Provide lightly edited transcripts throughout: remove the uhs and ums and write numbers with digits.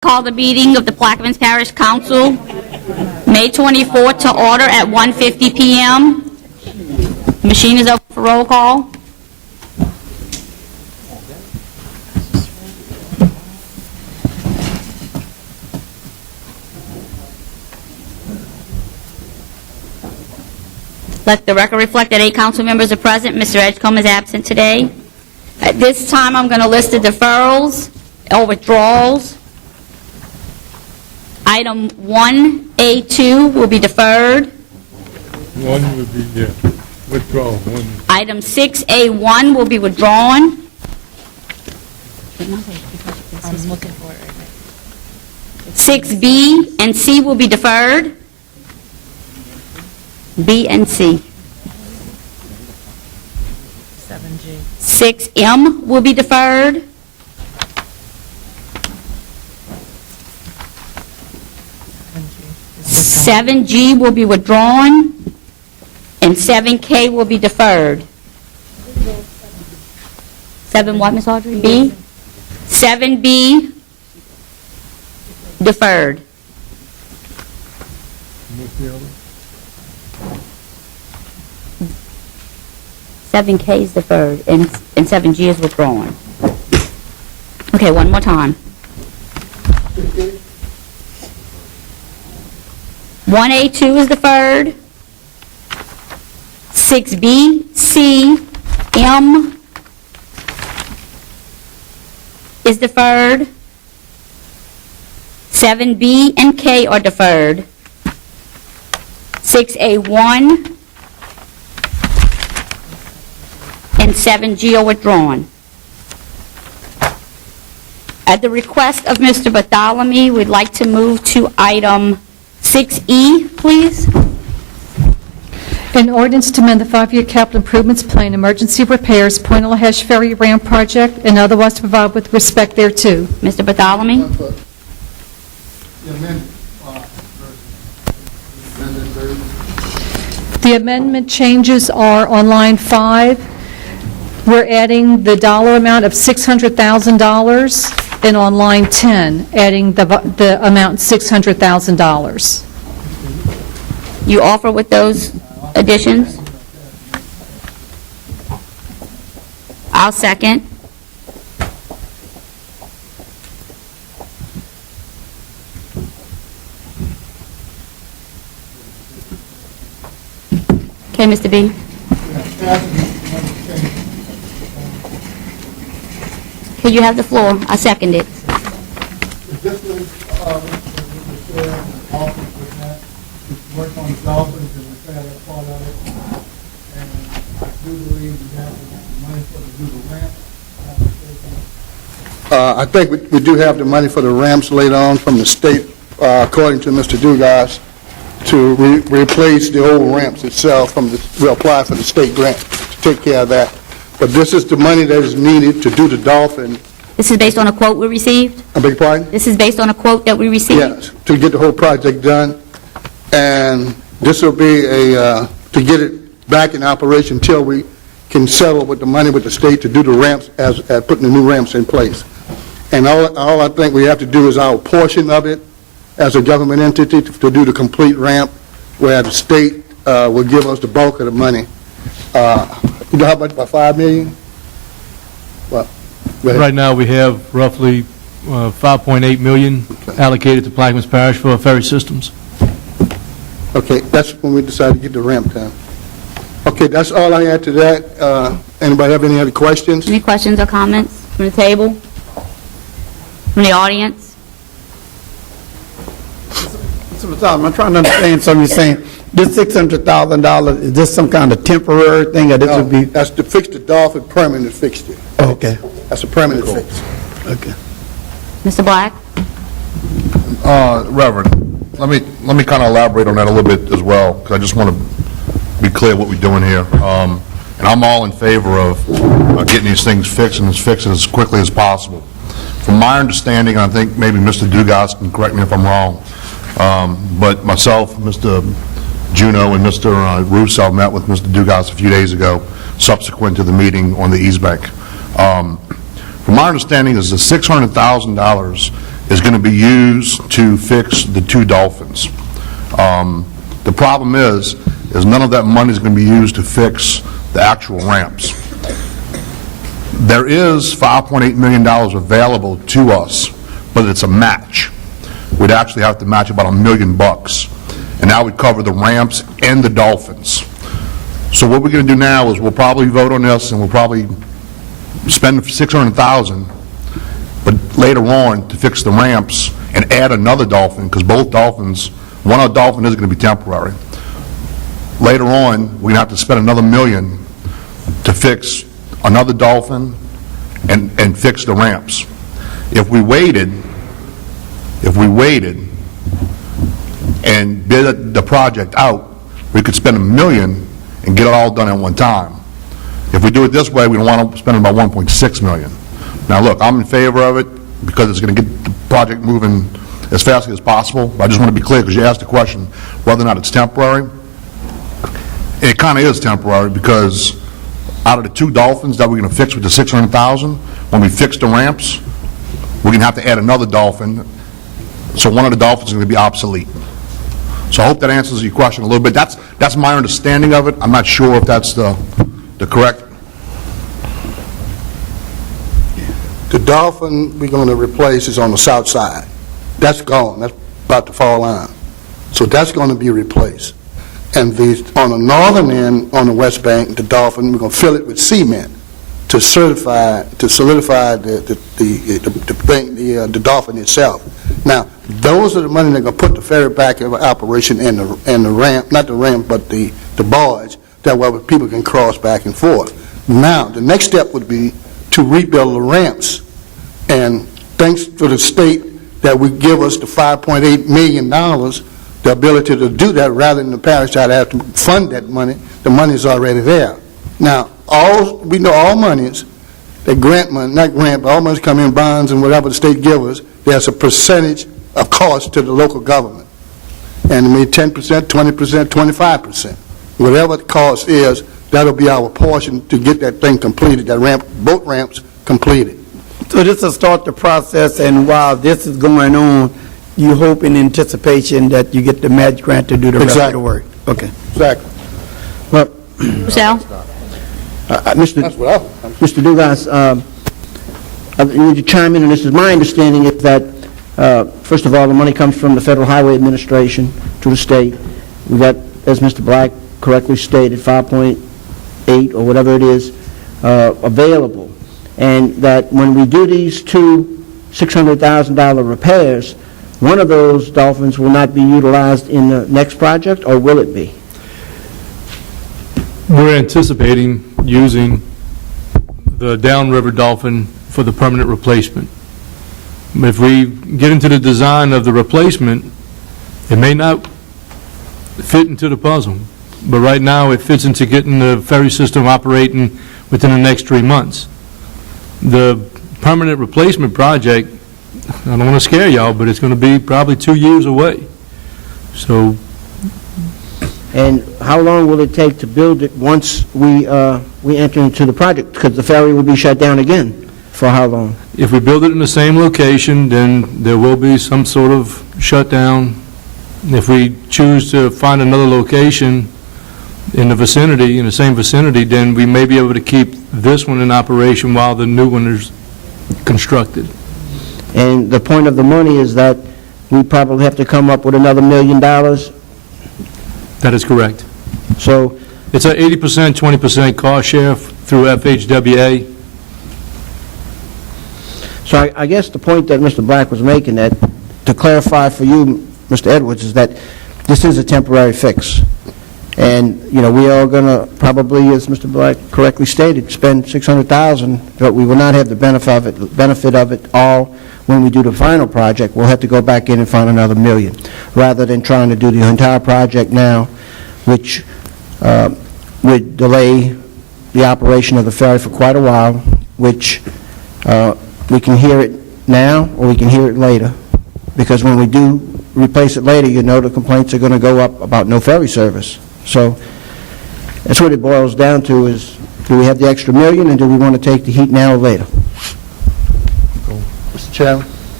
Call the meeting of the Plaquemines Parish Council, May 24th, to order at 1:50 p.m. Machine is open for roll call. Let the record reflect that 8 council members are present. Mr. Edgecombe is absent today. At this time, I'm going to list the deferrals or withdrawals. Item 1A2 will be deferred. One would be, withdraw. One. Item 6A1 will be withdrawn. I'm looking for it right now. 6B and C will be deferred. B and C. 7G. 6M will be deferred. 7G will be withdrawn. And 7K will be deferred. 7 what, Ms. Audrey? B? 7B deferred. What's the other? 7K is deferred, and 7G is withdrawn. Okay, one more time. 1A2 is deferred. 6B, C, M is deferred. 7B and K are deferred. 6A1 and 7G are withdrawn. At the request of Mr. Bartholomew, we'd like to move to item 6E, please. An ordinance to amend the 5-year capital improvements plan, emergency repairs, Point Lahash Ferry Ramp project, and otherwise to provide with respect thereto. Mr. Bartholomew? The amendment changes are on line 5. We're adding the dollar amount of $600,000, and on line 10, adding the amount $600,000. You offer with those additions? I'll second. Okay, Mr. B. Could you have the floor? I second it. Work on the dolphins and repair that part of it. And I do believe we have the money for the ramp. I think we do have the money for the ramps later on from the state, according to Mr. Dugas, to replace the old ramps itself. We'll apply for the state grant to take care of that. But this is the money that is needed to do the dolphin. This is based on a quote we received? I beg your pardon? This is based on a quote that we received? Yes, to get the whole project done. And this will be to get it back in operation until we can settle with the money with the state to do the ramps as putting the new ramps in place. And all I think we have to do is our portion of it as a government entity to do the complete ramp, where the state will give us the bulk of the money. You know how much, about $5 million? Well, Right now, we have roughly $5.8 million allocated to Plaquemines Parish for ferry systems. okay, that's when we decided to get the ramp done. Okay, that's all I had to that. Anybody have any other questions? Any questions or comments from the table? From the audience? Mr. Bartholomew, I'm trying to understand something you're saying. This $600,000, is this some kind of temporary thing, or this No, would be? that's to fix the dolphin permanent fixture. Okay, That's a permanent fix. okay. Mr. Black? Reverend, let me kind of elaborate on that a little bit as well, because I just want to be clear what we're doing here. And I'm all in favor of getting these things fixed and fixed as quickly as possible. From my understanding, I think maybe Mr. Dugas can correct me if I'm wrong, but myself, Mr. Juneau, and Mr. Russo met with Mr. Dugas a few days ago, subsequent to the meeting on the East Bank. From my understanding, is the $600,000 is going to be used to fix the 2 dolphins. The problem is none of that money is going to be used to fix the actual ramps. There is $5.8 million available to us, but it's a match. We'd actually have to match about $1 million, and that would cover the ramps and the dolphins. So what we're going to do now is we'll probably vote on this, and we'll probably spend $600,000, but later on to fix the ramps and add another dolphin, because both dolphins, one of the dolphins is going to be temporary. Later on, we're going to have to spend another $1 million to fix another dolphin and fix the ramps. If we waited and bid the project out, we could spend $1 million and get it all done at one time. If we do it this way, we don't want to spend about $1.6 million. Now, look, I'm in favor of it because it's going to get the project moving as fast as possible. But I just want to be clear, because you asked the question whether or not it's temporary. It kind of is temporary, because out of the 2 dolphins that we're going to fix with the $600,000, when we fix the ramps, we're going to have to add another dolphin. So one of the dolphins is going to be obsolete. So I hope that answers your question a little bit. That's my understanding of it. I'm not sure if that's the correct. The dolphin we're going to replace is on the south side. That's gone. That's about to fall on. So that's going to be replaced. And on the northern end, on the west bank, the dolphin, we're going to fill it with cement to solidify the dolphin itself. Now, those are the money they're going to put the ferry back in operation and the ramp, not the ramp, but the barge, that way people can cross back and forth. Now, the next step would be to rebuild the ramps. And thanks to the state that would give us the $5.8 million, the ability to do that, rather than the parish that have to fund that money, the money's already there. Now, we know all monies, the grant money, not grant, but all monies come in bonds and whatever the state gives us, there's a percentage of cost to the local government. And maybe 10%, 20%, 25%. Whatever the cost is, that'll be our portion to get that thing completed, that ramp, boat ramps completed. So this will start the process, and while this is going on, you hope in anticipation that you get the match grant to do the rest of the work? Okay. Exactly. Well, Sal? Mr. Dugas, I need to chime in, and this is my understanding, is that, first of all, the money comes from the Federal Highway Administration to the state. We got, as Mr. Black correctly stated, 5.8 or whatever it is available. And that when we do these 2 $600,000 repairs, one of those dolphins will not be utilized in the next project, or will it be? We're anticipating using the downriver dolphin for the permanent replacement. If we get into the design of the replacement, it may not fit into the puzzle, but right now it fits into getting the ferry system operating within the next 3 months. The permanent replacement project, I don't want to scare y'all, but it's going to be probably 2 years away. So And how long will it take to build it once we enter into the project? Because the ferry will be shut down again. For how long? if we build it in the same location, then there will be some sort of shutdown. If we choose to find another location in the vicinity, in the same vicinity, then we may be able to keep this one in operation while the new one is constructed. And the point of the money is that we probably have to come up with another $1 million. That is correct. So It's a 80%, 20% cost share through FHWA. So I guess the point that Mr. Black was making, that to clarify for you, Mr. Edwards, is that this is a temporary fix. And, you know, we are going to probably, as Mr. Black correctly stated, spend $600,000, but we will not have the benefit of it all when we do the final project. We'll have to go back in and find another $1 million, rather than trying to do the entire project now, which would delay the operation of the ferry for quite a while, which we can hear it now or we can hear it later. Because when we do replace it later, you know the complaints are going to go up about no ferry service. So that's what it boils down to, is do we have the extra $1 million, and do we want to take the heat now or later? Mr. Chairman?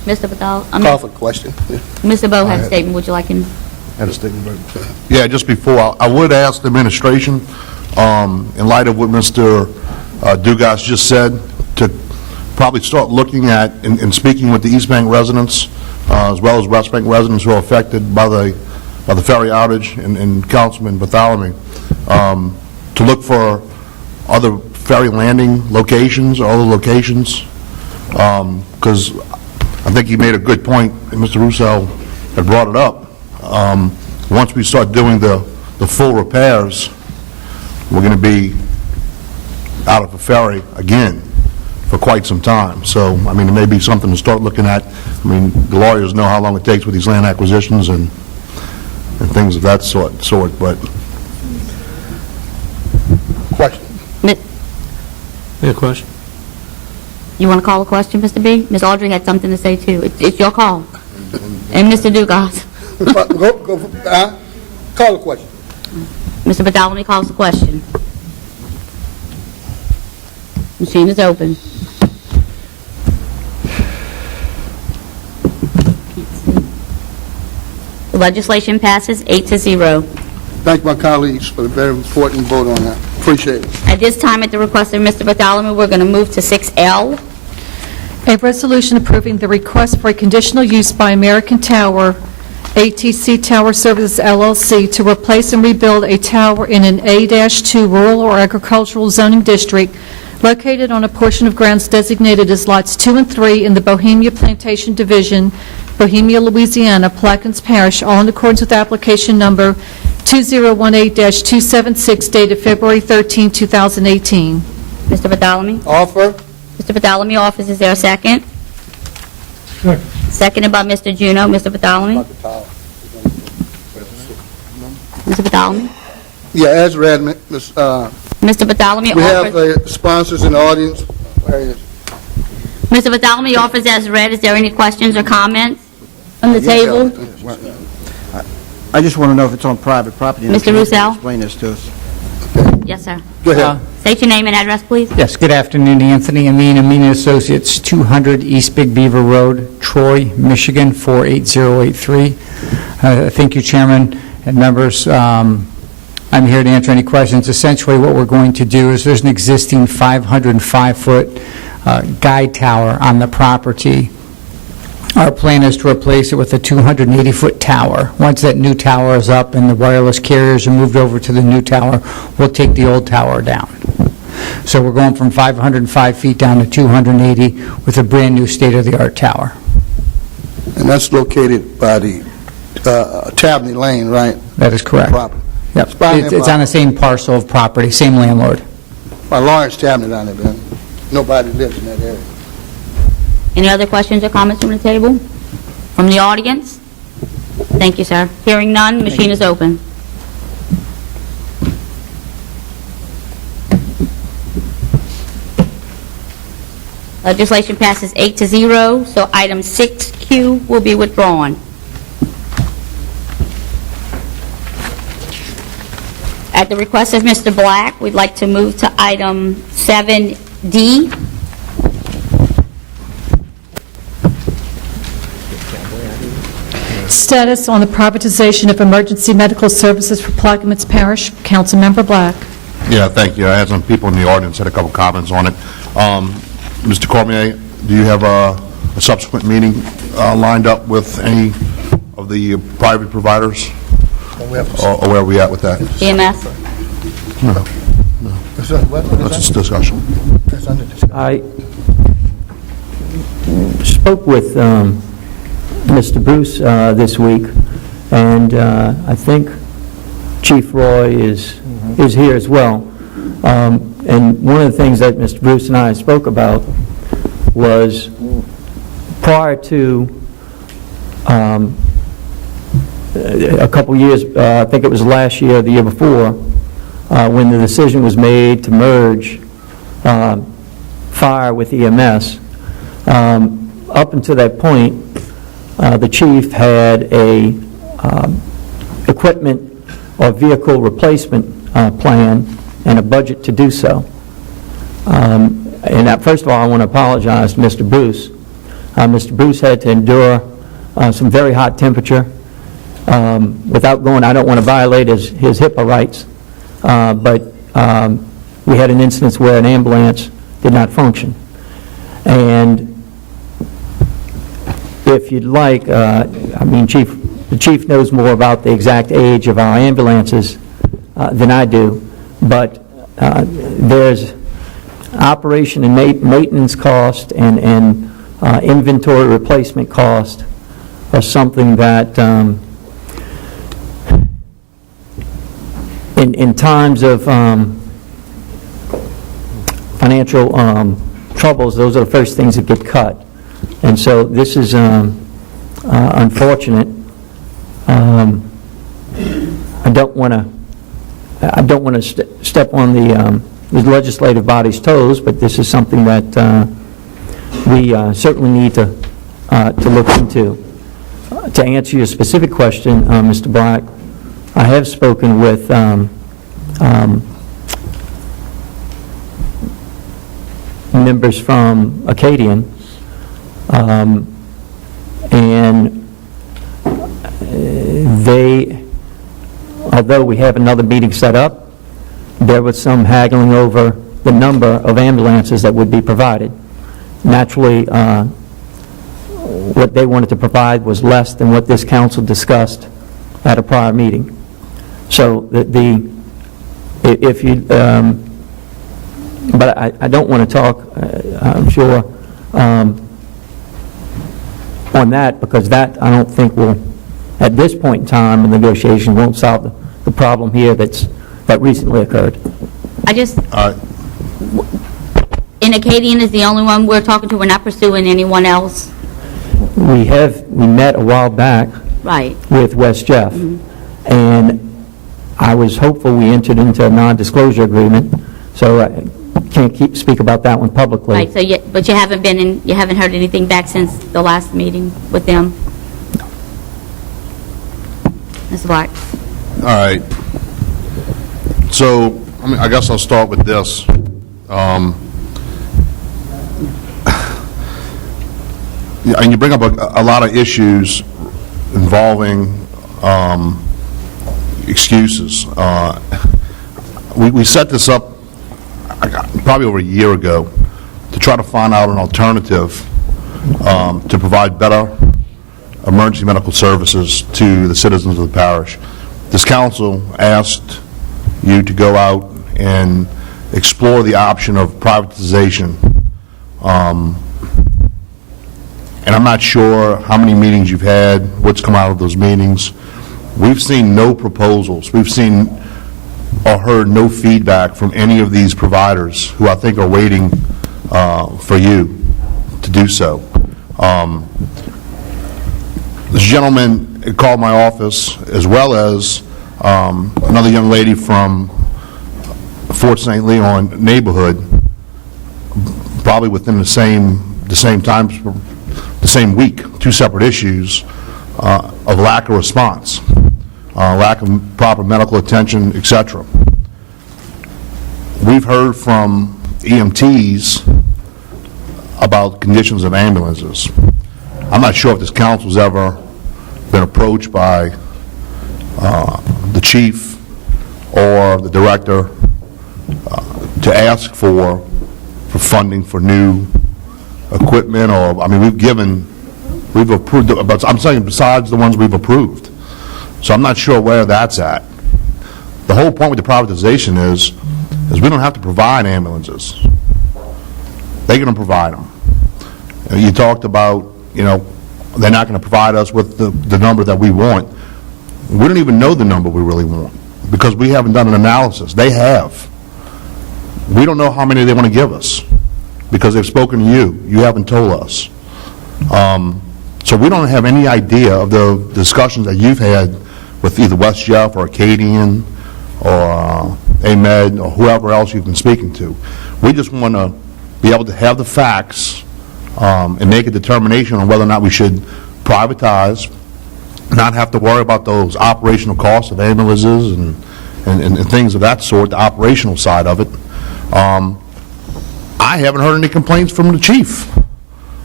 Mr. Badal, Call for the question. Yeah. Mr. Bo had a statement. Would you like him? Yeah, just before, I would ask the administration, in light of what Mr. Dugas just said, to probably start looking at and speaking with the East Bank residents, as well as West Bank residents who are affected by the ferry outage, and Councilman Bartholomew, to look for other ferry landing locations or other locations, because I think he made a good point, and Mr. Russo had brought it up. Once we start doing the full repairs, we're going to be out of a ferry again for quite some time. So, I mean, it may be something to start looking at. I mean, the lawyers know how long it takes with these land acquisitions and things of that sort, but Question. Yeah, question? You want to call a question, Mr. B? Ms. Audrey had something to say, too. It's your call. And Mr. Dugas. Call the question. Mr. Badal calls the question. Machine is open. The legislation passes 8-0. Thank my colleagues for the very important vote on that. Appreciate it. At this time, at the request of Mr. Bartholomew, we're going to move to 6L. A resolution approving the request for a conditional use by American Tower, ATC Tower Services LLC, to replace and rebuild a tower in an A-2 rural or agricultural zoning district located on a portion of grounds designated as lots 2 and 3 in the Bohemia Plantation Division, Bohemia, Louisiana, Plaquemines Parish, all in accordance with application number 2018-276, dated February 13, 2018. Mr. Bartholomew? Offer. Mr. Bartholomew offers. Is there a second? Seconded by Mr. Juneau. Mr. Bartholomew? Mr. Bartholomew? Yeah, as read, Ms. Mr. Bartholomew We have offers. sponsors in the audience. Where is it? Mr. Bartholomew offers as read. Is there any questions or comments on the table? I just want to know if it's on private property. and if Mr. you can Roussel? Explain this to us. Yes, sir. Go ahead. State your name and address, please. Yes, good afternoon, Anthony Amin, Amin Associates, 200 East Big Beaver Road, Troy, Michigan, 48083. Thank you, Chairman and members. I'm here to answer any questions. Essentially, what we're going to do is there's an existing 505-foot guide tower on the property. Our plan is to replace it with a 280-foot tower. Once that new tower is up and the wireless carriers are moved over to the new tower, we'll take the old tower down. So we're going from 505 feet down to 280 with a brand-new state-of-the-art tower. And that's located by the Tabney Lane, right? That is correct. Property. Yep. Spot It's on the same parcel of property, same landlord. By Lawrence Tabney down there, man. Nobody lives in that area. Any other questions or comments from the table? From the audience? Thank you, sir. Hearing none, machine is open. Legislation passes 8-0, so item 6Q will be withdrawn. At the request of Mr. Black, we'd like to move to item 7D. Status on the privatization of emergency medical services for Plaquemines Parish. Councilmember Black. yeah, thank you. I had some people in the audience had a couple comments on it. Mr. Cormier, do you have a subsequent meeting lined up with any of the private providers? Or where are we at with that? EMS? That's just discussion. I spoke with Mr. Bruce this week, and I think Chief Roy is here as well. And one of the things that Mr. Bruce and I spoke about was prior to a couple years, I think it was last year, the year before, when the decision was made to merge fire with EMS. Up until that point, the chief had a equipment or vehicle replacement plan and a budget to do so. And first of all, I want to apologize to Mr. Bruce Mr. Bruce had to endure some very hot temperature. Without going, I don't want to violate his HIPAA rights, but we had an instance where an ambulance did not function. And if you'd like, I mean, the chief knows more about the exact age of our ambulances than I do, but there's operation and maintenance cost and inventory replacement cost are something that in times of financial troubles, those are the first things that get cut. And so this is unfortunate. I don't want to step on the legislative body's toes, but this is something that we certainly need to look into. To answer your specific question, Mr. Black, I have spoken with members from Acadian, and they, although we have another meeting set up, there was some haggling over the number of ambulances that would be provided. Naturally, what they wanted to provide was less than what this council discussed at a prior meeting. So if you, but I don't want to talk, I'm sure, on that, because that I don't think will, at this point in time, the negotiation won't solve the problem here that recently occurred. I just, and Acadian is the only one we're talking to, we're not pursuing anyone else? We met a while back Right. with West Jeff, and I was hopeful we entered into a non-disclosure agreement, so I can't speak about that one publicly. Right, so, but you haven't you haven't heard anything back since the last meeting with them? No. Mr. Black? All right. So, I guess I'll start with this. And you bring up a lot of issues involving excuses. We set this up probably over a year ago to try to find out an alternative to provide better emergency medical services to the citizens of the parish. This council asked you to go out and explore the option of privatization. And I'm not sure how many meetings you've had, what's come out of those meetings. We've seen no proposals. We've seen or heard no feedback from any of these providers who I think are waiting for you to do so. This gentleman called my office, as well as another young lady from Fort St. Leon neighborhood, probably within the same time, the same week, two separate issues of lack of response, lack of proper medical attention, etc. We've heard from EMTs about conditions of ambulances. I'm not sure if this council's ever been approached by the chief or the director to ask for funding for new equipment, or, I mean, we've approved, but I'm saying besides the ones we've approved. So I'm not sure where that's at. The whole point with the privatization is we don't have to provide ambulances. They're going to provide them. You talked about, they're not going to provide us with the number that we want. We don't even know the number we really want because we haven't done an analysis. They have. We don't know how many they want to give us because they've spoken to you. You haven't told us. So we don't have any idea of the discussions that you've had with either West Jeff or Acadian or AMED or whoever else you've been speaking to. We just want to be able to have the facts and make a determination on whether or not we should privatize, not have to worry about those operational costs of ambulances and things of that sort, the operational side of it. I haven't heard any complaints from the chief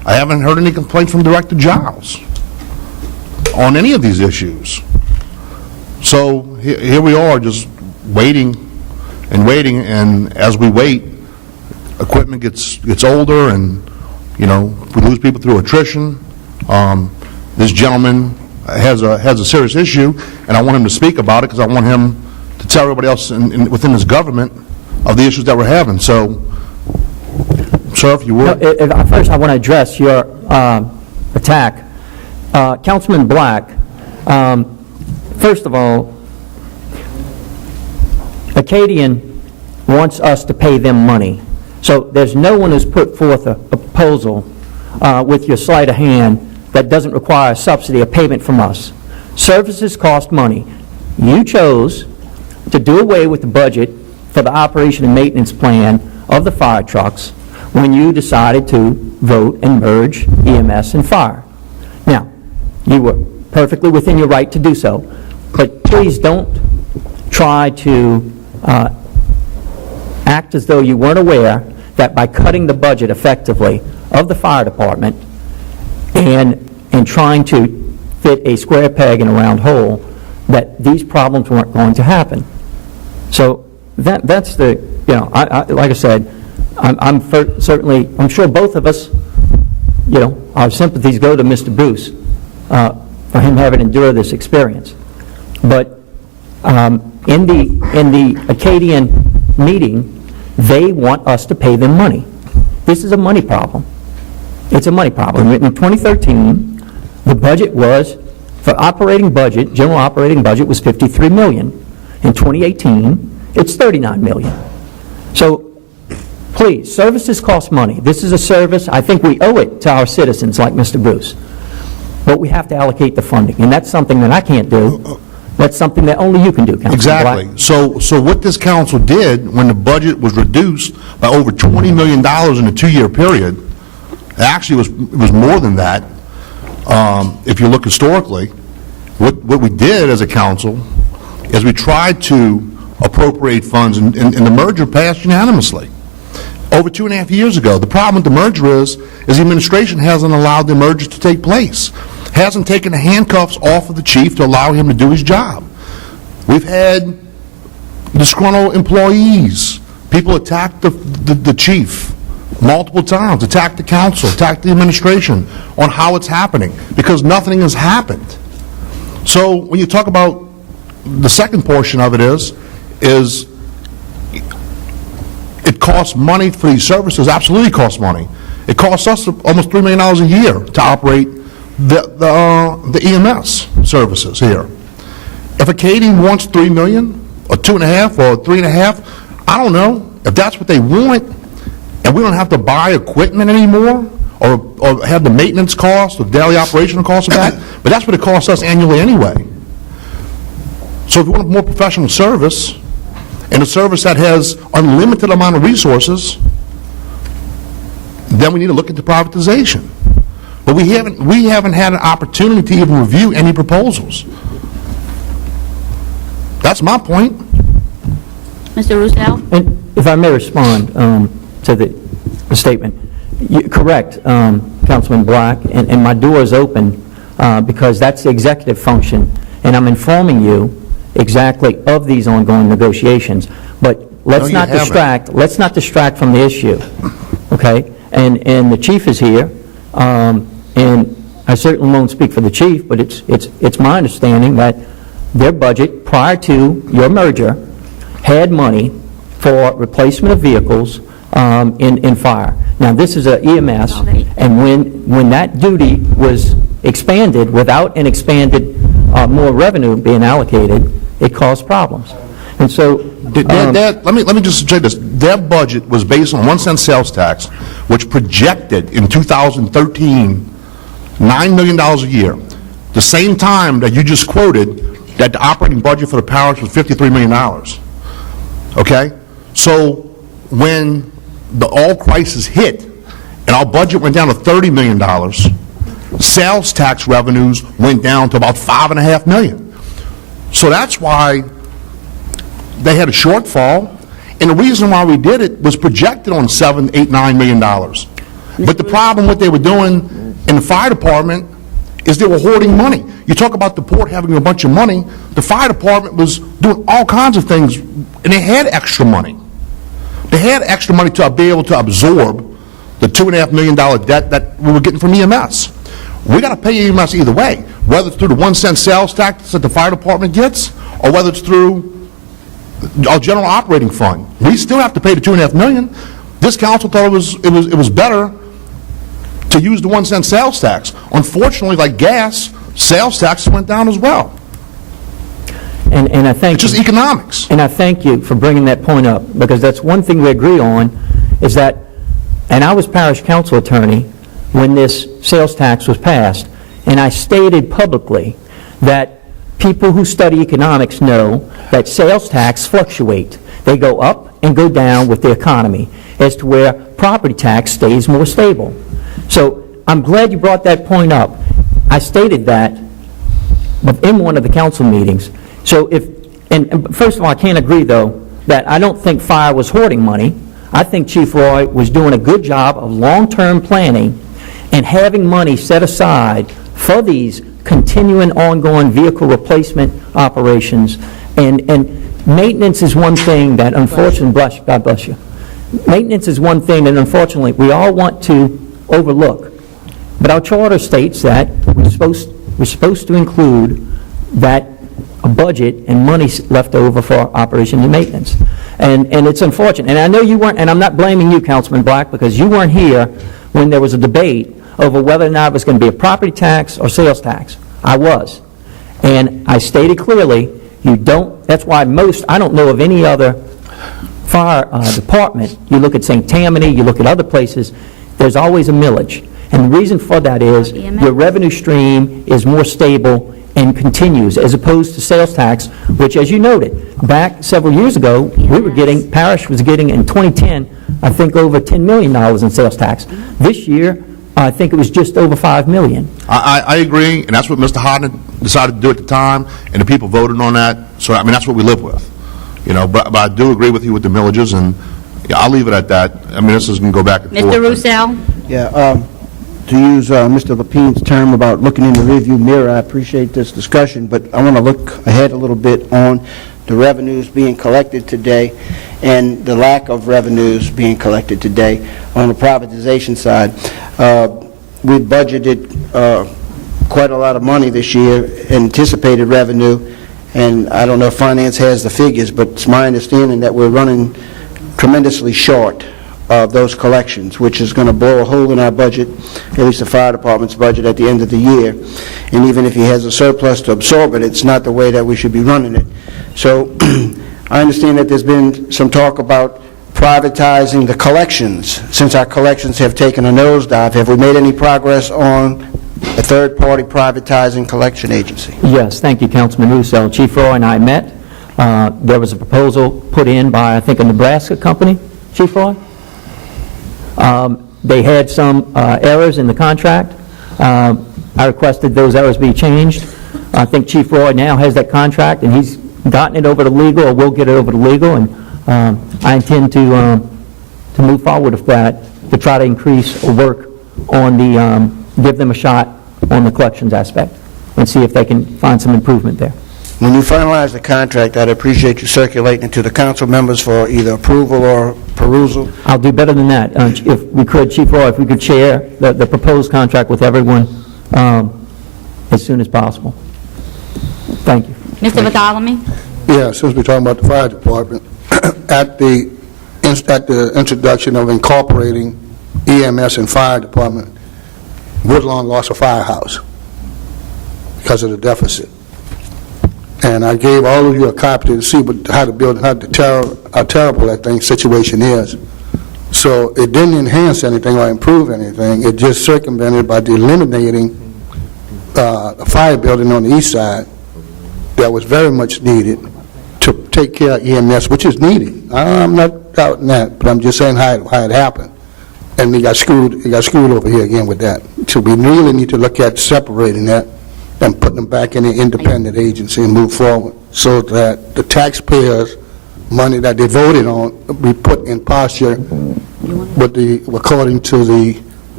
I haven't heard any complaint from Director Giles on any of these issues. So here we are, just waiting and waiting, and as we wait, equipment gets older, and, you know, we lose people through attrition. This gentleman has a serious issue, and I want him to speak about it because I want him to tell everybody else within his government of the issues that we're having. So, sir, if you would. First, I want to address your attack. Councilman Black, first of all, Acadian wants us to pay them money. So there's no one who's put forth a proposal with your sleight of hand that doesn't require a subsidy, a payment from us. Services cost money. You chose to do away with the budget for the operation and maintenance plan of the fire trucks when you decided to vote and merge EMS and fire. Now, you were perfectly within your right to do so, but please don't try to act as though you weren't aware that by cutting the budget effectively of the fire department and trying to fit a square peg in a round hole, that these problems weren't going to happen. So that's the, you know, like I said, I'm sure both of us, you know, our sympathies go to Mr. Bruce for him having endured this experience. But in the Acadian meeting, they want us to pay them money. This is a money problem. It's a money problem. In 2013, the budget was, for operating budget, general operating budget was $53 million. In 2018, it's $39 million. So, please, services cost money. This is a service, I think we owe it to our citizens like Mr. Bruce. But we have to allocate the funding, and that's something that I can't do. That's something that only you can do, Councilman Exactly. Black. So what this council did when the budget was reduced by over $20 million in a 2-year period, actually it was more than that, if you look historically, what we did as a council is we tried to appropriate funds, and the merger passed unanimously over 2.5 years ago. The problem with the merger is the administration hasn't allowed the merger to take place, hasn't taken the handcuffs off of the chief to allow him to do his job. We've had disgruntled employees. People attack the chief multiple times, attack the council, attack the administration on how it's happening, because nothing has happened. So when you talk about the second portion of it is it costs money for these services. Absolutely costs money. It costs us almost $3 million a year to operate the EMS services here. If Acadian wants $3 million, or 2.5, or 3.5, I don't know. If that's what they want, and we don't have to buy equipment anymore, or have the maintenance costs, the daily operational costs of that, but that's what it costs us annually anyway. So if we want a more professional service, and a service that has unlimited amount of resources, then we need to look into privatization. But we haven't had an opportunity to even review any proposals. That's my point. Mr. Russo? And if I may respond to the statement, correct, Councilman Black, and my door is open because that's the executive function, and I'm informing you exactly of these ongoing negotiations. But let's not distract from the issue, okay? And the chief is here, and I certainly won't speak for the chief, but it's my understanding that their budget prior to your merger had money for replacement of vehicles in fire. Now, this is a EMS, and when that duty was expanded without an expanded more revenue being allocated, it caused problems. And so let me just say this. Their budget was based on 1 cent sales tax, which projected in 2013 $9 million a year. The same time that you just quoted that the operating budget for the parish was $53 million. Okay? So when the oil crisis hit and our budget went down to $30 million, sales tax revenues went down to about $5.5 million. So that's why they had a shortfall, and the reason why we did it was projected on $7, $8, $9 million. But the problem what they were doing in the fire department is they were hoarding money. You talk about the port having a bunch of money, the fire department was doing all kinds of things, and they had extra money. They had extra money to be able to absorb the $2.5 million debt that we were getting from EMS. We got to pay EMS either way, whether it's through the 1 cent sales tax that the fire department gets, or whether it's through our general operating fund. We still have to pay the $2.5 million. This council thought it was better to use the 1 cent sales tax. Unfortunately, like gas, sales taxes went down as well. And I thank It's just you. economics. And I thank you for bringing that point up, because that's one thing we agree on, is that, and I was parish council attorney when this sales tax was passed, and I stated publicly that people who study economics know that sales tax fluctuate. They go up and go down with the economy, as to where property tax stays more stable. So I'm glad you brought that point up. I stated that in one of the council meetings. So and first of all, I can't agree, though, that I don't think fire was hoarding money. I think Chief Roy was doing a good job of long-term planning and having money set aside for these continuing, ongoing vehicle replacement operations. And maintenance is one thing that unfortunately, God bless you, maintenance is one thing that unfortunately we all want to overlook. But our charter states that we're supposed to include that a budget and money left over for operations and maintenance. And it's unfortunate. And I know you weren't, and I'm not blaming you, Councilman Black, because you weren't here when there was a debate over whether or not it was going to be a property tax or sales tax. I was. And I stated clearly, that's why I don't know of any other fire department. You look at St. Tammany, you look at other places, there's always a millage. And the reason for that is your revenue stream is more stable and continues, as opposed to sales tax, which, as you noted, back several years ago, parish was getting, in 2010, I think over $10 million in sales tax. This year, I think it was just over $5 million. I agree, and that's what Mr. Hodnett decided to do at the time, and the people voted on that. So, I mean, that's what we live with. But I do agree with you with the millages, and I'll leave it at that. I mean, this is going to go back and forth. Mr. Roussel? Yeah, to use Mr. Lepine's term about looking in the rearview mirror, I appreciate this discussion, but I want to look ahead a little bit on the revenues being collected today and the lack of revenues being collected today on the privatization side. We budgeted quite a lot of money this year, anticipated revenue, and I don't know if finance has the figures, but it's my understanding that we're running tremendously short of those collections, which is going to blow a hole in our budget, at least the fire department's budget, at the end of the year. And even if he has a surplus to absorb it, it's not the way that we should be running it. So I understand that there's been some talk about privatizing the collections. Since our collections have taken a nosedive, have we made any progress on a third-party privatizing collection agency? Yes, thank you, Councilman Russo. Chief Roy and I met. There was a proposal put in by, I think, a Nebraska company, Chief Roy? They had some errors in the contract. I requested those errors be changed. I think Chief Roy now has that contract, and he's gotten it over to legal, or will get it over to legal, and I intend to move forward with that, to try to increase or work on the, give them a shot on the collections aspect, and see if they can find some improvement there. When you finalize the contract, I'd appreciate you circulating it to the council members for either approval or perusal. I'll do better than that. If we could, Chief Roy, if we could share the proposed contract with everyone as soon as possible. Thank you. Mr. Bartholomew? Yeah, since we're talking about the fire department, at the introduction of incorporating EMS and fire department, Woodlawn lost a firehouse because of the deficit. And I gave all of you a copy to see how terrible that situation is. So it didn't enhance anything or improve anything. It just circumvented by eliminating a fire building on the east side that was very much needed to take care of EMS, which is needed. I'm not doubting that, but I'm just saying how it happened. And it got screwed over here again with that. So we really need to look at separating that and putting them back in an independent agency and move forward so that the taxpayers' money that they voted on be put in posture with according to the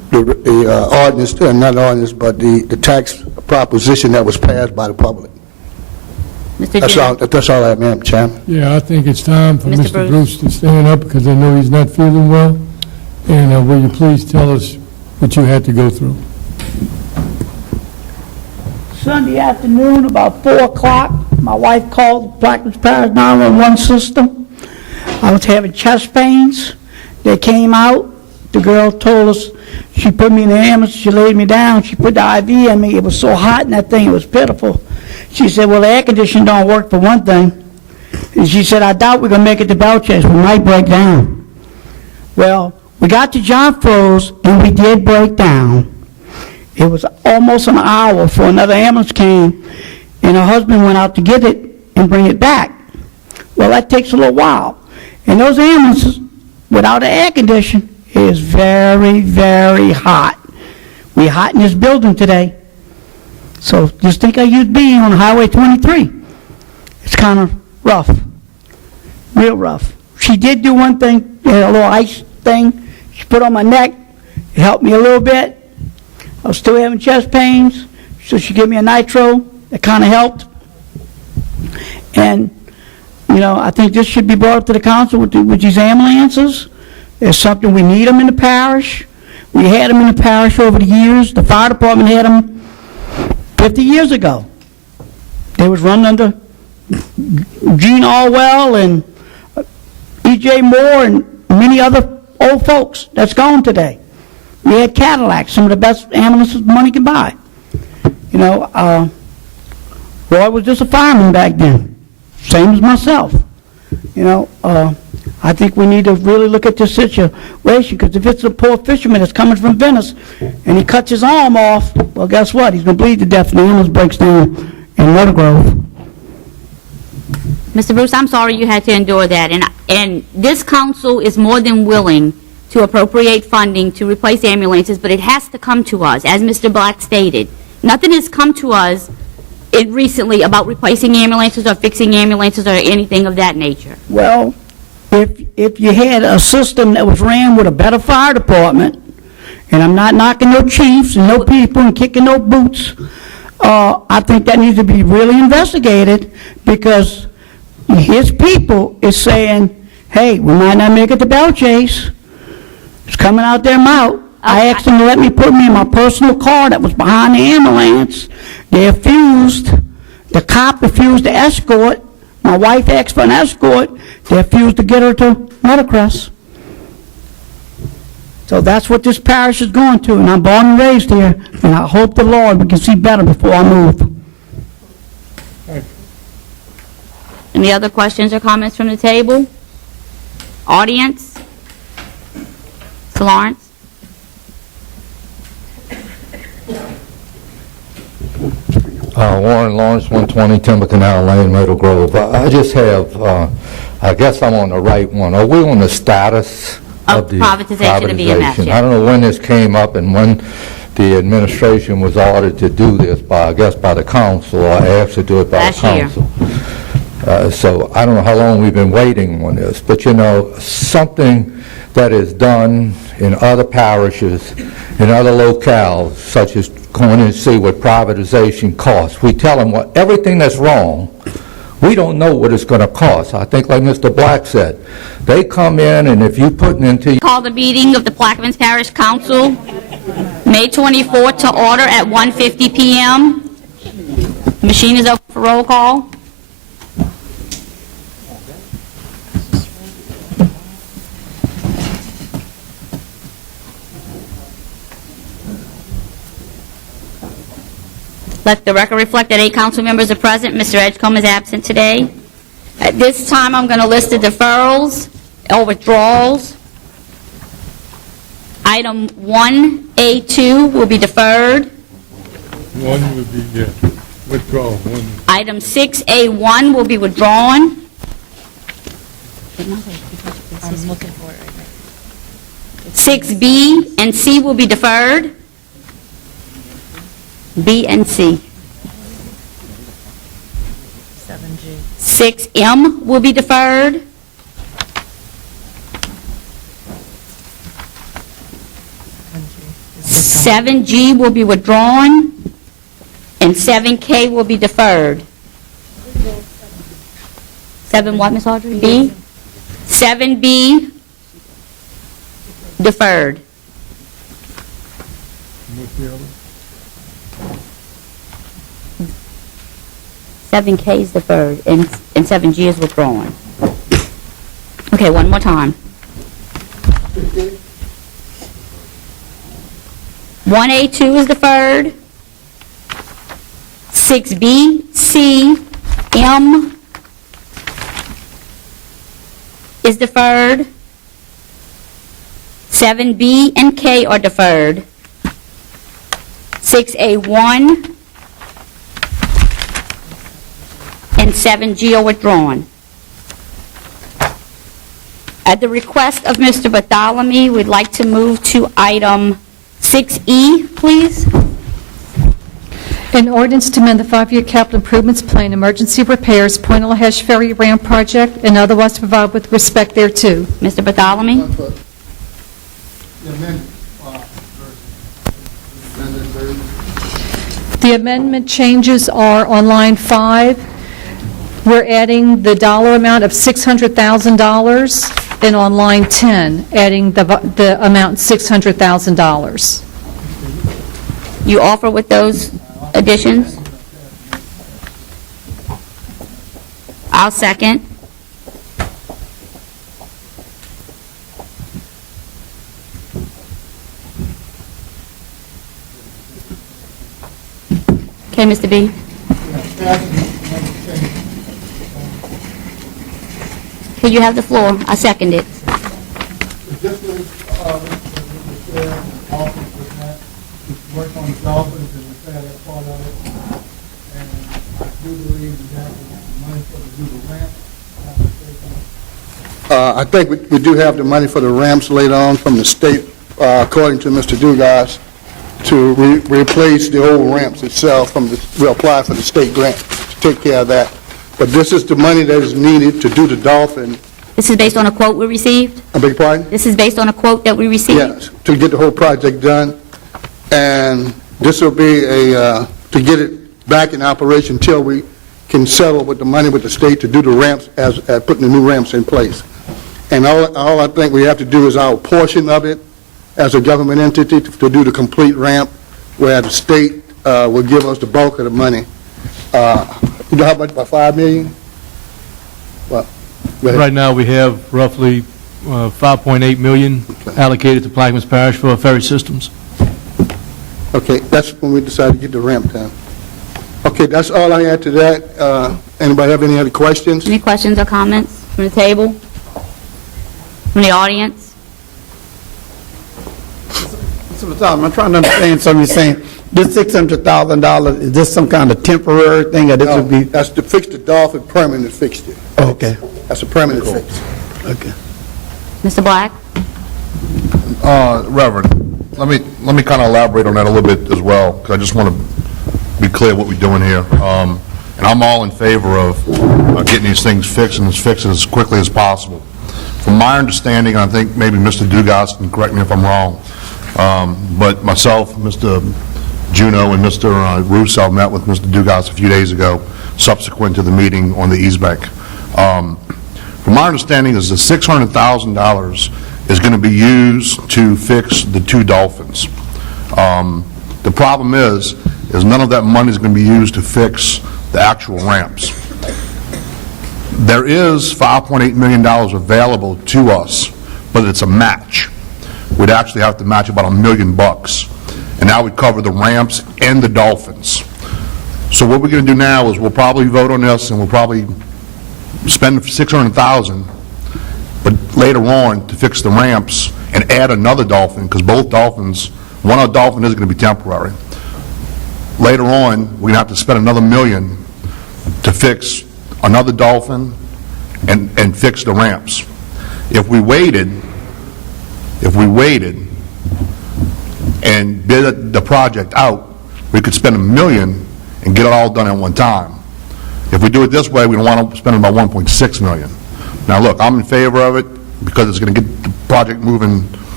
ordinance, not ordinance, but the tax proposition that was passed by the public. Mr. That's Jennings. that's all I have, Madam Chairman. Yeah, I think it's time for Mr. Mr. Bruce to stand up because I know he's not feeling well. And will you please tell us what you had to go through? Sunday afternoon, about 4 o'clock, my wife called the Plaquemines Parish 911 system. I was having chest pains. They came out. The girl told us, she put me in the ambulance, she laid me down, she put the IV in me. It was so hot in that thing, it was pitiful. She said, well, the air conditioning don't work for one thing. And she said, I doubt we're going to make it to Belchase. We might break down. Well, we got to John Fro's, and we did break down. It was almost an hour before another ambulance came, and her husband went out to get it and bring it back. Well, that takes a little while. And those ambulances, without an air conditioner, is very, very hot. We're hot in this building today. So just think I used being on Highway 23. It's kind of rough, real rough. She did do one thing, a little ice thing. She put on my neck. It helped me a little bit. I was still having chest pains, so she gave me a nitro. That kind of helped. And, you know, I think this should be brought up to the council with these ambulances. It's something, we need them in the parish. We had them in the parish over the years. The fire department had them 50 years ago. They was run under Gene Allwell and E.J. Moore and many other old folks that's gone today. We had Cadillacs, some of the best ambulances money can buy. You know, Roy was just a fireman back then, same as myself. You know, I think we need to really look at this situation, because if it's a poor fisherman that's coming from Venice and he cuts his arm off, well, guess what? He's going to bleed to death and the ambulance breaks down in Water Grove. Mr. Bruce, I'm sorry you had to endure that, and this council is more than willing to appropriate funding to replace ambulances, but it has to come to us, as Mr. Black stated. Nothing has come to us recently about replacing ambulances or fixing ambulances or anything of that nature. Well, if you had a system that was ran with a better fire department, and I'm not knocking no chiefs and no people and kicking no boots, I think that needs to be really investigated, because his people is saying, hey, we might not make it to Belchase. It's coming out their mouth. I asked them to let me put me in my personal car that was behind the ambulance. They refused. The cop refused to escort. My wife asked for an escort. They refused to get her to Meadowcrest. So that's what this parish is going to, and I'm born and raised here, and I hope the Lord we can see better before I move. Any other questions or comments from the table? Audience? Mr. Lawrence? Warren Lawrence, 120 Timber Canal Lane, Myrtle Grove. I just have, I guess I'm on the right one. Are we on the status of the privatization of EMS, yeah. I don't know when this came up and when the administration was ordered to do this by, I guess, by the council, or asked to do it by the council. So I don't know how long we've been waiting on this, but you know, something that is done in other parishes, in other locales, such as going and see what privatization costs. We tell them everything that's wrong, we don't know what it's going to cost. I think like Mr. Black said, they come in and if you put into... Call the meeting of the Plaquemines Parish Council, May 24th, to order at 1:50 p.m. Machine is open for roll call. Let the record reflect that 8 council members are present. Mr. Edgecombe is absent today. At this time, I'm going to list the deferrals or withdrawals. Item 1A2 will be deferred. One would be, yeah, withdraw, one. Item 6A1 will be withdrawn. I'm looking for it right now. 6B and C will be deferred. B and C. 7G. 6M will be deferred. 7G. 7G will be withdrawn, and 7K will be deferred. 7 what, Ms. Audrey? B? 7B deferred. 7K is deferred, and 7G is withdrawn. Okay, one more time. 1A2 is deferred. 6B, C, M is deferred. 7B and K are deferred. 6A1 and 7G are withdrawn. At the request of Mr. Bartholomew, we'd like to move to item 6E, please. An ordinance to amend the five-year capital improvements plan, emergency repairs, Point Lahash Ferry Ramp project, and otherwise to provide with respect thereto. Mr. Bartholomew? The amendment changes are on line 5. We're adding the dollar amount of $600,000, and on line 10, adding the amount $600,000. You offer with those additions? I'll second. Okay, Mr. B. Okay, you have the floor. I second it. Work on the Dolphins and repair that part of it. And I do believe we have the money for to do the ramp. I think we do have the money for the ramps later on from the state, according to Mr. Dugas, to replace the old ramps itself we'll apply for the state grant to take care of that. But this is the money that is needed to do the Dolphin. This is based on a quote we received? I beg your pardon? This is based on a quote that we received? Yes, to get the whole project done. And this will be to get it back in operation till we can settle with the money with the state to do the ramps as putting the new ramps in place. And all I think we have to do is our portion of it as a government entity to do the complete ramp, where the state will give us the bulk of the money. You know how much, about $5 million? Well, go ahead. Right now, we have roughly $5.8 million allocated to Plaquemines Parish for ferry systems. Okay, that's when we decided to get the ramp done. Okay, that's all I had to that. Anybody have any other questions? Any questions or comments from the table? From the audience? Mr. Bartholomew, I'm trying to understand something you're saying. This $600,000, is this some kind of temporary thing, or this would be? That's to fix the Dolphin permanent fixture. Okay. That's a permanent fix. Okay. Mr. Black? Reverend, let me kind of elaborate on that a little bit as well, because I just want to be clear what we're doing here. And I'm all in favor of getting these things fixed and as quickly as possible. From my understanding, I think maybe Mr. Dugas can correct me if I'm wrong, but myself, Mr. Juneau, and Mr. Russo met with Mr. Dugas a few days ago, subsequent to the meeting on the East Bank. From my understanding is the $600,000 is going to be used to fix the two Dolphins. The problem is none of that money is going to be used to fix the actual ramps. There is $5.8 million available to us, but it's a match. We'd actually have to match about $1 million, and that would cover the ramps and the Dolphins. So what we're going to do now is we'll probably vote on this, and we'll probably spend $600,000, but later on to fix the ramps and add another Dolphin, because both Dolphins, one of the Dolphin is going to be temporary. Later on, we're going to have to spend another $1 million to fix another Dolphin and fix the ramps. If we waited and bid the project out, we could spend $1 million and get it all done at one time. If we do it this way, we don't want to spend about $1.6 million. Now, look, I'm in favor of it because it's going to get the project moving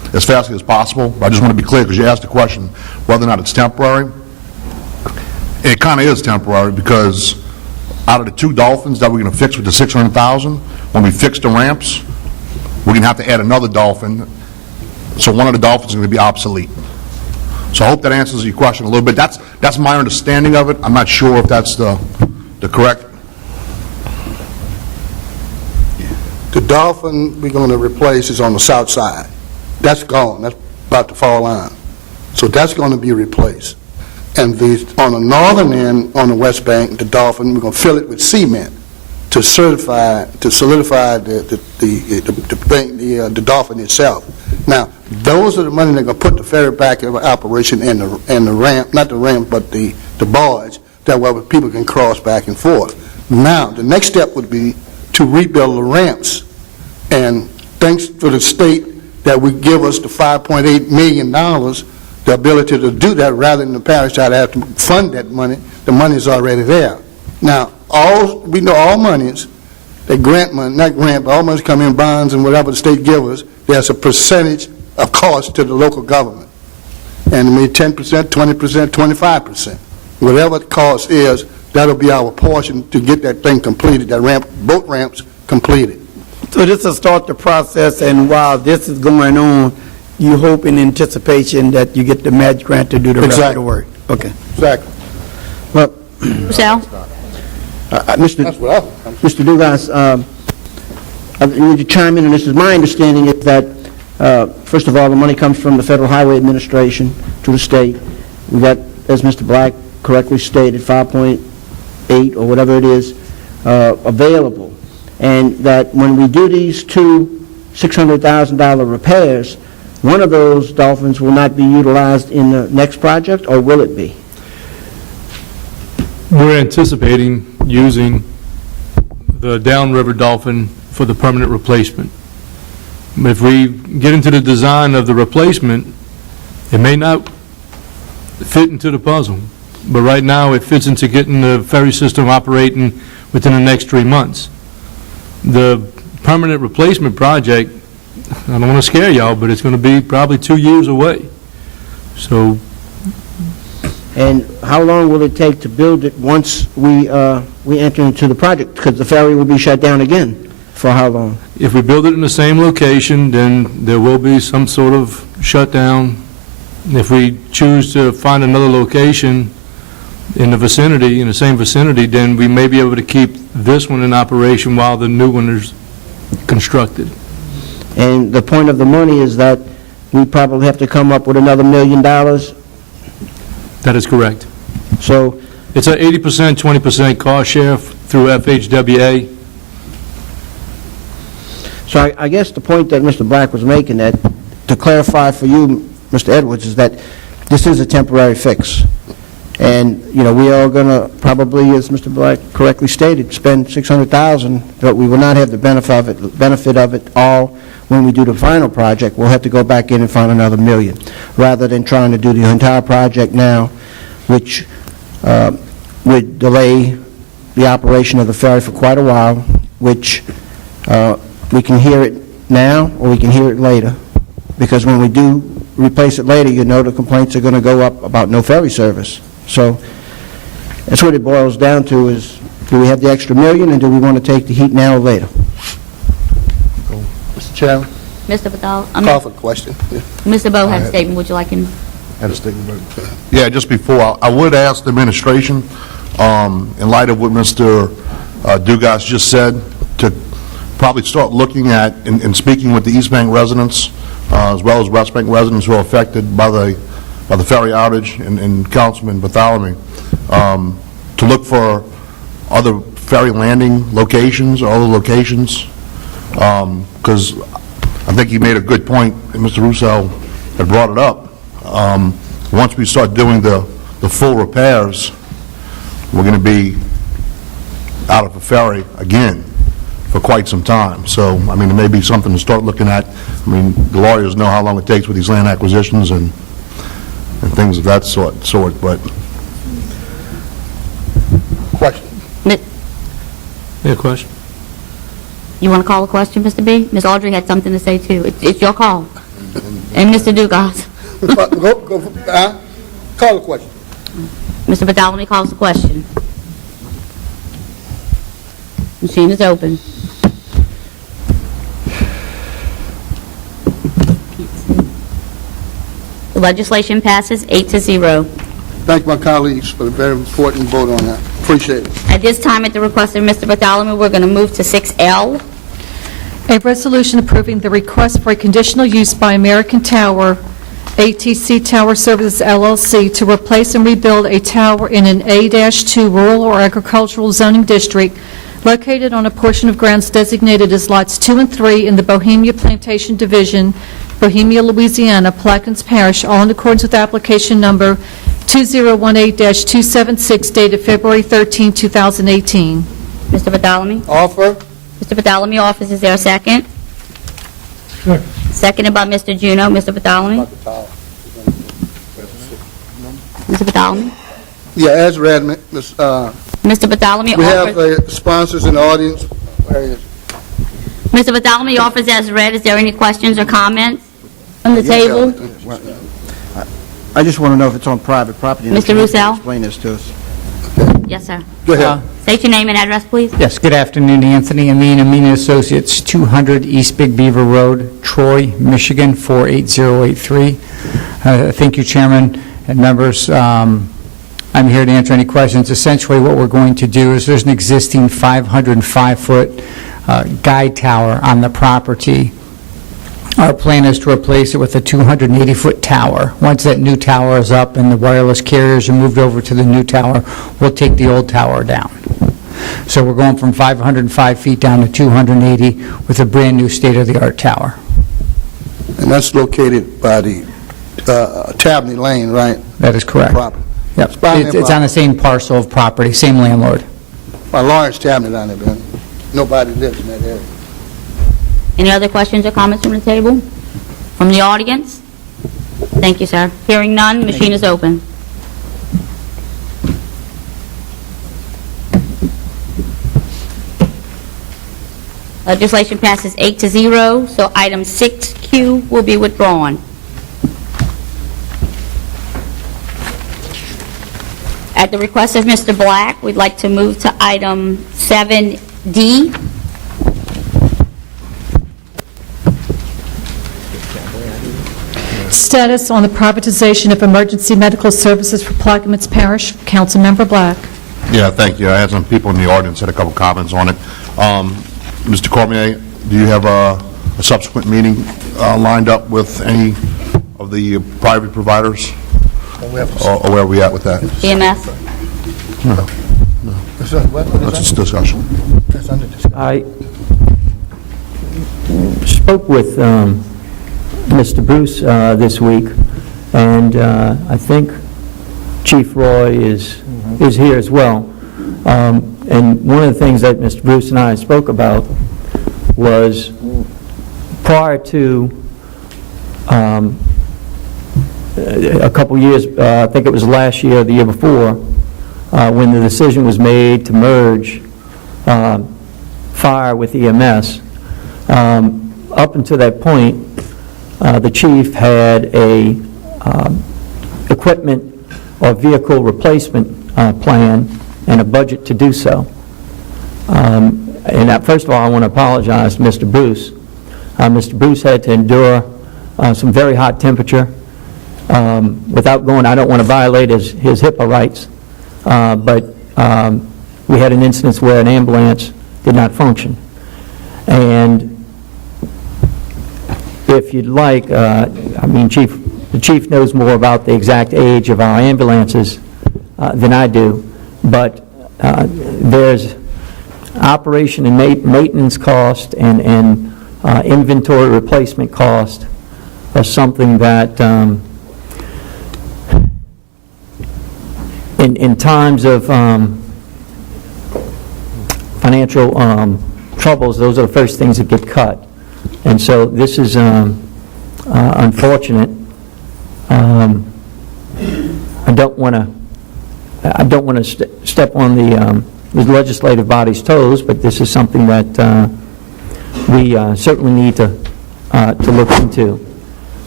as fast as possible. I just want to be clear, because you asked the question whether or not it's temporary. It kind of is temporary, because out of the 2 dolphins that we're going to fix with the $600,000, when we fix the ramps, we're going to have to add another dolphin, so one of the dolphins is going to be obsolete. So I hope that answers your question a little bit. That's my understanding of it. I'm not sure if that's the correct. The dolphin we're going to replace is on the south side. That's gone. That's about to fall on. So that's going to be replaced. And on the northern end, on the west bank, the dolphin, we're going to fill it with cement to solidify the dolphin itself. Now, those are the money that are going to put the ferry back in operation and the ramp, not the ramp, but the barge, that way people can cross back and forth. Now, the next step would be to rebuild the ramps. And thanks to the state that would give us the $5.8 million, the ability to do that, rather than the parish try to have to fund that money, the money is already there. Now, we know all monies, they grant money, not grant, but all monies come in bonds and whatever the state gives us, there's a percentage of cost to the local government. And maybe 10%, 20%, 25%. Whatever the cost is, that'll be our portion to get that thing completed, that boat ramps completed. So this will start the process, and while this is going on, you hope in anticipation that you get the match grant to do the rest of the work? Okay. Exactly. Well, Sal? Mr. Dugas, would you chime in on this? My understanding is that, first of all, the money comes from the Federal Highway Administration to the state. We've got, as Mr. Black correctly stated, 5.8 or whatever it is available. And that when we do these 2 $600,000 repairs, one of those dolphins will not be utilized in the next project, or will it be? We're anticipating using the downriver dolphin for the permanent replacement. If we get into the design of the replacement, it may not fit into the puzzle, but right now it fits into getting the ferry system operating within the next 3 months. The permanent replacement project, I don't want to scare y'all, but it's going to be probably 2 years away. So. And how long will it take to build it once we enter into the project? Because the ferry will be shut down again. For how long? If we build it in the same location, then there will be some sort of shutdown. If we choose to find another location in the vicinity, in the same vicinity, then we may be able to keep this one in operation while the new one is constructed. And the point of the money is that we probably have to come up with another $1 million. That is correct. So it's an 80%, 20% cost share through FHWA. So I guess the point that Mr. Black was making, that to clarify for you, Mr. Edwards, is that this is a temporary fix. And, you know, we are going to probably, as Mr. Black correctly stated, spend $600,000, but we will not have the benefit of it all when we do the final project. We'll have to go back in and find another $1 million, rather than trying to do the entire project now, which would delay the operation of the ferry for quite a while, which we can hear it now or we can hear it later. Because when we do replace it later, you know the complaints are going to go up about no ferry service. So that's what it boils down to, is do we have the extra $1 million, and do we want to take the heat now or later? Mr. Chairman? Mr. Vidal? Call for the question. Yeah. Mr. Bowe has a statement. Would you like him? Yeah, just before, I would ask the administration, in light of what Mr. Dugas just said, to probably start looking at and speaking with the East Bank residents, as well as West Bank residents who are affected by the ferry outage, and Councilman Bartholomew, to look for other ferry landing locations or other locations, because I think he made a good point, and Mr. Russo had brought it up. Once we start doing the full repairs, we're going to be out of a ferry again for quite some time. So, I mean, it may be something to start looking at. I mean, the lawyers know how long it takes with these land acquisitions and things of that sort, but... Question. Yeah, question? You want to call a question, Mr. B? Ms. Audrey had something to say, too. It's your call. And Mr. Dugas. Call the question. Mr. Badalamy calls the question. Machine is open. The legislation passes 8-0. Thank my colleagues for the very important vote on that. Appreciate it. At this time, at the request of Mr. Badalamy, we're going to move to 6L. A resolution approving the request for a conditional use by American Tower, ATC Tower Services LLC, to replace and rebuild a tower in an A-2 rural or agricultural zoning district located on a portion of grounds designated as lots 2 and 3 in the Bohemia Plantation Division, Bohemia, Louisiana, Plaquemines Parish, all in accordance with application number 2018-276 dated February 13, 2018. Mr. Badalamy? Offer. Mr. Badalamy offers. Is there a second? Seconded by Mr. Juneau. Mr. Badalamy? Mr. Badalamy? Yeah, as read, Ms. Mr. Badalamy We have offers. sponsors in the audience. Where is it? Mr. Badalamy offers as read. Is there any questions or comments from the table? I just want to know if it's on private property. Mr. Roussel? Explain this to us. Yes, sir. Go ahead. State your name and address, please. Yes, good afternoon, Anthony Amin, Amin Associates, 200 East Big Beaver Road, Troy, Michigan, 48083. Thank you, Chairman and members. I'm here to answer any questions. Essentially, what we're going to do is there's an existing 505-foot guide tower on the property. Our plan is to replace it with a 280-foot tower. Once that new tower is up and the wireless carriers are moved over to the new tower, we'll take the old tower down. So we're going from 505 feet down to 280 with a brand-new state-of-the-art tower. And that's located by the Tabney Lane, right? That is correct. Property. Yep. It's on the same parcel of property, same landlord. By Lawrence Tabney down there, but nobody lives in that area. Any other questions or comments from the table? From the audience? Thank you, sir. Hearing none, machine is open. Legislation passes 8-0, so item 6Q will be withdrawn. At the request of Mr. Black, we'd like to move to item 7D. Status on the privatization of emergency medical services for Plaquemines Parish. Councilmember Black. Yeah, thank you. I had some people in the audience had a couple comments on it. Mr. Cormier, do you have a subsequent meeting lined up with any of the private providers? Or where are we at with that? EMS? No. That's a discussion. I spoke with Mr. Bruce this week, and I think Chief Roy is here as well. And one of the things that Mr. Bruce and I spoke about was prior to a couple years, I think it was last year or the year before, when the decision was made to merge fire with EMS. Up until that point, the chief had a equipment or vehicle replacement plan and a budget to do so. And first of all, I want to apologize to Mr. Bruce. Mr. Bruce had to endure some very hot temperature. Without going, I don't want to violate his HIPAA rights, but we had an instance where an ambulance did not function. And if you'd like, I mean, the chief knows more about the exact age of our ambulances than I do, but there's operation and maintenance cost and inventory replacement cost are something that in times of financial troubles, those are the first things that get cut. And so this is unfortunate. I don't want to step on the legislative body's toes, but this is something that we certainly need to look into.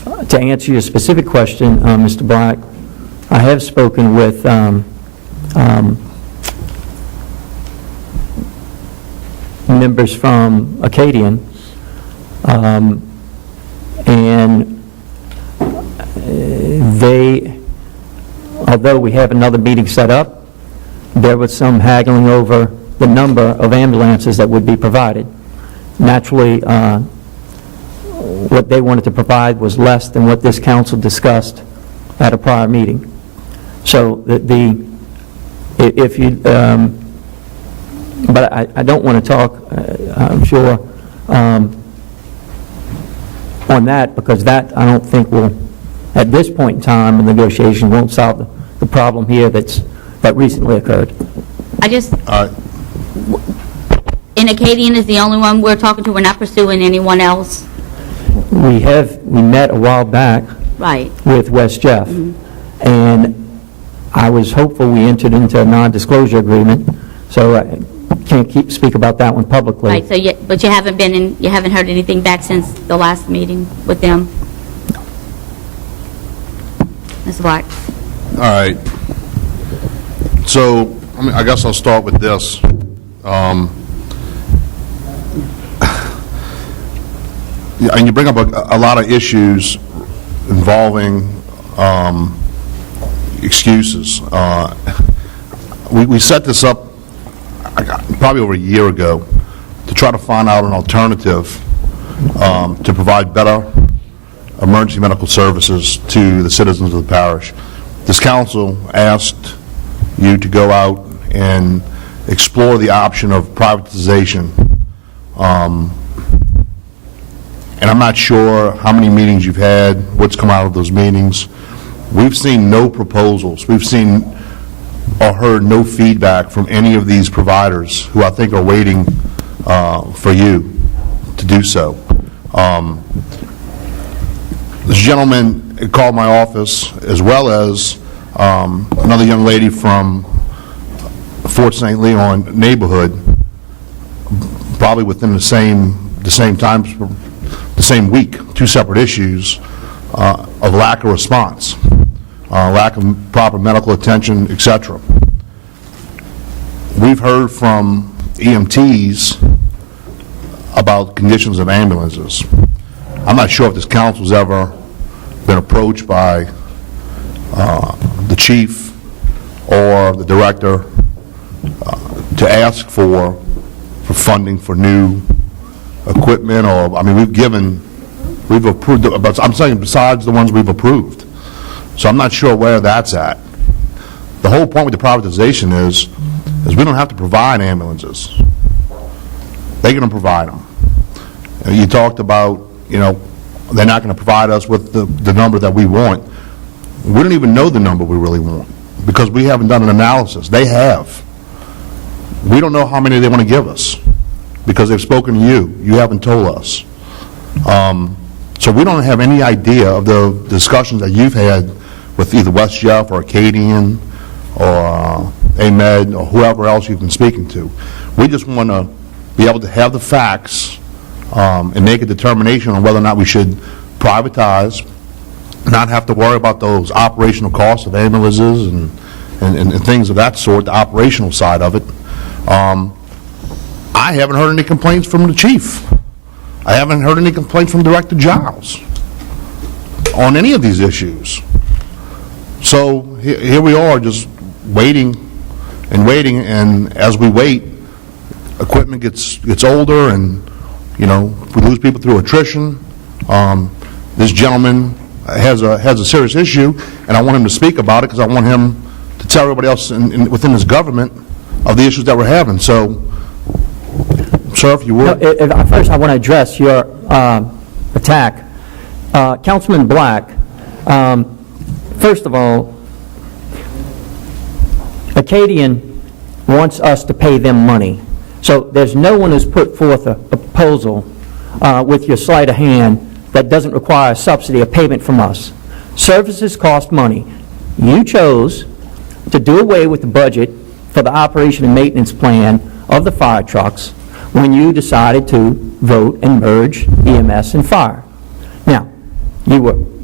to answer your specific question, Mr. Black, I have spoken with members from Acadian, and they, although we have another meeting set up, there was some haggling over the number of ambulances that would be provided. Naturally, what they wanted to provide was less than what this council discussed at a prior meeting. So if you, but I don't want to talk, I'm sure, on that, because that I don't think will, at this point in time, the negotiation won't solve the problem here that recently occurred. I just, and Acadian is the only one we're talking to, we're not pursuing anyone else? We met a while back Right. with West Jeff, and I was hopeful we entered into a non-disclosure agreement, so I can't speak about that one publicly. Right, so but you haven't you haven't heard anything back since the last meeting with them? Ms. Black? All right. So, I guess I'll start with this. And you bring up a lot of issues involving excuses. We set this up probably over a year ago to try to find out an alternative to provide better emergency medical services to the citizens of the parish. This council asked you to go out and explore the option of privatization. And I'm not sure how many meetings you've had, what's come out of those meetings. We've seen no proposals. We've seen or heard no feedback from any of these providers who I think are waiting for you to do so. This gentleman called my office, as well as another young lady from Fort St. Leon neighborhood, probably within the same time, the same week, two separate issues of lack of response, lack of proper medical attention, etc. We've heard from EMTs about conditions of ambulances. I'm not sure if this council's ever been approached by the chief or the director to ask for funding for new equipment, or, I mean, we've approved, but I'm saying besides the ones we've approved. So I'm not sure where that's at. The whole point with the privatization is we don't have to provide ambulances. They're going to provide them. And you talked about, they're not going to provide us with the number that we want. We don't even know the number we really want because we haven't done an analysis. They have. We don't know how many they want to give us because they've spoken to you. You haven't told us. So we don't have any idea of the discussions that you've had with either West Jeff or Acadian or AMED or whoever else you've been speaking to. We just want to be able to have the facts and make a determination on whether or not we should privatize, not have to worry about those operational costs of ambulances and things of that sort, the operational side of it. I haven't heard any complaints from the chief. I haven't heard any complaints from Director Giles on any of these issues. So here we are just waiting, and as we wait, equipment gets older, and we lose people through attrition. This gentleman has a serious issue, and I want him to speak about it because I want him to tell everybody else within his government of the issues that we're having. So, sir, if you would. First, I want to address your attack. Councilman Black, first of all, Acadian wants us to pay them money. So there's no one who's put forth a proposal with your sleight of hand that doesn't require a subsidy or payment from us. Services cost money. You chose to do away with the budget for the operation and maintenance plan of the fire trucks when you decided to vote and merge EMS and fire. Now, you were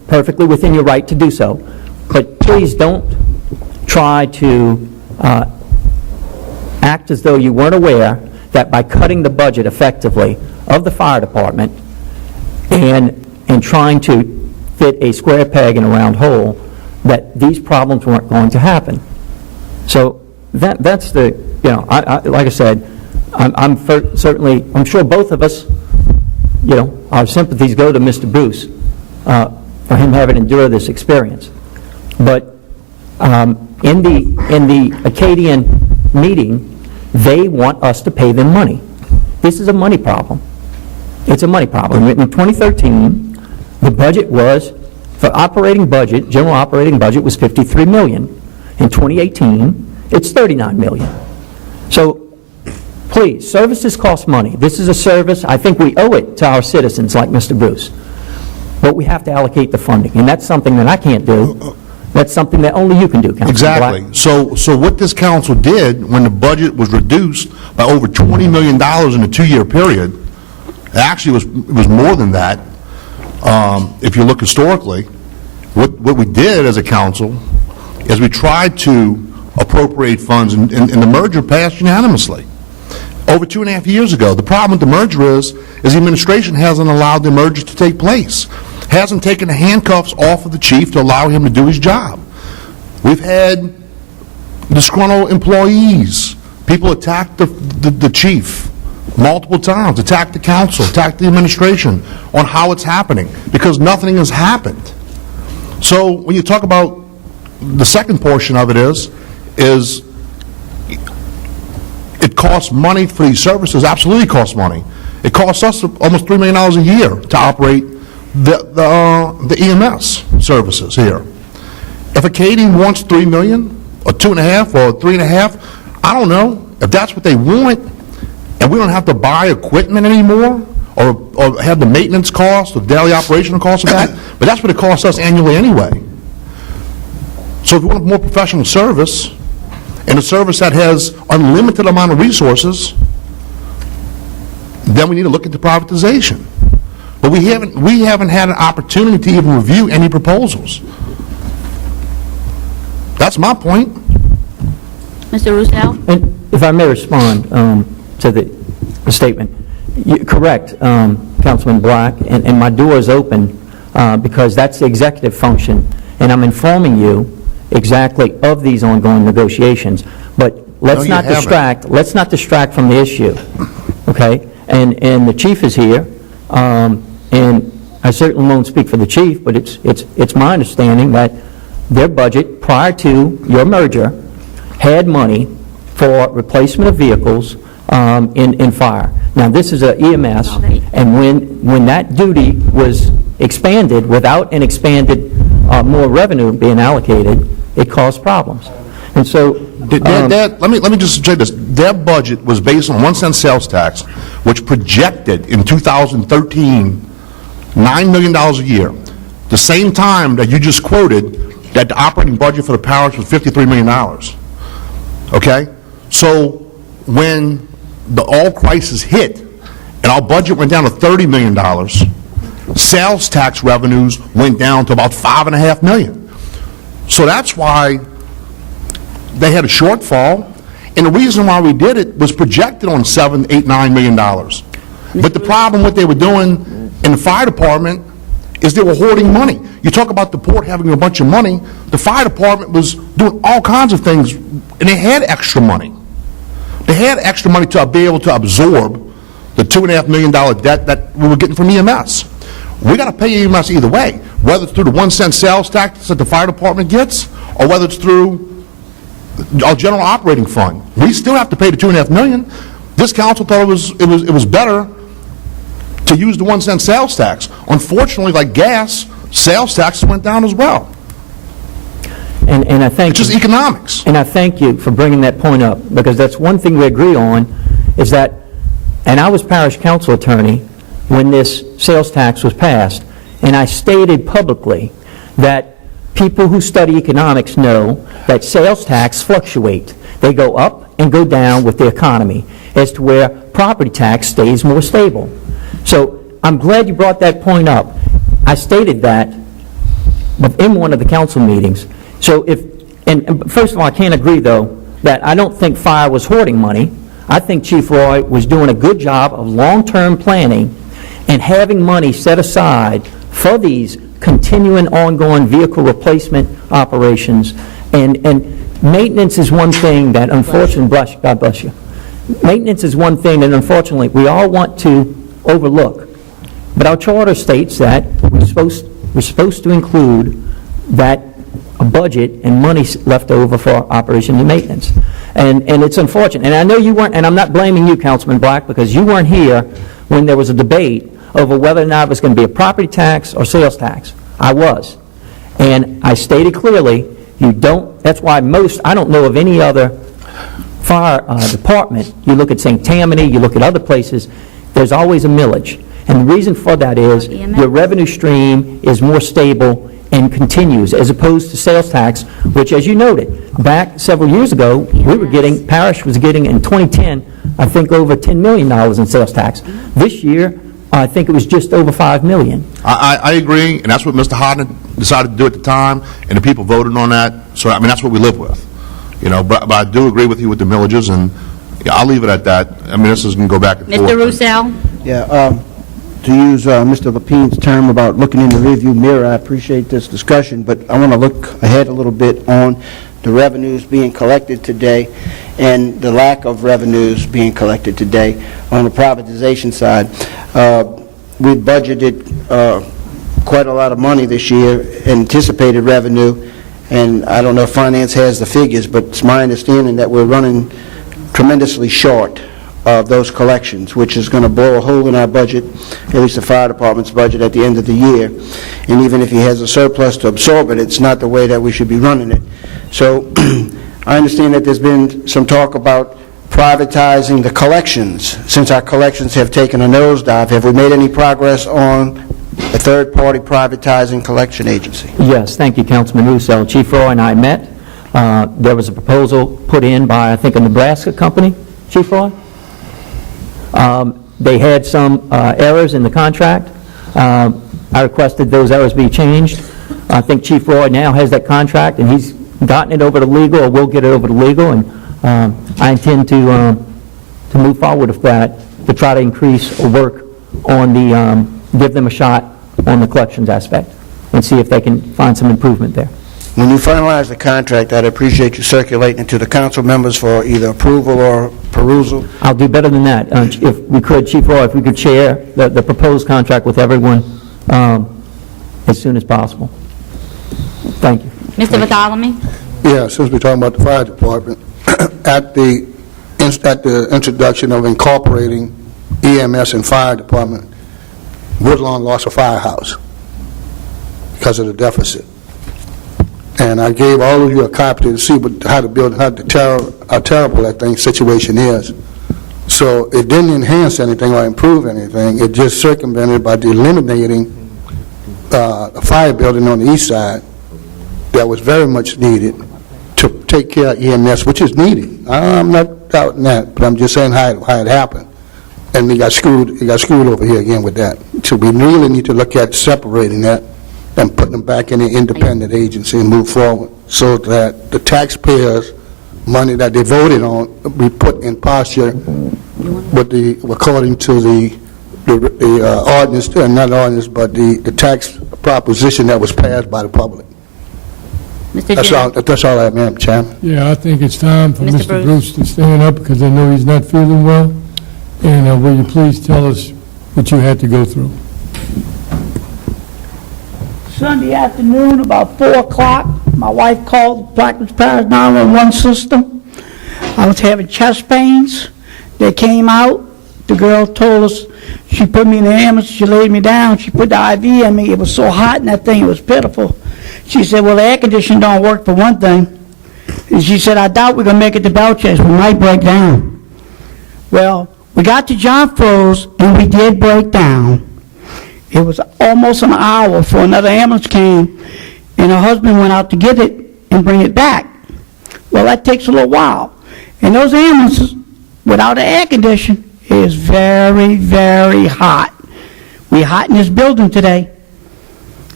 perfectly within your right to do so. But please don't try to act as though you weren't aware that by cutting the budget effectively of the fire department and trying to fit a square peg in a round hole, that these problems weren't going to happen. So that's the, like I said, I'm sure both of us, our sympathies go to Mr. Bruce for him having endured this experience. But in the Acadian meeting, they want us to pay them money. This is a money problem. It's a money problem. In 2013, the budget was, for operating budget, general operating budget was $53 million. In 2018, it's $39 million. So please, services cost money. This is a service. I think we owe it to our citizens like Mr. Bruce. But we have to allocate the funding, and that's something that I can't do. That's something that only you can do, Councilman Exactly. Black. So what this council did, when the budget was reduced by over $20 million in a 2-year period, actually it was more than that, if you look historically, what we did as a council is we tried to appropriate funds, and the merger passed unanimously over 2.5 years ago. The problem with the merger is the administration hasn't allowed the merger to take place, hasn't taken the handcuffs off of the chief to allow him to do his job. We've had disgruntled employees. People attack the chief multiple times, attack the council, attack the administration on how it's happening, because nothing has happened. So when you talk about the second portion of it is it costs money for these services. Absolutely costs money. It costs us almost $3 million a year to operate the EMS services here. If Acadian wants $3 million, or $2.5 or $3.5, I don't know. If that's what they want, and we don't have to buy equipment anymore, or have the maintenance cost, the daily operational cost of that, but that's what it costs us annually anyway. So if you want a more professional service, and a service that has unlimited amount of resources, then we need to look into privatization. But we haven't had an opportunity to even review any proposals. That's my point. Mr. Russo? And if I may respond to the statement. Correct, Councilman Black, and my door is open because that's the executive function, and I'm informing you exactly of these ongoing negotiations. But let's not distract from the issue, okay? And the chief is here, and I certainly won't speak for the chief, but it's my understanding that their budget prior to your merger had money for replacement of vehicles in fire. Now, this is a EMS, and when that duty was expanded without an expanded more revenue being allocated, it caused problems. And so let me just say this. Their budget was based on 1 cent sales tax, which projected in 2013 $9 million a year. The same time that you just quoted that the operating budget for the parish was $53 million. Okay? So when the oil crisis hit and our budget went down to $30 million, sales tax revenues went down to about $5.5 million. So that's why they had a shortfall, and the reason why we did it was projected on $7, $8, $9 million. But the problem what they were doing in the fire department is they were hoarding money. You talk about the port having a bunch of money, the fire department was doing all kinds of things, and they had extra money. They had extra money to be able to absorb the $2.5 million debt that we were getting from EMS. We got to pay EMS either way, whether it's through the 1 cent sales tax that the fire department gets, or whether it's through our general operating fund. We still have to pay the $2.5 million. This council thought it was better to use the 1 cent sales tax. Unfortunately, like gas, sales taxes went down as well. And I thank it's just economics. And I thank you for bringing that point up, because that's one thing we agree on, is that, and I was parish council attorney when this sales tax was passed, and I stated publicly that people who study economics know that sales tax fluctuate. They go up and go down with the economy, as to where property tax stays more stable. So I'm glad you brought that point up. I stated that in one of the council meetings. So and first of all, I can't agree, though, that I don't think fire was hoarding money. I think Chief Roy was doing a good job of long-term planning and having money set aside for these continuing, ongoing vehicle replacement operations. And maintenance is one thing that unfortunately, God bless you, maintenance is one thing that unfortunately we all want to overlook. But our charter states that we're supposed to include that a budget and money left over for operation and maintenance. And it's unfortunate. And I know you weren't, and I'm not blaming you, Councilman Black, because you weren't here when there was a debate over whether or not it was going to be a property tax or sales tax. I was. And I stated clearly, that's why I don't know of any other fire department. You look at St. Tammany, you look at other places, there's always a millage. And the reason for that is your revenue stream is more stable and continues, as opposed to sales tax, which, as you noted, back several years ago, Parish was getting, in 2010, I think over $10 million in sales tax. This year, I think it was just over $5 million. I agree, and that's what Mr. Hodnett decided to do at the time, and the people voted on that. So, I mean, that's what we live with. But I do agree with you with the millages, and I'll leave it at that. I mean, this is going to go back and forth. Mr. Roussel? Yeah, to use Mr. Lepine's term about looking in the rearview mirror, I appreciate this discussion, but I want to look ahead a little bit on the revenues being collected today and the lack of revenues being collected today on the privatization side. We budgeted quite a lot of money this year, anticipated revenue, and I don't know if finance has the figures, but it's my understanding that we're running tremendously short of those collections, which is going to blow a hole in our budget, at least the fire department's budget, at the end of the year. And even if he has a surplus to absorb it, it's not the way that we should be running it. So I understand that there's been some talk about privatizing the collections. Since our collections have taken a nosedive, have we made any progress on a third-party privatizing collection agency? Yes, thank you, Councilman Russo. Chief Roy and I met. There was a proposal put in by, I think, a Nebraska company, Chief Roy? They had some errors in the contract. I requested those errors be changed. I think Chief Roy now has that contract, and he's gotten it over to legal, or will get it over to legal, and I intend to move forward with that, to try to increase or work on the, give them a shot on the collections aspect, and see if they can find some improvement there. When you finalize the contract, I'd appreciate you circulating it to the council members for either approval or perusal. I'll do better than that. If we could, Chief Roy, if we could share the proposed contract with everyone as soon as possible. Thank you. Mr. Bartholomew? Yeah, since we're talking about the fire department, at the introduction of incorporating EMS and fire department, Woodlawn lost a firehouse because of the deficit. And I gave all of you a copy to see how terrible that thing situation is. So it didn't enhance anything or improve anything. It just circumvented by eliminating a fire building on the east side that was very much needed to take care of EMS, which is needed. I'm not doubting that, but I'm just saying how it happened. And it got screwed over here again with that. So we really need to look at separating that and putting them back in an independent agency and move forward so that the taxpayers' money that they voted on be put in posture with according to the ordinance, not ordinance, but the tax proposition that was passed by the public. That's all I have, Madam Chairman. Yeah, I think it's time for Mr. Mr. Bruce to stand up because I know he's not feeling well. And will you please tell us what you had to go through? Sunday afternoon, about 4 o'clock, my wife called Blackledge Parish 911 system. I was having chest pains. They came out. The girl told us, she put me in the ambulance, she laid me down, she put the IV in me. It was so hot in that thing, it was pitiful. She said, well, the air conditioning don't work for one thing. And she said, I doubt we're going to make it to Belchester. We might break down. Well, we got to John Froese, and we did break down. It was almost an hour before another ambulance came, and her husband went out to get it and bring it back. Well, that takes a little while. And those ambulances, without an air conditioner, is very, very hot. We're hot in this building today.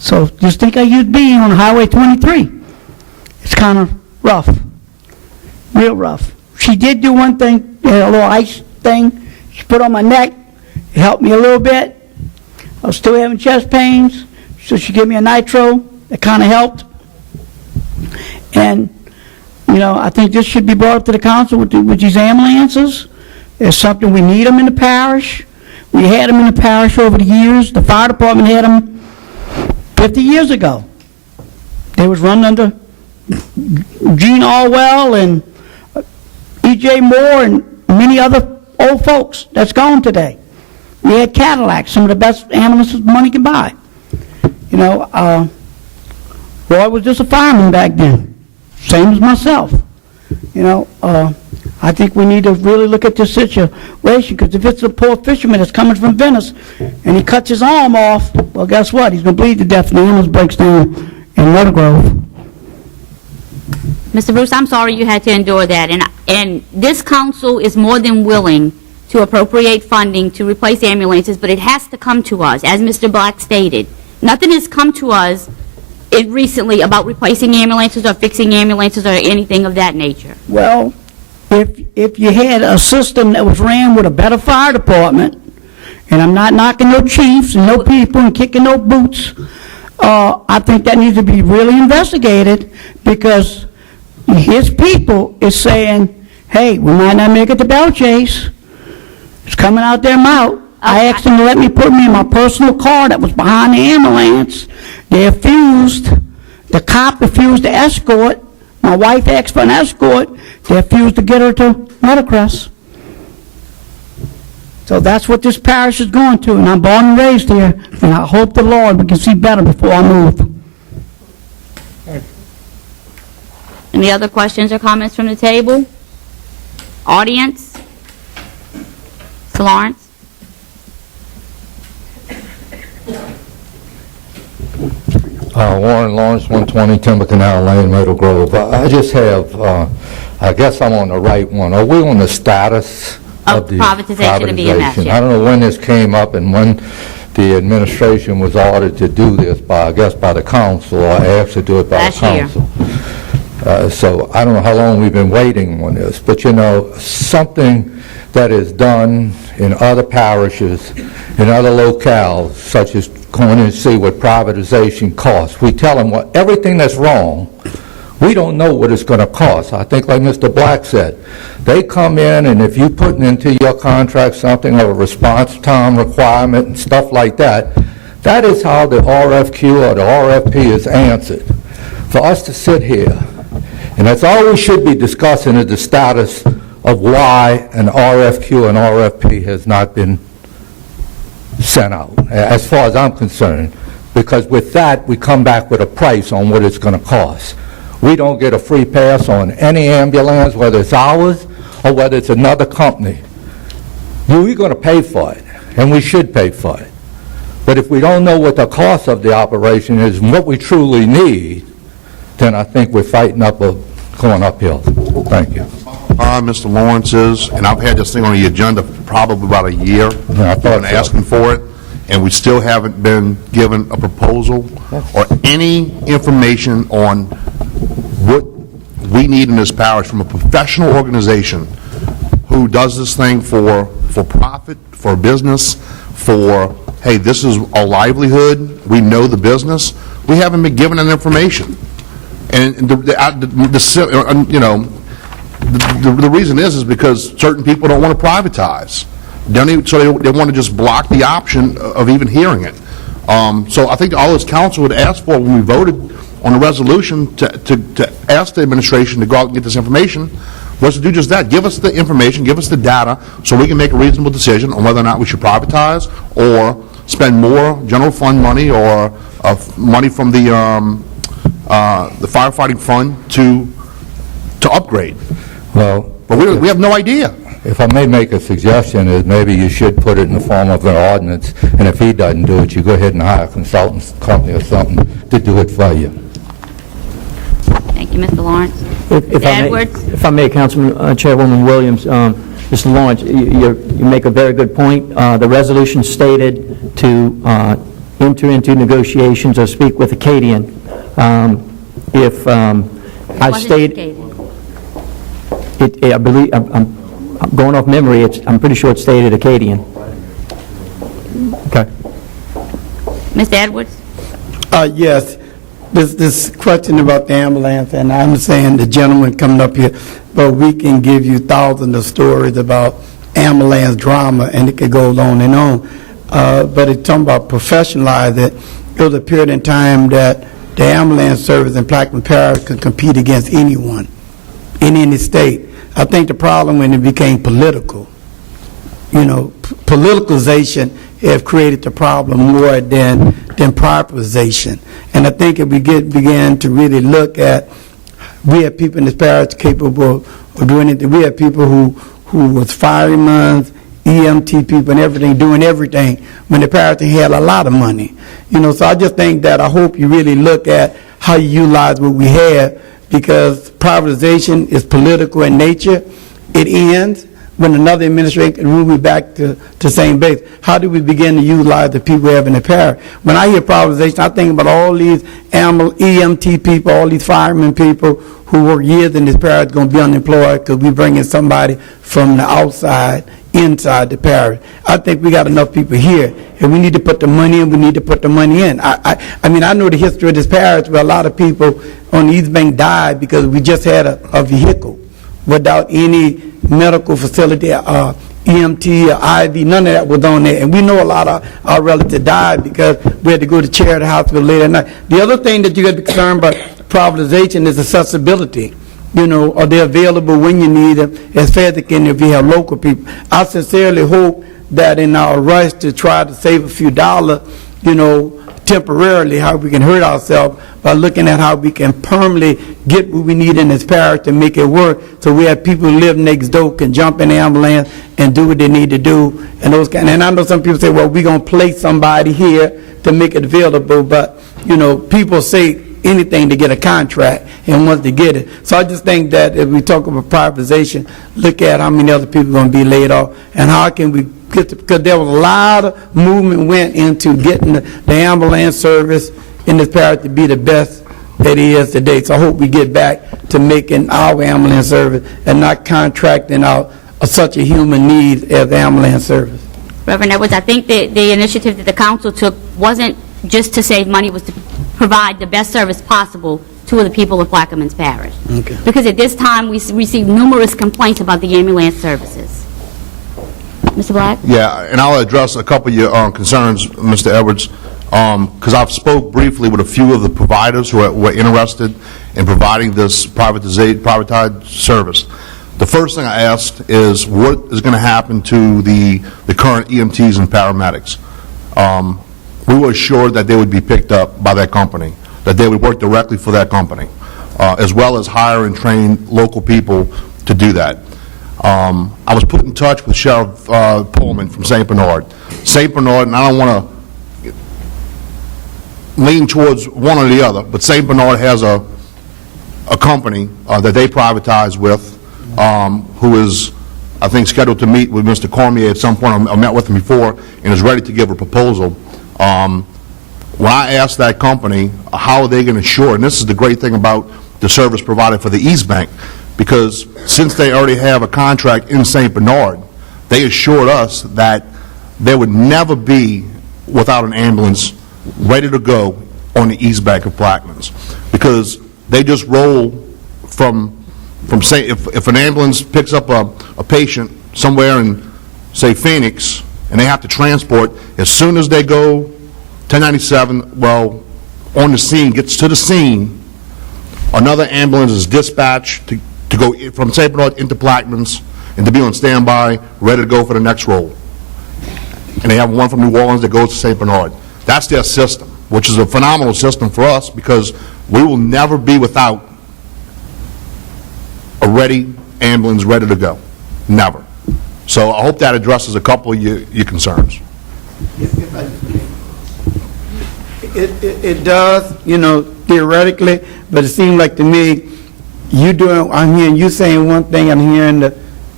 So just think I used B on Highway 23. It's kind of rough, real rough. She did do one thing, a little ice thing. She put on my neck. It helped me a little bit. I was still having chest pains, so she gave me a nitro. It kind of helped. And, you know, I think this should be brought up to the council with these ambulances. It's something, we need them in the parish. We had them in the parish over the years. The fire department had them 50 years ago. They was run under Gene Allwell and E.J. Moore and many other old folks that's gone today. We had Cadillacs, some of the best ambulances money can buy. You know, Roy was just a fireman back then, same as myself. You know, I think we need to really look at this situation, because if it's a poor fisherman that's coming from Venice and he cuts his arm off, well, guess what? He's going to bleed to death and the ambulance breaks down in Meadow Grove. Mr. Bruce, I'm sorry you had to endure that, and this council is more than willing to appropriate funding to replace ambulances, but it has to come to us, as Mr. Black stated. Nothing has come to us recently about replacing ambulances or fixing ambulances or anything of that nature. Well, if you had a system that was ran with a better fire department, and I'm not knocking no chiefs and no people and kicking no boots, I think that needs to be really investigated, because his people is saying, hey, we might not make it to Bell Chase. It's coming out their mouth. I asked them to let me put me in my personal car that was behind the ambulance. They refused. The cop refused to escort. My wife asked for an escort. They refused to get her to Meadowcrest. So that's what this parish is going to, and I'm born and raised here, and I hope the Lord we can see better before I move. Any other questions or comments from the table? Audience? Mr. Lawrence? Warren Lawrence, 120 Timber Canal Lane, Meadow Grove. I just have, I guess I'm on the right one. Are we on the status of the privatization of EMS, privatization? yeah. I don't know when this came up and when the administration was ordered to do this by, I guess, by the council, or asked to do it by Last the year. council. So I don't know how long we've been waiting on this, but you know, something that is done in other parishes, in other locales, such as going and see what privatization costs. We tell them everything that's wrong, we don't know what it's going to cost. I think like Mr. Black said, they come in, and if you put into your contract something of a response time requirement and stuff like that, that is how the RFQ or the RFP is answered. For us to sit here, and that's all we should be discussing, is the status of why an RFQ and RFP has not been sent out, as far as I'm concerned, because with that, we come back with a price on what it's going to cost. We don't get a free pass on any ambulance, whether it's ours or whether it's another company. We're going to pay for it, and we should pay for it. But if we don't know what the cost of the operation is and what we truly need, then I think we're going uphill. Thank you. Mr. Lawrence is, and I've had this thing on the agenda for probably about a year. I thought I've been asking for it, and we still haven't been given a proposal or any information on what we need in this parish from a professional organization who does this thing for profit, for business, for, hey, this is our livelihood, we know the business. We haven't been given that information. And the reason is because certain people don't want to privatize. So they want to just block the option of even hearing it. So I think all this council would ask for when we voted on the resolution to ask the administration to go out and get this information was to do just that. Give us the information, give us the data, so we can make a reasonable decision on whether or not we should privatize or spend more general fund money or money from the firefighting fund to upgrade. Well, but we have no idea. If I may make a suggestion, is maybe you should put it in the form of an ordinance, and if he doesn't do it, you go ahead and hire a consultant company or something to do it for you. Thank you, Mr. Lawrence. If Edwards? I may, Councilman, Chairwoman Williams, Mr. Lawrence, you make a very good point. The resolution stated to enter into negotiations or speak with Acadian. If I Wasn't stated, stated. I believe, I'm going off memory, I'm pretty sure it stated Acadian. Okay. Mr. Edwards? Yes, this question about the ambulance, and I'm saying the gentleman coming up here, but we can give you thousands of stories about ambulance drama, and it could go on and on. But it's talking about professionalize it. It was a period in time that the ambulance service in Plaquemine Parish could compete against anyone in any state. I think the problem when it became political, politicalization have created the problem more than privatization. And I think if we began to really look at, we have people in this parish capable of doing it. We have people who was firemen, EMT people and everything, doing everything when the parish had a lot of money. So I just think that I hope you really look at how you utilize what we have, because privatization is political in nature. It ends when another administration can move it back to same base. How do we begin to utilize the people we have in the parish? When I hear privatization, I think about all these EMT people, all these firemen people who work years in this parish going to be unemployed because we bring in somebody from the outside inside the parish. I think we got enough people here, and we need to put the money in. We need to put the money in. I mean, I know the history of this parish where a lot of people on the East Bank died because we just had a vehicle without any medical facility, EMT or IV, none of that was on there. And we know a lot of our relatives died because we had to go to Charity Hospital late at night. The other thing that you got to be concerned about privatization is accessibility. Are they available when you need them, as fast as they can if you have local people. I sincerely hope that in our rush to try to save a few dollars, temporarily, how we can hurt ourselves by looking at how we can permanently get what we need in this parish to make it work, so we have people who live next door can jump in the ambulance and do what they need to do. And I know some people say, well, we're going to place somebody here to make it available, but, people say anything to get a contract and want to get it. So I just think that if we talk about privatization, look at how many other people are going to be laid off and how can we get to, because there was a lot of movement went into getting the ambulance service in this parish to be the best that it is today. So I hope we get back to making our ambulance service and not contracting out such a human need as the ambulance service. Reverend Edwards, I think the initiative that the council took wasn't just to save money, was to provide the best service possible to the people of Plaquemines Parish. Okay. Because at this time, we received numerous complaints about the ambulance services. Mr. Black? Yeah, and I'll address a couple of your concerns, Mr. Edwards, because I've spoke briefly with a few of the providers who were interested in providing this privatized service. The first thing I asked is what is going to happen to the current EMTs and paramedics. We were assured that they would be picked up by that company, that they would work directly for that company, as well as hire and train local people to do that. I was put in touch with Sheriff Pullman from St. Bernard. St. Bernard, and I don't want to lean towards one or the other, but St. Bernard has a company that they privatize with, who is, I think, scheduled to meet with Mr. Cormier at some point. I met with him before and is ready to give a proposal. When I asked that company how are they going to assure, and this is the great thing about the service provided for the East Bank, because since they already have a contract in St. Bernard, they assured us that there would never be without an ambulance ready to go on the East Bank of Plaquemines, because they just roll from say, if an ambulance picks up a patient somewhere in, say, Phoenix, and they have to transport, as soon as they go 1097, well, on the scene, gets to the scene, another ambulance is dispatched to go from St. Bernard into Plaquemines and to be on standby, ready to go for the next roll. And they have one from New Orleans that goes to St. Bernard. That's their system, which is a phenomenal system for us, because we will never be without a ready ambulance ready to go. Never. So I hope that addresses a couple of your concerns. It does, theoretically, but it seems like to me, I'm hearing you saying one thing, I'm hearing the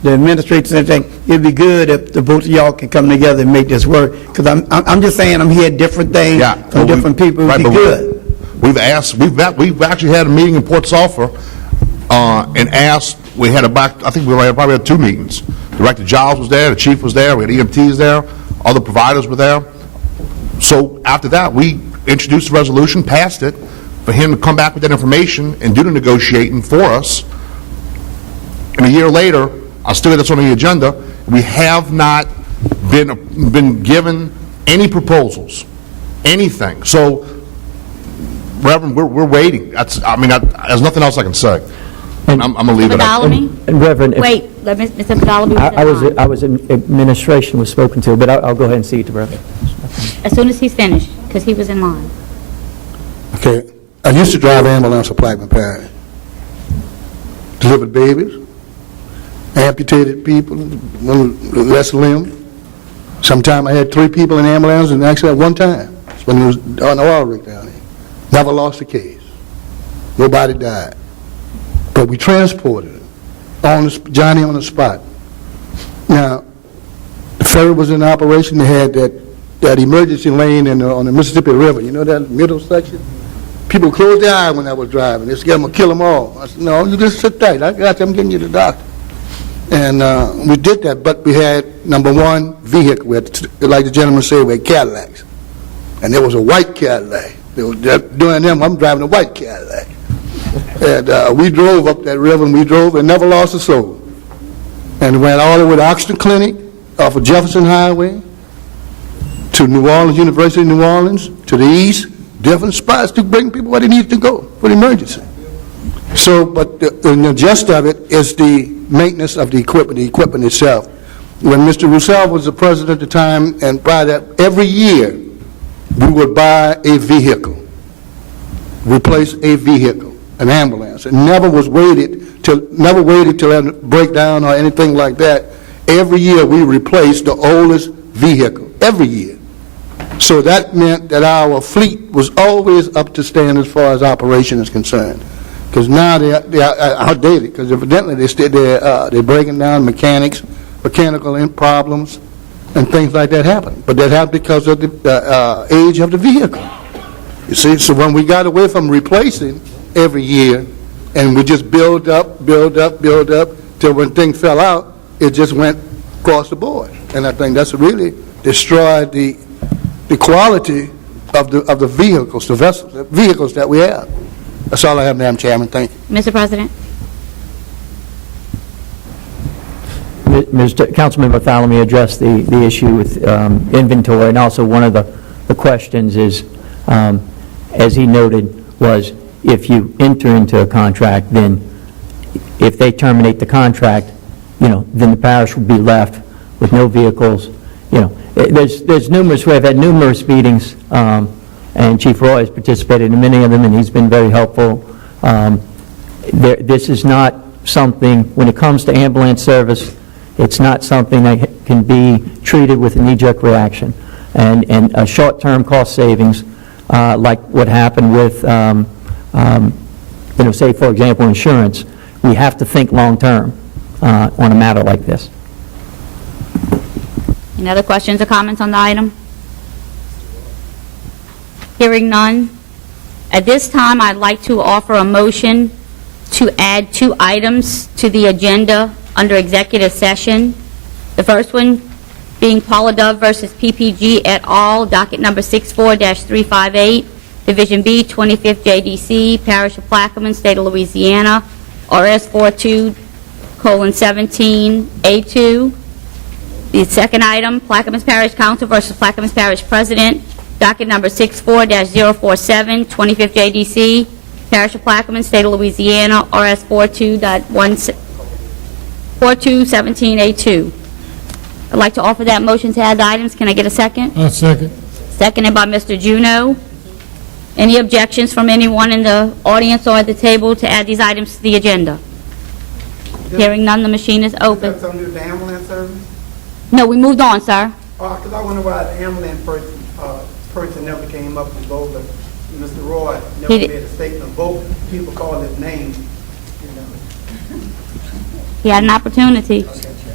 the administrators and everything, it'd be good if the both of y'all can come together and make this work, because I'm just saying, I'm hearing different things from different people, it'd be good. We've actually had a meeting in Port Sulphur, and asked, we had I think we probably had 2 meetings. Director Giles was there, the chief was there, we had EMTs there, other providers were there. So after that, we introduced the resolution, passed it, for him to come back with that information and do the negotiating for us. And a year later, I still got this on the agenda, we have not been given any proposals, anything. So, Reverend, we're waiting. There's nothing else I can say. I'm going to leave it at that. And Reverend, Wait, let Mr. Badalamy. I was in administration, was spoken to, but I'll go ahead and see it to Reverend. As soon as he's finished, because he was in line. Okay, I used to drive ambulance for Plaquemine Parish. Delivered babies, amputated people, less limb. Sometimes I had 3 people in ambulance, and actually at one time, when it was on the oil rig down there. Never lost a case. Nobody died. But we transported it, Johnny on the spot. Now, the ferry was in operation. They had that emergency lane on the Mississippi River. You know that middle section? People closed their eyes when I was driving. They said, I'm going to kill them all. I said, no, you just sit tight. I got you. I'm getting you to the doctor. And we did that, but we had, number one, vehicle. We had, like the gentleman said, we had Cadillacs. And there was a white Cadillac. During them, I'm driving a white Cadillac. And we drove up that river, and we drove and never lost a soul. And went all the way to Oxford Clinic, off of Jefferson Highway, to New Orleans, University of New Orleans, to the east, different spots to bring people where they needed to go for the emergency. So, but the gist of it is the maintenance of the equipment itself. When Mr. Roussel was the president at the time, and by that, every year, we would buy a vehicle, replace a vehicle, an ambulance. It never waited till it break down or anything like that. Every year we replaced the oldest vehicle, every year. So that meant that our fleet was always up to standard as far as operation is concerned. Because now they are outdated, because evidently they're breaking down mechanical problems, and things like that happen. But that happened because of the age of the vehicle. You see, so when we got away from replacing every year, and we just build up, till when things fell out, it just went across the board. And I think that's really destroyed the quality of the vehicles, the vehicles that we have. That's all I have, Madam Chairman. Thank you. Mr. President? Councilman Bartholomew addressed the issue with inventory, and also one of the questions is, as he noted, was if you enter into a contract, then if they terminate the contract, then the parish would be left with no vehicles. There's numerous, we've had numerous meetings, and Chief Roy has participated in many of them, and he's been very helpful. This is not something, when it comes to ambulance service, it's not something that can be treated with a knee-jerk reaction. And a short-term cost savings, like what happened with, say, for example, insurance, we have to think long-term on a matter like this. Any other questions or comments on the item? Hearing none. At this time, I'd like to offer a motion to add 2 items to the agenda under executive session. The first one being Paula Dove versus PPG et al., docket number 64-358, Division B, 25th JDC, Parish of Plaquemine, State of Louisiana, RS 42:17A2. The second item, Plaquemine Parish Council versus Plaquemine Parish President, docket number 64-047, 25th JDC, Parish of Plaquemine, State of Louisiana, RS 42:17A2. I'd like to offer that motion to add the items. Can I get a second? I'll second. Seconded by Mr. Juneau. Any objections from anyone in the audience or at the table to add these items to the agenda? Hearing none, the machine is open. Is that something to do with the ambulance service? No, we moved on, sir. Because I wonder why the ambulance person never came up and both of Mr. Roy never He made did- a statement. Both people called his name. He had an opportunity.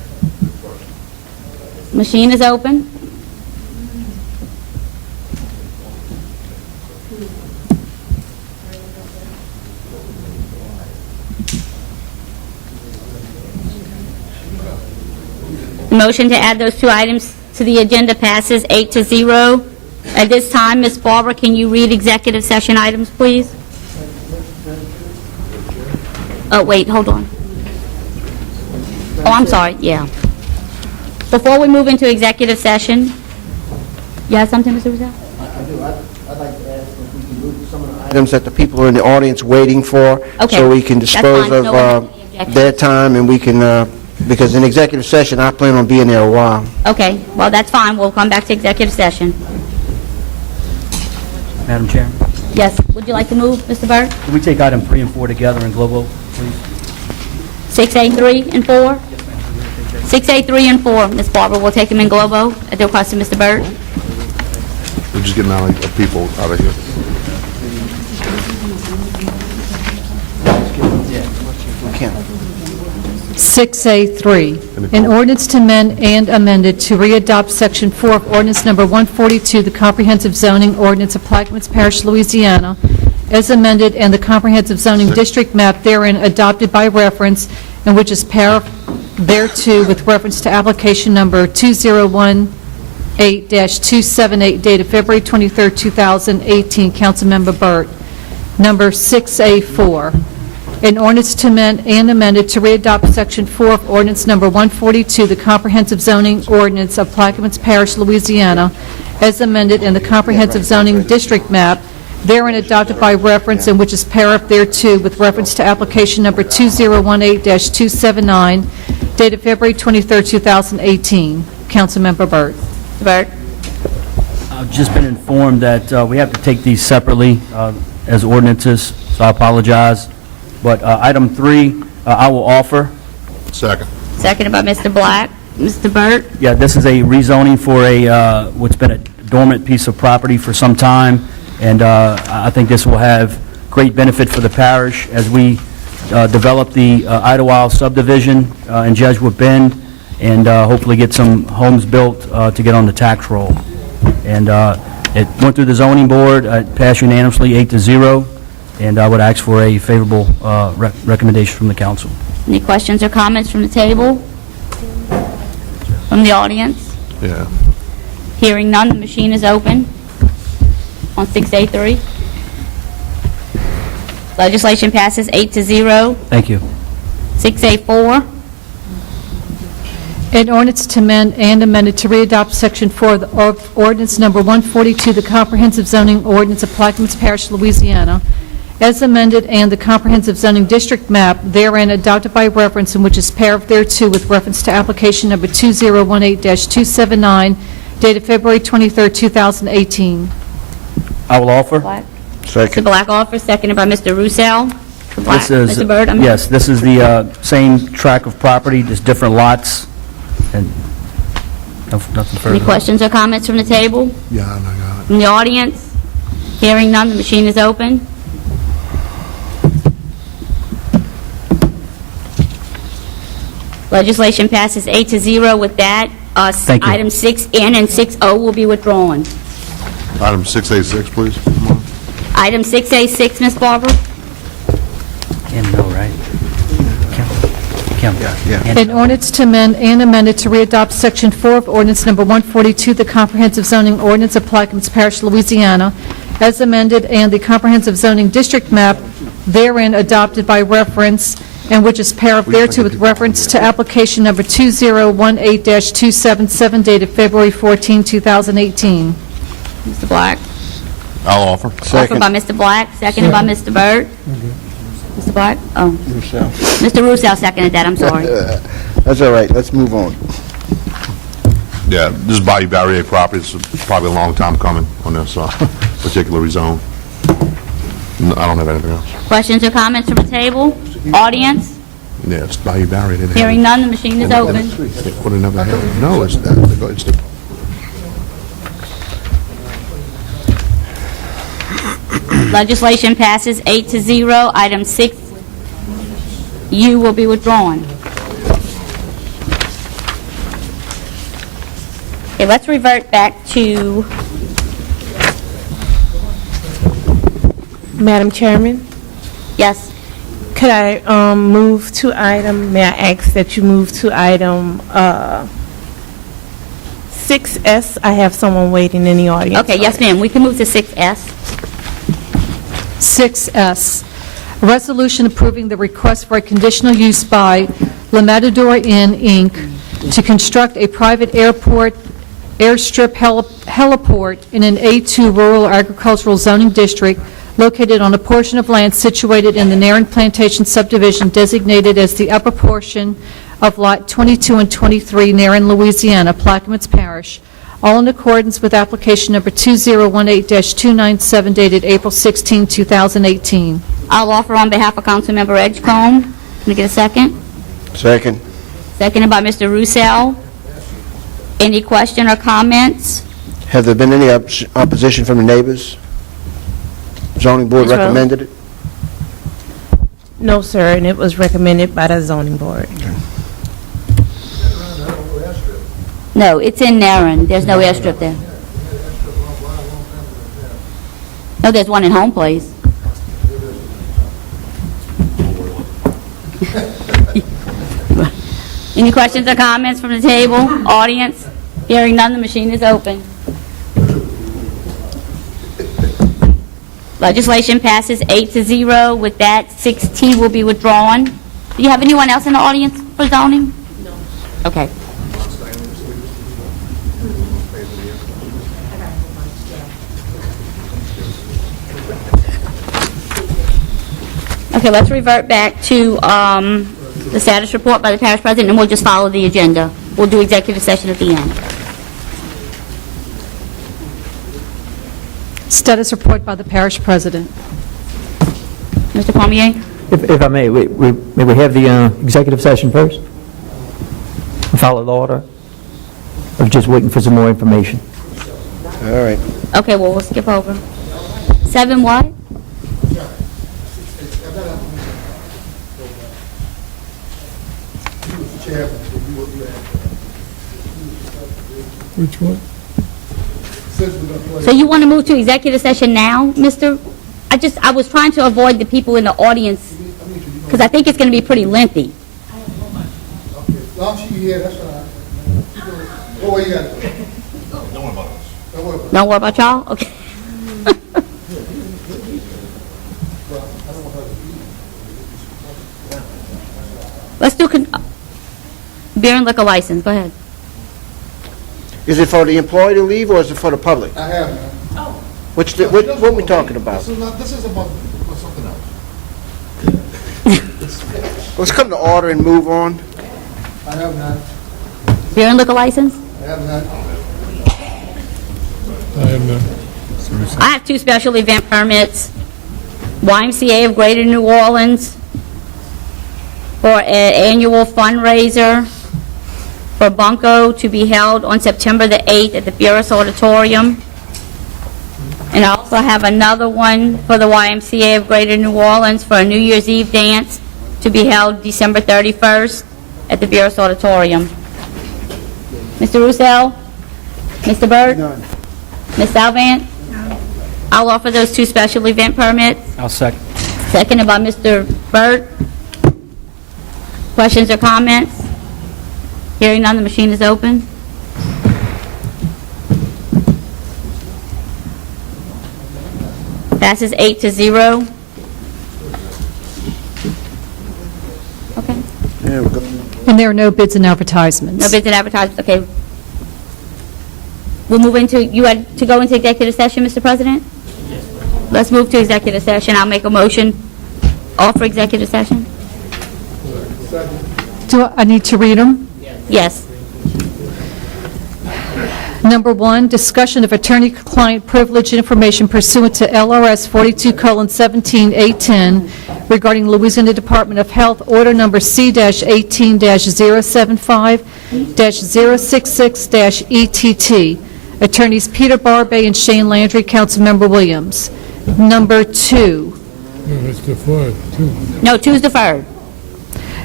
Machine is open. The motion to add those two items to the agenda passes 8-0. At this time, Ms. Barber, can you read executive session items, please? Oh, wait, hold on. Oh, I'm sorry, yeah. Before we move into executive session, you have something, Mr. Rizal? I do. I'd like to ask if we can move some of the items that the people are in the audience waiting for, Okay. so we can That's dispose fine. No one has of any objections. their time, and we can, because in executive session, I plan on being there a while. Okay, well, that's fine. We'll come back to executive session. Madam Chairman, Yes, would you like to move, Mr. Byrd? can we take item 3 and 4 together in global, please? 6A3 and 4? 6A3 and 4, Ms. Barber, we'll take them in globo at the request of Mr. Byrd. We're just getting out of people out of here. 6A3, an ordinance to amend and amended to re-adopt Section 4 of Ordinance Number 142, the Comprehensive Zoning Ordinance of Plaquemines Parish, Louisiana, as amended, and the Comprehensive Zoning District map therein adopted by reference, and which is par thereto with reference to application number 2018-278 dated February 23, 2018. Councilmember Burt. Number 6A4, an ordinance to amend and amended to re-adopt Section 4 of Ordinance Number 142, the Comprehensive Zoning Ordinance of Plaquemines Parish, Louisiana, as amended, and the Comprehensive Zoning District map therein adopted by reference, and which is par thereto with reference to application number 2018-279 dated February 23, 2018. Councilmember Burt. Mr. Byrd? I've just been informed that we have to take these separately as ordinances, so I apologize. But item 3, I will offer. Second. Seconded by Mr. Black. Mr. Byrd? Yeah, this is a rezoning for a, what's been a dormant piece of property for some time, and I think this will have great benefit for the parish as we develop the Idlewild subdivision in Jesuit Bend, and hopefully get some homes built to get on the tax roll. And it went through the zoning board, it passed unanimously 8-0, and I would ask for a favorable recommendation from the council. Any questions or comments from the table? From the audience? Yeah. Hearing none, the machine is open on 6A3. Legislation passes 8-0. Thank you. 6A4. An ordinance to amend and amended to re-adopt Section 4 of Ordinance Number 142, the Comprehensive Zoning Ordinance of Plaquemines Parish, Louisiana, as amended, and the Comprehensive Zoning District map therein adopted by reference, and which is par thereto with reference to application number 2018-279 dated February 23, 2018. I will offer. Black. Second. Mr. Black offers, seconded by Mr. Roussel. Mr. Black. This is, Mr. Byrd, I mean. yes, this is the same tract of property, just different lots, and nothing further. Any questions or comments from the table? Yeah, I got it. From the audience? Hearing none, the machine is open. Legislation passes 8-0. With that, Thank you. item 6N and 6O will be withdrawn. Item 6A6, please. Come on. Item 6A6, Ms. Barber? Kim, no, right? Kim? Yeah. An ordinance to amend and amended to re-adopt Section 4 of Ordinance Number 142, the Comprehensive Zoning Ordinance of Plaquemines Parish, Louisiana, as amended, and the Comprehensive Zoning District map therein adopted by reference, and which is par thereto with reference to application number 2018-277 dated February 14, 2018. Mr. Black? I'll offer. Offered by Mr. Black, seconded by Mr. Byrd. Mr. Black? Oh, Mr. Roussel seconded that, I'm sorry. That's all right, let's move on. Yeah, this is Bayou Barrier property. It's probably a long time coming on this particular rezone. I don't have anything else. Questions or comments from the table? Audience? Yeah, it's Bayou Barrier. They didn't have Hearing it. none, the machine is open. Would have never had it. No, it's the Legislation passes 8-0. Item 6U will be withdrawn. Okay, let's revert back to, Madam Chairman, yes, could I move to item, may I ask that you move to item 6S? I have someone waiting in the audience. okay, yes, ma'am, we can move to 6S. 6S, a resolution approving the request for a conditional use by La Matador Inn, Inc. to construct a private airstrip heliport in an A2 rural agricultural zoning district located on a portion of land situated in the Narren Plantation subdivision designated as the upper portion of Lot 22 and 23, Narren, Louisiana, Plaquemines Parish, all in accordance with application number 2018-297 dated April 16, 2018. I'll offer on behalf of Councilmember Edgecombe. Can we get a second? Second. Seconded by Mr. Roussel. Any question or comments? Have there been any opposition from the neighbors? Zoning board Ms. Rose? recommended it? No, sir, and it was recommended by the zoning board. No, it's in Narren. There's no airstrip there. No, there's one in Home Place. Any questions or comments from the table? Audience? Hearing none, the machine is open. Legislation passes 8-0. With that, 6T will be withdrawn. Do you have anyone else in the audience for zoning? No. Okay. Okay, let's revert back to the status report by the parish president, and we'll just follow the agenda. We'll do executive session at the end. Status report by the parish president. Mr. Cormier? If I may, may we have the executive session first? Follow the order? Or just waiting for some more information? All right. Okay, well, we'll skip over. 7 what? Which one? So you want to move to executive session now, Mr.? I was trying to avoid the people in the audience, because I think it's going to be pretty lengthy. Don't worry about y'all? Okay. Let's do beer and liquor license. Go ahead. Is it for the employee to leave, or is it for the public? I have, man. What are we talking about? This is about something else. Let's come to order and move on. I have not. Beer and liquor license? I have not. I have none. I have 2 special event permits. YMCA of Greater New Orleans for an annual fundraiser for Bunko to be held on September the 8th at the Fierce Auditorium. And I also have another one for the YMCA of Greater New Orleans for a New Year's Eve dance to be held December 31st at the Fierce Auditorium. Mr. Roussel? Mr. Byrd? None. Ms. Salvant? I'll offer those 2 special event permits. I'll second. Seconded by Mr. Byrd. Questions or comments? Hearing none, the machine is open. Passes 8-0. Okay. Yeah, we're good. And there are no bids and advertisements. No bids and advertisements, okay. We'll move into, you had to go into executive session, Mr. President? Let's move to executive session. I'll make a motion. Offer executive session? Do I need to read them? Yes. Number 1, discussion of attorney-client privilege information pursuant to LRS 42:17-810 regarding Louisiana Department of Health Order Number C-18-075-066-ETT. Attorneys Peter Barbay and Shane Landry, Councilmember Williams. Number 2, No, that's deferred, too. No, 2 is deferred.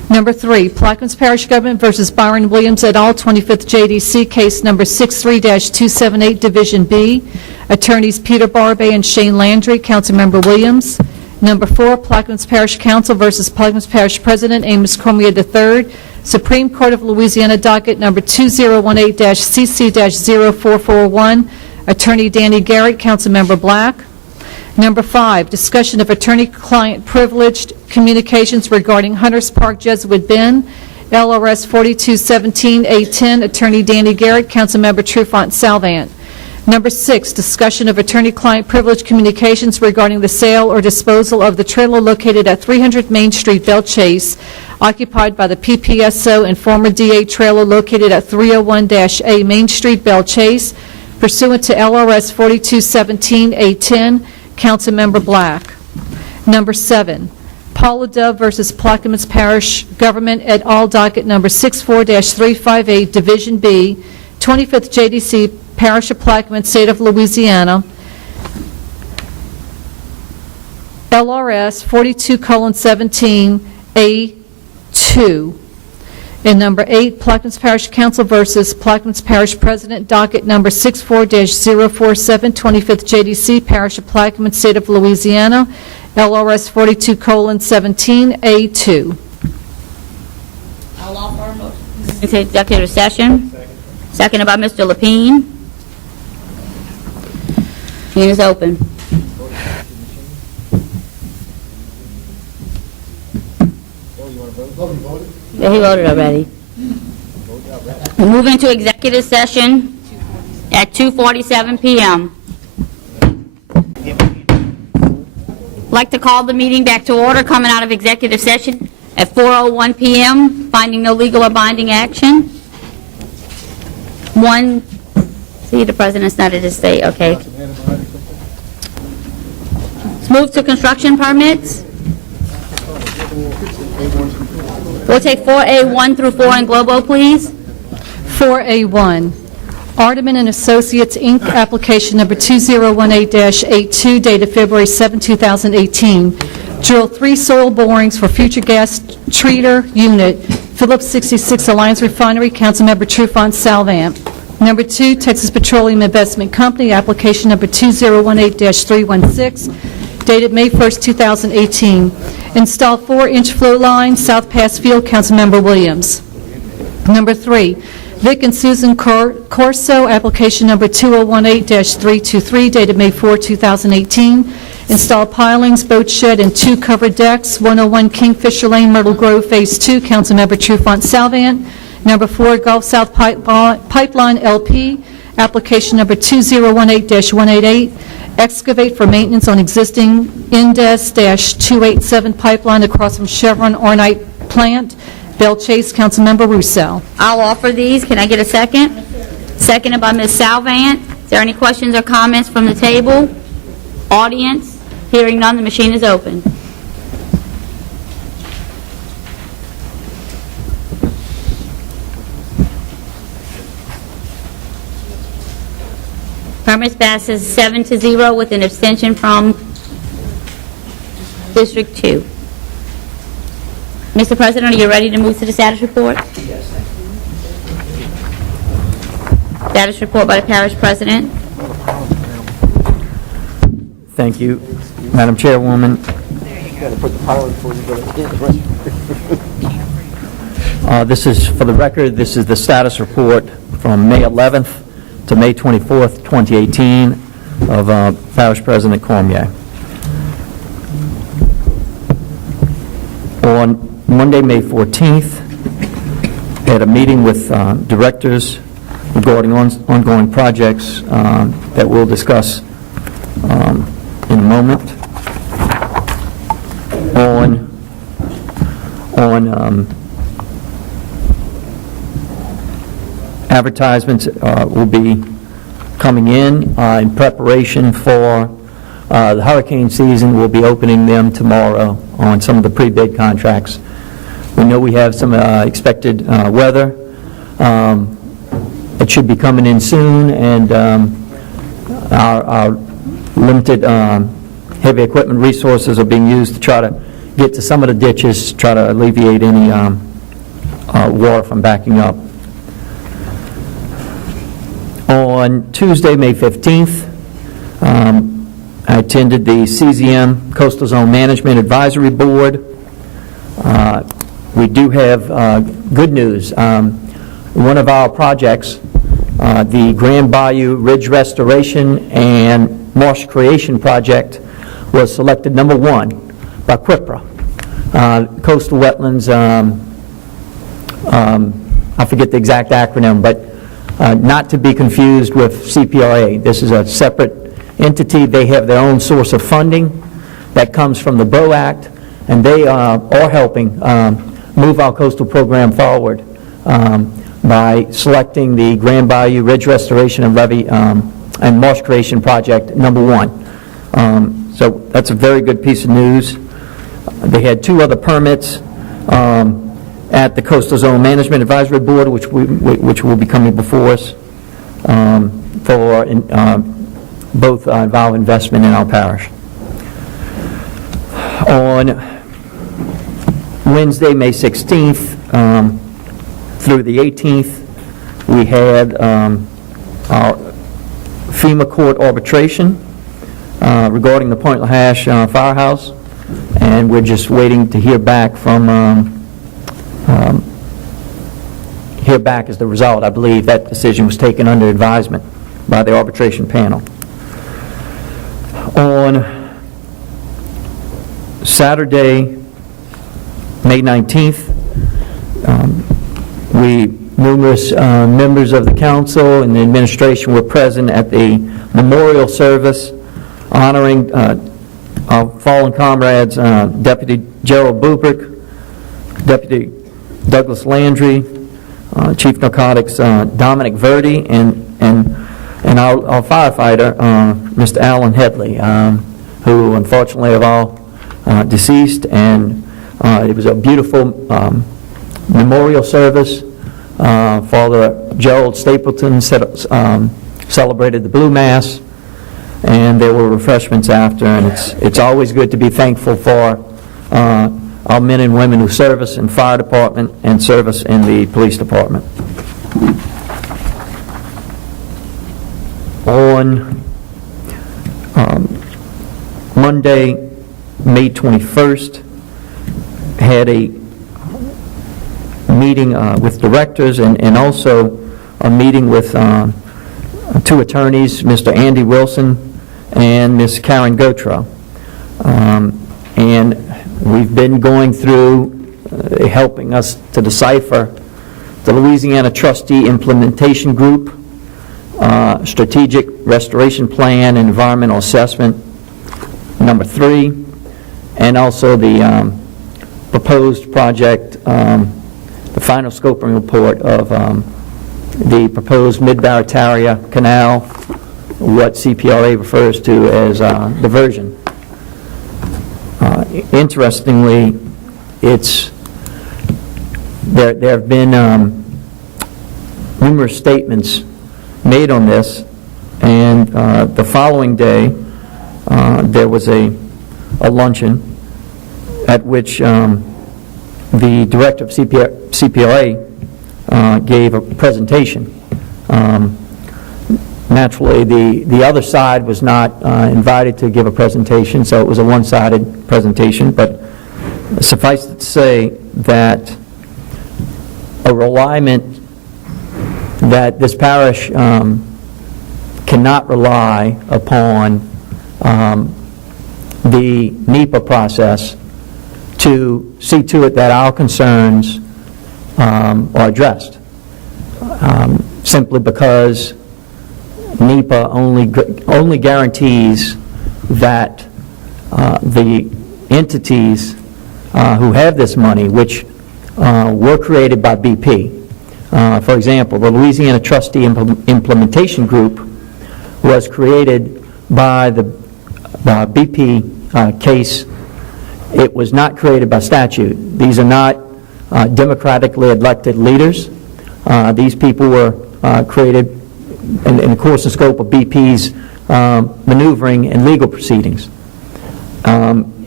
Number 3, Plaquemines Parish Government versus Byron Williams et al., 25th JDC, case number 63-278, Division B. Attorneys Peter Barbay and Shane Landry, Councilmember Williams. Number 4, Plaquemines Parish Council versus Plaquemines Parish President Amos Cormier III, Supreme Court of Louisiana, docket number 2018-CC-0441, Attorney Danny Garrett, Councilmember Black. Number 5, discussion of attorney-client privileged communications regarding Hunters Park Jesuit Bend, LRS 4217A10, Attorney Danny Garrett, Councilmember Trufant Salvant. Number 6, discussion of attorney-client privileged communications regarding the sale or disposal of the trailer located at 300 Main Street, Belle Chase, occupied by the PPSO and former DA trailer located at 301-A Main Street, Belle Chase, pursuant to LRS 4217A10, Councilmember Black. Number 7, Paula Dove versus Plaquemines Parish Government et al., docket number 64-358, Division B, 25th JDC, Parish of Plaquemines, State of Louisiana, LRS 42:17A2. And number 8, Plaquemines Parish Council versus Plaquemines Parish President, docket number 64-047, 25th JDC, Parish of Plaquemines, State of Louisiana, LRS 42:17A2. I'll offer a motion. Into executive session. Seconded by Mr. Lapine. Meeting is open. Yeah, he voted already. We move into executive session at 2:47 p.m. Like to call the meeting back to order, coming out of executive session at 4:01 p.m., finding no legal or binding action. The president's not at his state, okay. Let's move to construction permits. We'll take 4A1 through 4 in Globo, please. 4A1, Ardeman and Associates, Inc., application number 2018-82, dated February 7, 2018. Drill 3 soil borings for future gas treater unit, Phillips 66 Alliance Refinery, Councilmember Trufant Salvant. Number 2, Texas Petroleum Investment Company, application number 2018-316, dated May 1, 2018. Install 4-inch flow line, South Pass Field, Councilmember Williams. Number 3, Vic and Susan Corso, application number 2018-323, dated May 4, 2018. Install pilings, boat shed, and 2 covered decks, 101 Kingfisher Lane, Myrtle Grove, Phase 2, Councilmember Trufant Salvant. Number 4, Gulf South Pipeline LP, application number 2018-188, excavate for maintenance on existing Indes-287 pipeline across from Chevron Ornite Plant, Belle Chase, Councilmember Roussel. I'll offer these. Can I get a second? Seconded by Ms. Salvant. Is there any questions or comments from the table? Audience? Hearing none, the machine is open. Permits passes 7-0 with an abstention from District 2. Mr. President, are you ready to move to the status report? Yes. Status report by the Parish President. Thank you, Madam Chairwoman. This is, for the record, this is the status report from May 11th to May 24th, 2018, of Parish President Cormier. On Monday, May 14th, I had a meeting with directors regarding ongoing projects that we'll discuss in a moment. On advertisements will be coming in preparation for the hurricane season. We'll be opening them tomorrow on some of the pre-bid contracts. We know we have some expected weather. It should be coming in soon, and our limited heavy equipment resources are being used to try to get to some of the ditches, try to alleviate any water from backing up. On Tuesday, May 15th, I attended the CZM Coastal Zone Management Advisory Board. We do have good news. One of our projects, the Grand Bayou Ridge Restoration and Marsh Creation Project, was selected number 1 by QIPRA. Coastal Wetlands, I forget the exact acronym, but not to be confused with CPRA. This is a separate entity. They have their own source of funding that comes from the BOE Act, and they are helping move our coastal program forward by selecting the Grand Bayou Ridge Restoration and Levee and Marsh Creation Project number 1. So that's a very good piece of news. They had 2 other permits at the Coastal Zone Management Advisory Board, which will be coming before us for both involve investment in our parish. On Wednesday, May 16th through the 18th, we had our FEMA court arbitration regarding the Point Lahash firehouse, and we're just waiting to hear back from hear back as the result. I believe that decision was taken under advisement by the arbitration panel. On Saturday, May 19th, numerous members of the council and the administration were present at the memorial service honoring our fallen comrades, Deputy Gerald Bubrick, Deputy Douglas Landry, Chief Narcotics Dominic Verdi, and our firefighter, Mr. Alan Headley, who unfortunately are all deceased. And it was a beautiful memorial service. Father Gerald Stapleton celebrated the Blue Mass, and there were refreshments after. And it's always good to be thankful for our men and women who service in fire department and service in the police department. On Monday, May 21st, had a meeting with directors and also a meeting with 2 attorneys, Mr. Andy Wilson and Ms. Karen Gautreaux. And we've been going through helping us to decipher the Louisiana Trustee Implementation Group, Strategic Restoration Plan and Environmental Assessment number 3, and also the proposed project, the final scoping report of the proposed Mid-Barataria Canal, what CPRA refers to as diversion. Interestingly, there have been numerous statements made on this, and the following day there was a luncheon at which the director of CPRA gave a presentation. Naturally, the other side was not invited to give a presentation, so it was a one-sided presentation, but suffice it to say that a reliance that this parish cannot rely upon the NEPA process to see to it that our concerns are addressed, simply because NEPA only guarantees that the entities who have this money, which were created by BP. For example, the Louisiana Trustee Implementation Group was created by the BP case. It was not created by statute. These are not democratically elected leaders. These people were created in the course and scope of BP's maneuvering and legal proceedings. And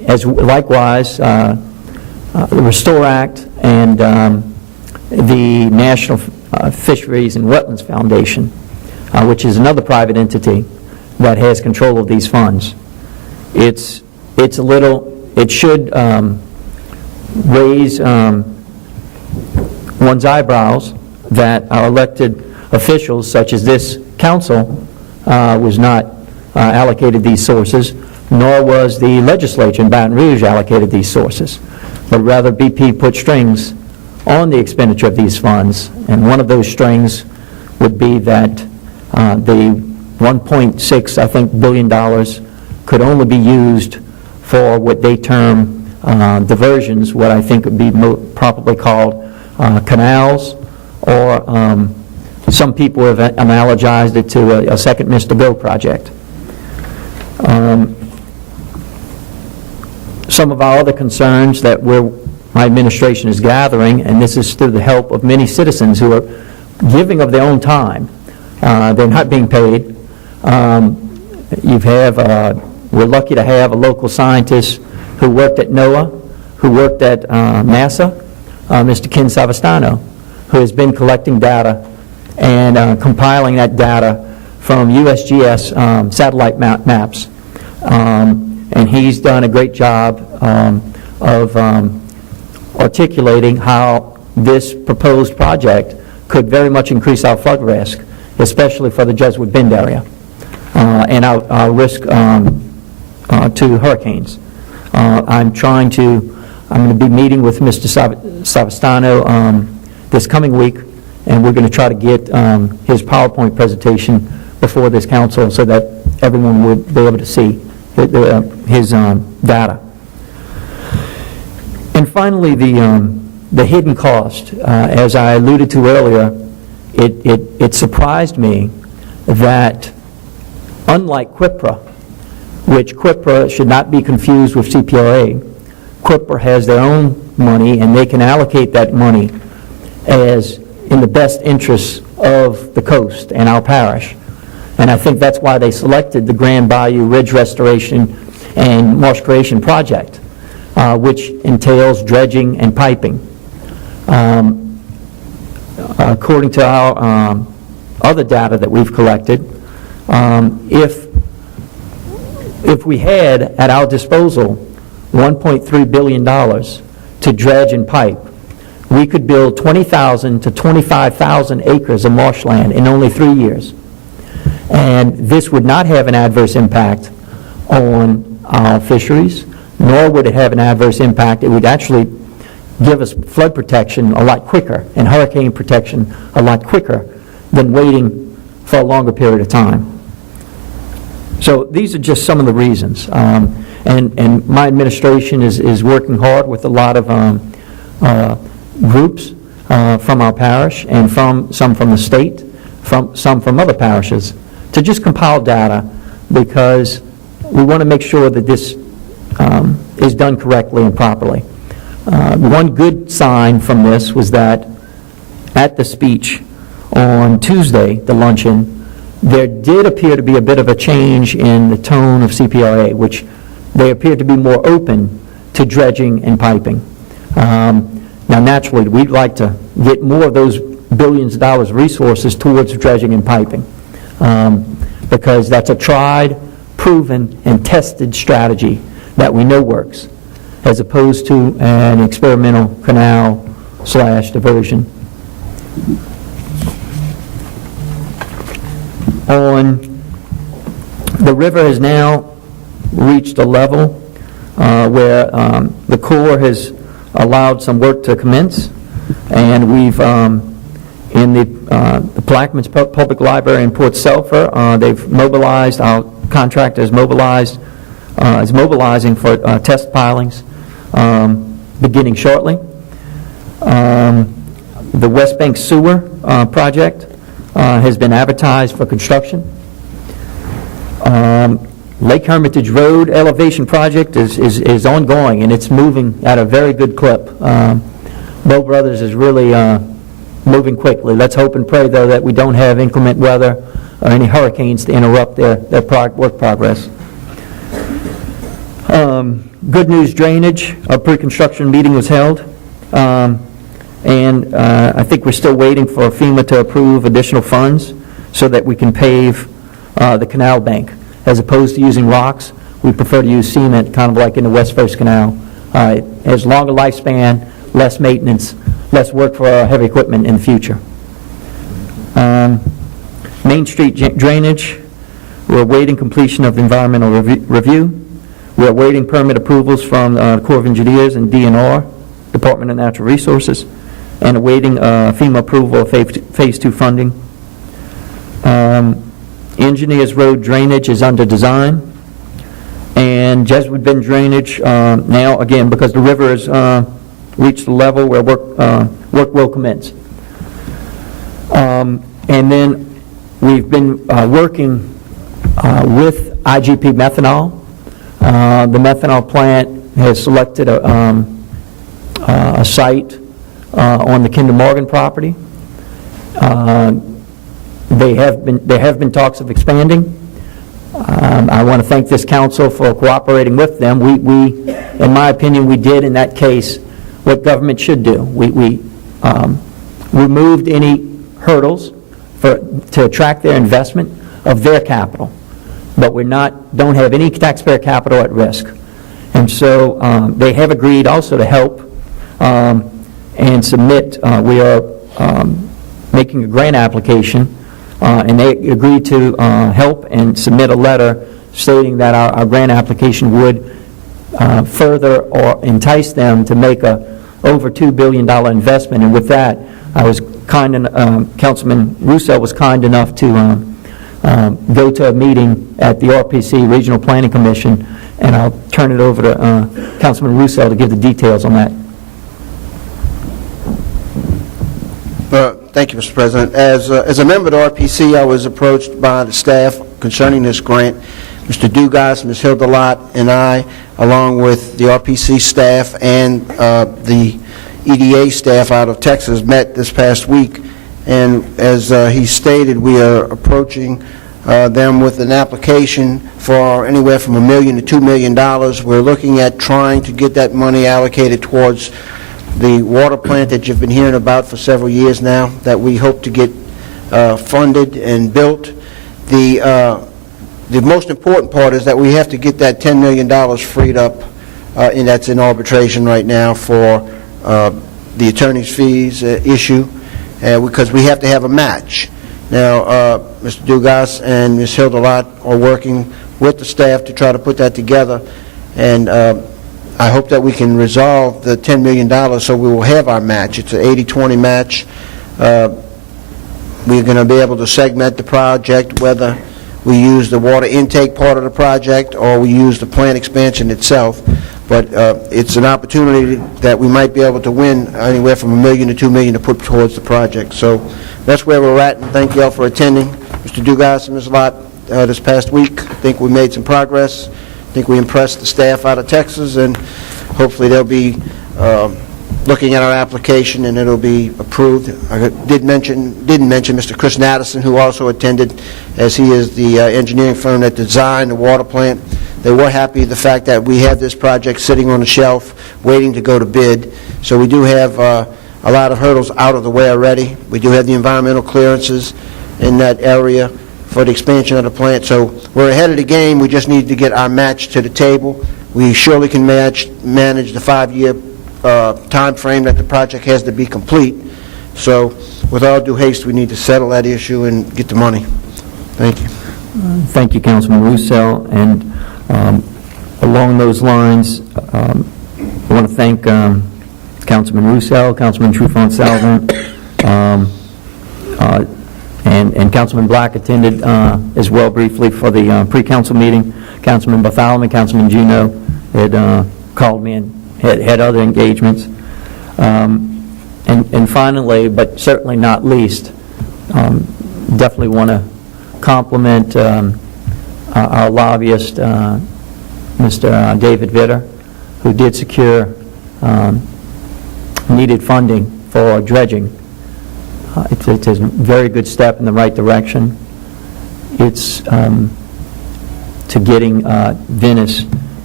as likewise, the Restore Act and the National Fisheries and Wetlands Foundation, which is another private entity that has control of these funds. It should raise one's eyebrows that our elected officials, such as this council, was not allocated these sources, nor was the legislature in Baton Rouge allocated these sources, but rather BP put strings on the expenditure of these funds, and one of those strings would be that the $1.6, I think, billion could only be used for what they term diversions, what I think would be properly called canals, or some people have analogized it to a second Mr. Go project. Some of our other concerns that my administration is gathering, and this is through the help of many citizens who are giving of their own time. They're not being paid. We're lucky to have a local scientist who worked at NOAA, who worked at NASA, Mr. Ken Savastano, who has been collecting data and compiling that data from USGS satellite maps. And he's done a great job of articulating how this proposed project could very much increase our flood risk, especially for the Jesuit Bend area, and our risk to hurricanes. I'm going to be meeting with Mr. Savastano this coming week, and we're going to try to get his PowerPoint presentation before this council so that everyone will be able to see his data. And finally, the hidden cost. As I alluded to earlier, it surprised me that, unlike QIPRA, which QIPRA should not be confused with CPRA, QIPRA has their own money, and they can allocate that money as in the best interests of the coast and our parish. And I think that's why they selected the Grand Bayou Ridge Restoration and Marsh Creation Project, which entails dredging and piping. According to our other data that we've collected, if we had at our disposal $1.3 billion to dredge and pipe, we could build 20,000 to 25,000 acres of marshland in only 3 years. And this would not have an adverse impact on our fisheries, nor would it have an adverse impact. It would actually give us flood protection a lot quicker and hurricane protection a lot quicker than waiting for a longer period of time. So these are just some of the reasons. And my administration is working hard with a lot of groups from our parish and some from the state, some from other parishes, to just compile data, because we want to make sure that this is done correctly and properly. One good sign from this was that at the speech on Tuesday, the luncheon, there did appear to be a bit of a change in the tone of CPRA, which they appeared to be more open to dredging and piping. Now, naturally, we'd like to get more of those billions of dollars resources towards dredging and piping, because that's a tried, proven, and tested strategy that we know works, as opposed to an experimental canal/diversion. The river has now reached a level where the Corps has allowed some work to commence, and we've in the Plaquemines Public Library in Port Sulphur, they've mobilized, our contractor is mobilizing for test pilings beginning shortly. The West Bank Sewer project has been advertised for construction. Lake Hermitage Road elevation project is ongoing, and it's moving at a very good clip. Bow Brothers is really moving quickly. Let's hope and pray, though, that we don't have inclement weather or any hurricanes to interrupt their work progress. Good news drainage, a pre-construction meeting was held, and I think we're still waiting for FEMA to approve additional funds so that we can pave the canal bank. As opposed to using rocks, we prefer to use cement, kind of like in the West First Canal. It has longer lifespan, less maintenance, less work for our heavy equipment in the future. Main Street drainage, we're awaiting completion of the environmental review. We're awaiting permit approvals from the Corps of Engineers and DNR, Department of Natural Resources, and awaiting FEMA approval of Phase 2 funding. Engineers Road drainage is under design. And Jesuit Bend drainage, now, again, because the river has reached the level where work will commence. And then we've been working with IGP Methanol. The methanol plant has selected a site on the Kinder Morgan property. There have been talks of expanding. I want to thank this council for cooperating with them. We, in my opinion, we did in that case what government should do. We removed any hurdles to attract their investment of their capital, but don't have any taxpayer capital at risk. And so they have agreed also to help and submit. We are making a grant application, and they agreed to help and submit a letter stating that our grant application would further or entice them to make a over $2 billion investment. And with that, I was Councilman Russo was kind enough to go to a meeting at the RPC, Regional Planning Commission, and I'll turn it over to Councilman Russo to give the details on that. Thank you, Mr. President. As a member of the RPC, I was approached by the staff concerning this grant. Mr. Dugas, Ms. Hilda Lott, and I, along with the RPC staff and the EDA staff out of Texas, met this past week. And as he stated, we are approaching them with an application for anywhere from $1 million to $2 million. We're looking at trying to get that money allocated towards the water plant that you've been hearing about for several years now, that we hope to get funded and built. The most important part is that we have to get that $10 million freed up, and that's in arbitration right now for the attorney's fees issue, because we have to have a match. Now, Mr. Dugas and Ms. Hilda Lott are working with the staff to try to put that together, and I hope that we can resolve the $10 million so we will have our match. It's an 80-20 match. We're going to be able to segment the project, whether we use the water intake part of the project or we use the plant expansion itself. But it's an opportunity that we might be able to win anywhere from $1 million to $2 million to put towards the project. So that's where we're at, and thank you all for attending. Mr. Dugas and Ms. Lott, this past week, I think we made some progress. I think we impressed the staff out of Texas, and hopefully they'll be looking at our application and it'll be approved. I didn't mention Mr. Chris Naddison, who also attended, as he is the engineering firm that designed the water plant. They were happy with the fact that we have this project sitting on the shelf waiting to go to bid. So we do have a lot of hurdles out of the way already. We do have the environmental clearances in that area for the expansion of the plant. So we're ahead of the game. We just need to get our match to the table. We surely can manage the 5-year time frame that the project has to be complete. So with all due haste, we need to settle that issue and get the money. Thank you. Thank you, Councilman Russo. And along those lines, I want to thank Councilman Russo, Councilman Trufant-Salvant, and Councilman Black attended as well briefly for the pre-council meeting. Councilman Bartholomew, Councilman Juneau had called me and had other engagements. And finally, but certainly not least, definitely want to compliment our lobbyist, Mr. David Vitter, who did secure needed funding for dredging. It's a very good step in the right direction. It's to getting Venice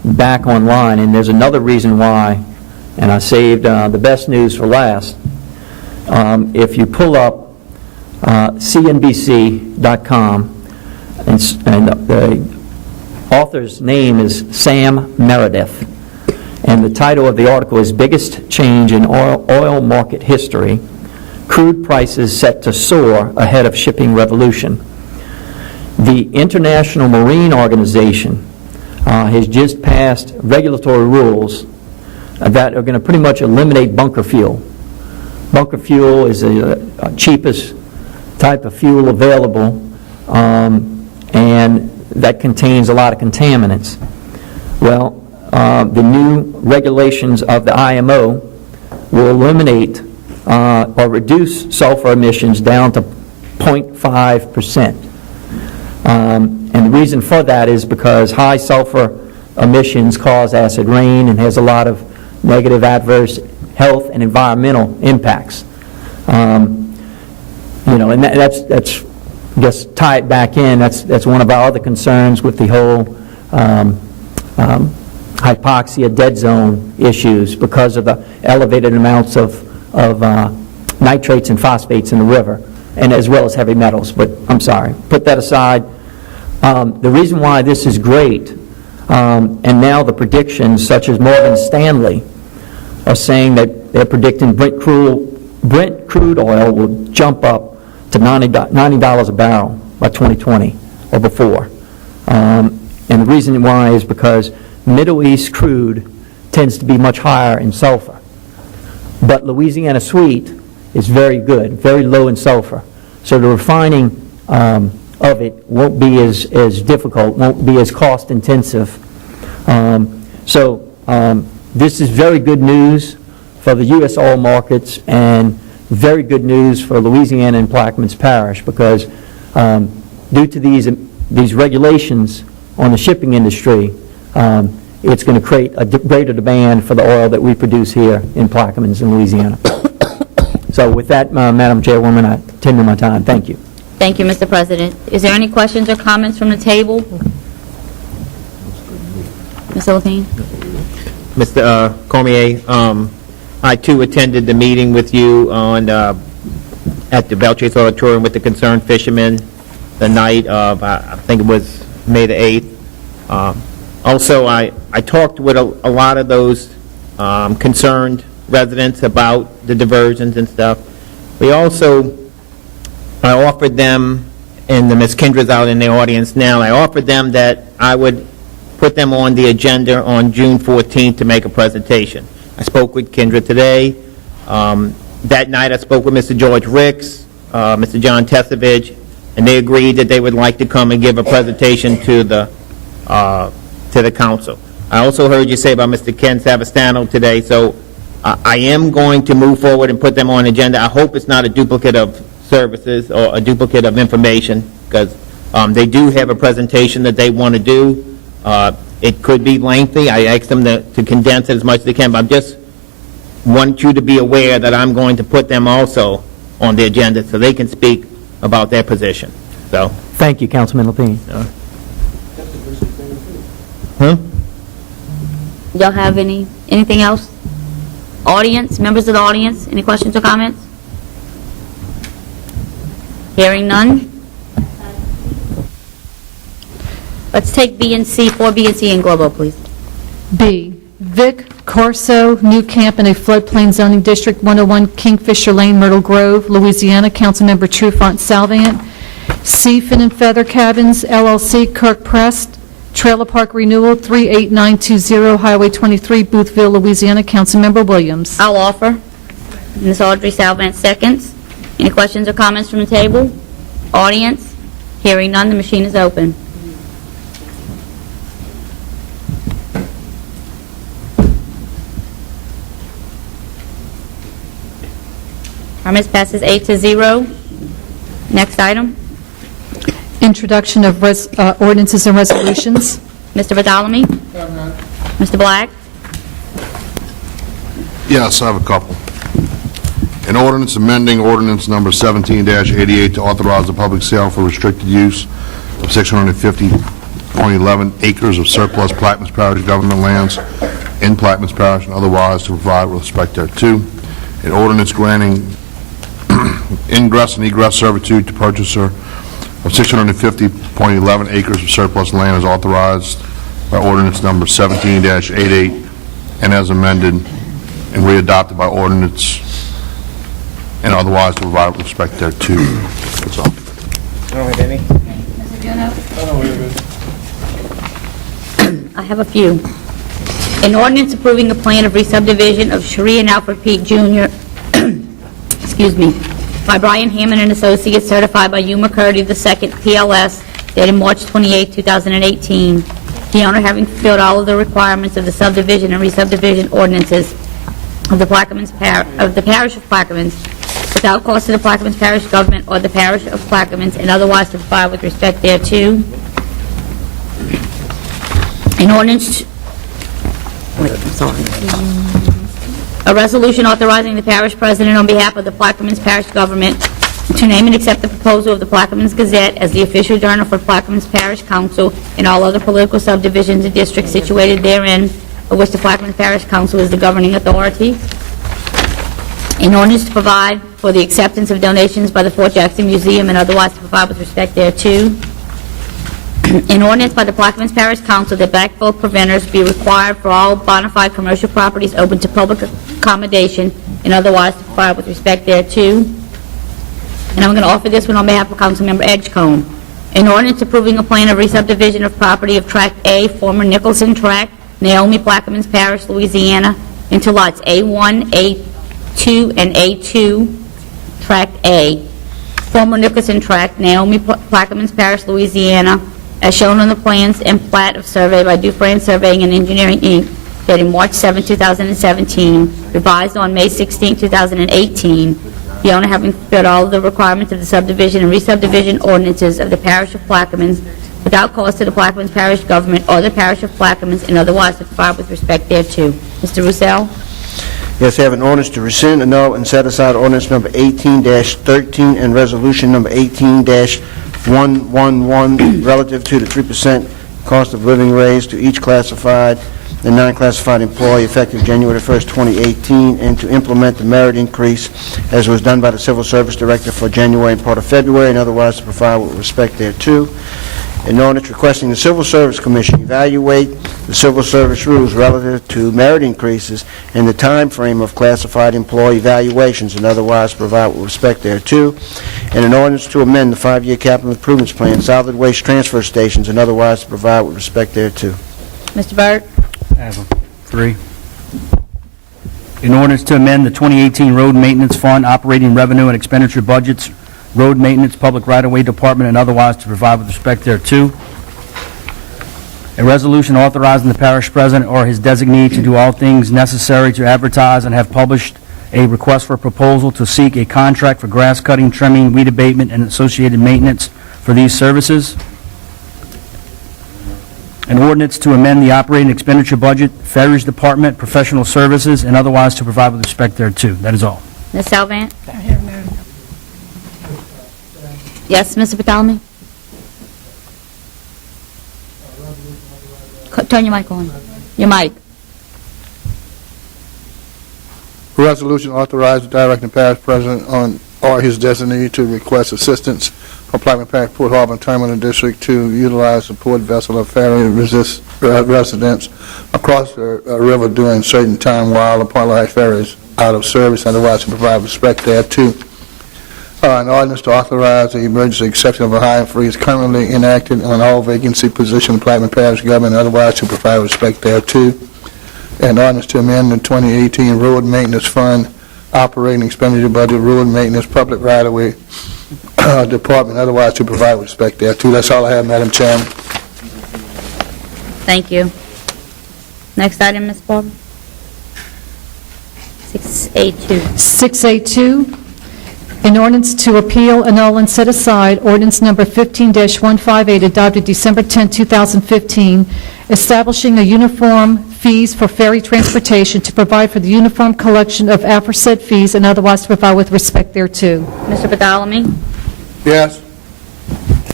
back online, and there's another reason why, and I saved the best news for last. If you pull up cnbc.com, and the author's name is Sam Meredith, and the title of the article is Biggest Change in Oil Market History, Crude Prices Set to Soar Ahead of Shipping Revolution. The International Marine Organization has just passed regulatory rules that are going to pretty much eliminate bunker fuel. Bunker fuel is the cheapest type of fuel available, and that contains a lot of contaminants. Well, the new regulations of the IMO will eliminate or reduce sulfur emissions down to 0.5%. And the reason for that is because high sulfur emissions cause acid rain and has a lot of negative adverse health and environmental impacts. And that's just tie it back in. That's one of our other concerns with the whole hypoxia dead zone issues because of the elevated amounts of nitrates and phosphates in the river, and as well as heavy metals. But I'm sorry, put that aside. The reason why this is great, and now the predictions such as Morgan Stanley are saying that they're predicting Brent crude oil will jump up to $90 a barrel by 2020 or before. And the reason why is because Middle East crude tends to be much higher in sulfur. But Louisiana sweet is very good, very low in sulfur. So the refining of it won't be as difficult, won't be as cost intensive. This is very good news for the U.S. oil markets and very good news for Louisiana and Plaquemines Parish because due to these regulations on the shipping industry, it's going to create a greater demand for the oil that we produce here in Plaquemines and Louisiana. So with that, Madam Chairwoman, I tender my time. Thank you. Thank you, Mr. President. Is there any questions or comments from the table? Mr. Lapine? Mr. Cormier, I too attended the meeting with you on at the Belchase Auditorium with the concerned fishermen the night of, I think it was May the 8th. Also, I talked with a lot of those concerned residents about the diversions and stuff. I offered them, and Ms. Kendra's out in the audience now, I offered them that I would put them on the agenda on June 14th to make a presentation. I spoke with Kendra today. That night I spoke with Mr. George Ricks, Mr. John Tesevich, and they agreed that they would like to come and give a presentation to the council. I also heard you say about Mr. Ken Savastano today, so I am going to move forward and put them on the agenda. I hope it's not a duplicate of services or a duplicate of information, because they do have a presentation that they want to do. It could be lengthy. I asked them to condense it as much as they can, but I just want you to be aware that I'm going to put them also on the agenda so they can speak about their position. So, thank you, Councilman Lapine. Y'all have anything else? Audience, members of the audience, any questions or comments? Hearing none. Let's take B and C, 4B and C in Globo, please. B, Vic Corso, new camp in a floodplain zoning district, 101 Kingfisher Lane, Myrtle Grove, Louisiana, Councilmember Trufant Salvant. C, Fin and Feather Cabins, LLC, Kirk Prest, Trailer Park Renewal, 38920 Highway 23, Boothville, Louisiana, Councilmember Williams. I'll offer. Ms. Audrey Salvant seconds. Any questions or comments from the table? Audience? Hearing none, the machine is open. Our miss passes 8-0. Next item. Introduction of ordinances and resolutions. Mr. Badalamy? Mr. Black? Yes, I have a couple. An ordinance amending ordinance number 17-88 to authorize the public sale for restricted use of 650 .11 acres of surplus Plaquemines Parish government lands in Plaquemines Parish and otherwise to provide with respect thereto. An ordinance granting ingress and egress servitude to purchaser of 650.11 acres of surplus land is authorized by ordinance number 17-88 and as amended and readopted by ordinance and otherwise to provide with respect thereto. That's all. I don't have any. I have a few. An ordinance approving a plan of re-subdivision of Sheree and Alfred Peak Jr., excuse me, by Brian Hammond and Associates, certified by Hugh McCurdy II, PLS, dated March 28, 2018. The owner having fulfilled all of the requirements of the subdivision and re-subdivision ordinances of the Plaquemines of the Parish of Plaquemines, without cost to the Plaquemines Parish government or the Parish of Plaquemines, and otherwise to provide with respect thereto. An ordinance, a resolution authorizing the parish president on behalf of the Plaquemines Parish government to name and accept the proposal of the Plaquemines Gazette as the official journal for Plaquemines Parish Council and all other political subdivisions and districts situated therein, of which the Plaquemines Parish Council is the governing authority. An ordinance to provide for the acceptance of donations by the Fort Jackson Museum and otherwise to provide with respect thereto. An ordinance by the Plaquemines Parish Council that backflow preventers be required for all bona fide commercial properties open to public accommodation and otherwise to provide with respect thereto. And I'm going to offer this one on behalf of Councilmember Edgecombe. An ordinance approving a plan of re-subdivision of property of Tract A, former Nicholson Tract, Naomi, Plaquemines Parish, Louisiana, into lots A1, A2, and A2, Tract A, former Nicholson Tract, Naomi, Plaquemines Parish, Louisiana, as shown on the plans and plat of survey by Dufresne Surveying and Engineering, Inc., dated March 7, 2017, revised on May 16, 2018, the owner having fulfilled all of the requirements of the subdivision and re-subdivision ordinances of the Parish of Plaquemines without cost to the Plaquemines Parish government or the Parish of Plaquemines and otherwise to provide with respect thereto. Mr. Roussel? Yes, I have an ordinance to rescind, annul, and set aside ordinance number 18-13 and resolution number 18-111 relative to the 3% cost of living raise to each classified and non-classified employee effective January 1st, 2018, and to implement the merit increase as was done by the Civil Service Director for January and part of February, and otherwise to provide with respect thereto. An ordinance requesting the Civil Service Commission evaluate the civil service rules relative to merit increases and the time frame of classified employee evaluations, and otherwise provide with respect thereto. And an ordinance to amend the 5-year capital improvements plan, solid waste transfer stations, and otherwise to provide with respect thereto. Mr. Byrd? I have 3. An ordinance to amend the 2018 Road Maintenance Fund operating revenue and expenditure budgets, road maintenance, public right-of-way department, and otherwise to provide with respect thereto. A resolution authorizing the parish president or his designee to do all things necessary to advertise and have published a request for proposal to seek a contract for grass cutting, trimming, weed abatement, and associated maintenance for these services. An ordinance to amend the operating expenditure budget, ferries department, professional services, and otherwise to provide with respect thereto. That is all. Ms. Salvant? Yes, Mr. Bartholomew? Turn your mic on. Your mic. Resolution authorized the directing parish president on or his designee to request assistance from Plaquemines Parish Port Harbor Terminal District to utilize the port vessel of ferry residents across the river during certain time while the Port ferry is out of service, otherwise to provide respect thereto. An ordinance to authorize the emergency exception of a hiring freeze currently enacted on all vacancy positions in the Plaquemines Parish government, otherwise to provide respect thereto. An ordinance to amend the 2018 Road Maintenance Fund operating expenditure budget, road maintenance, public right-of-way department, otherwise to provide respect thereto. That's all I have, Madam Chairman. Thank you. Next item, Ms. Barber. 6A2. 6A2, an ordinance to repeal, annul, and set aside ordinance number 15-158 adopted December 10, 2015, establishing a uniform fees for ferry transportation to provide for the uniform collection of aforesaid fees and otherwise to provide with respect thereto. Mr. Bartholomew? Yes.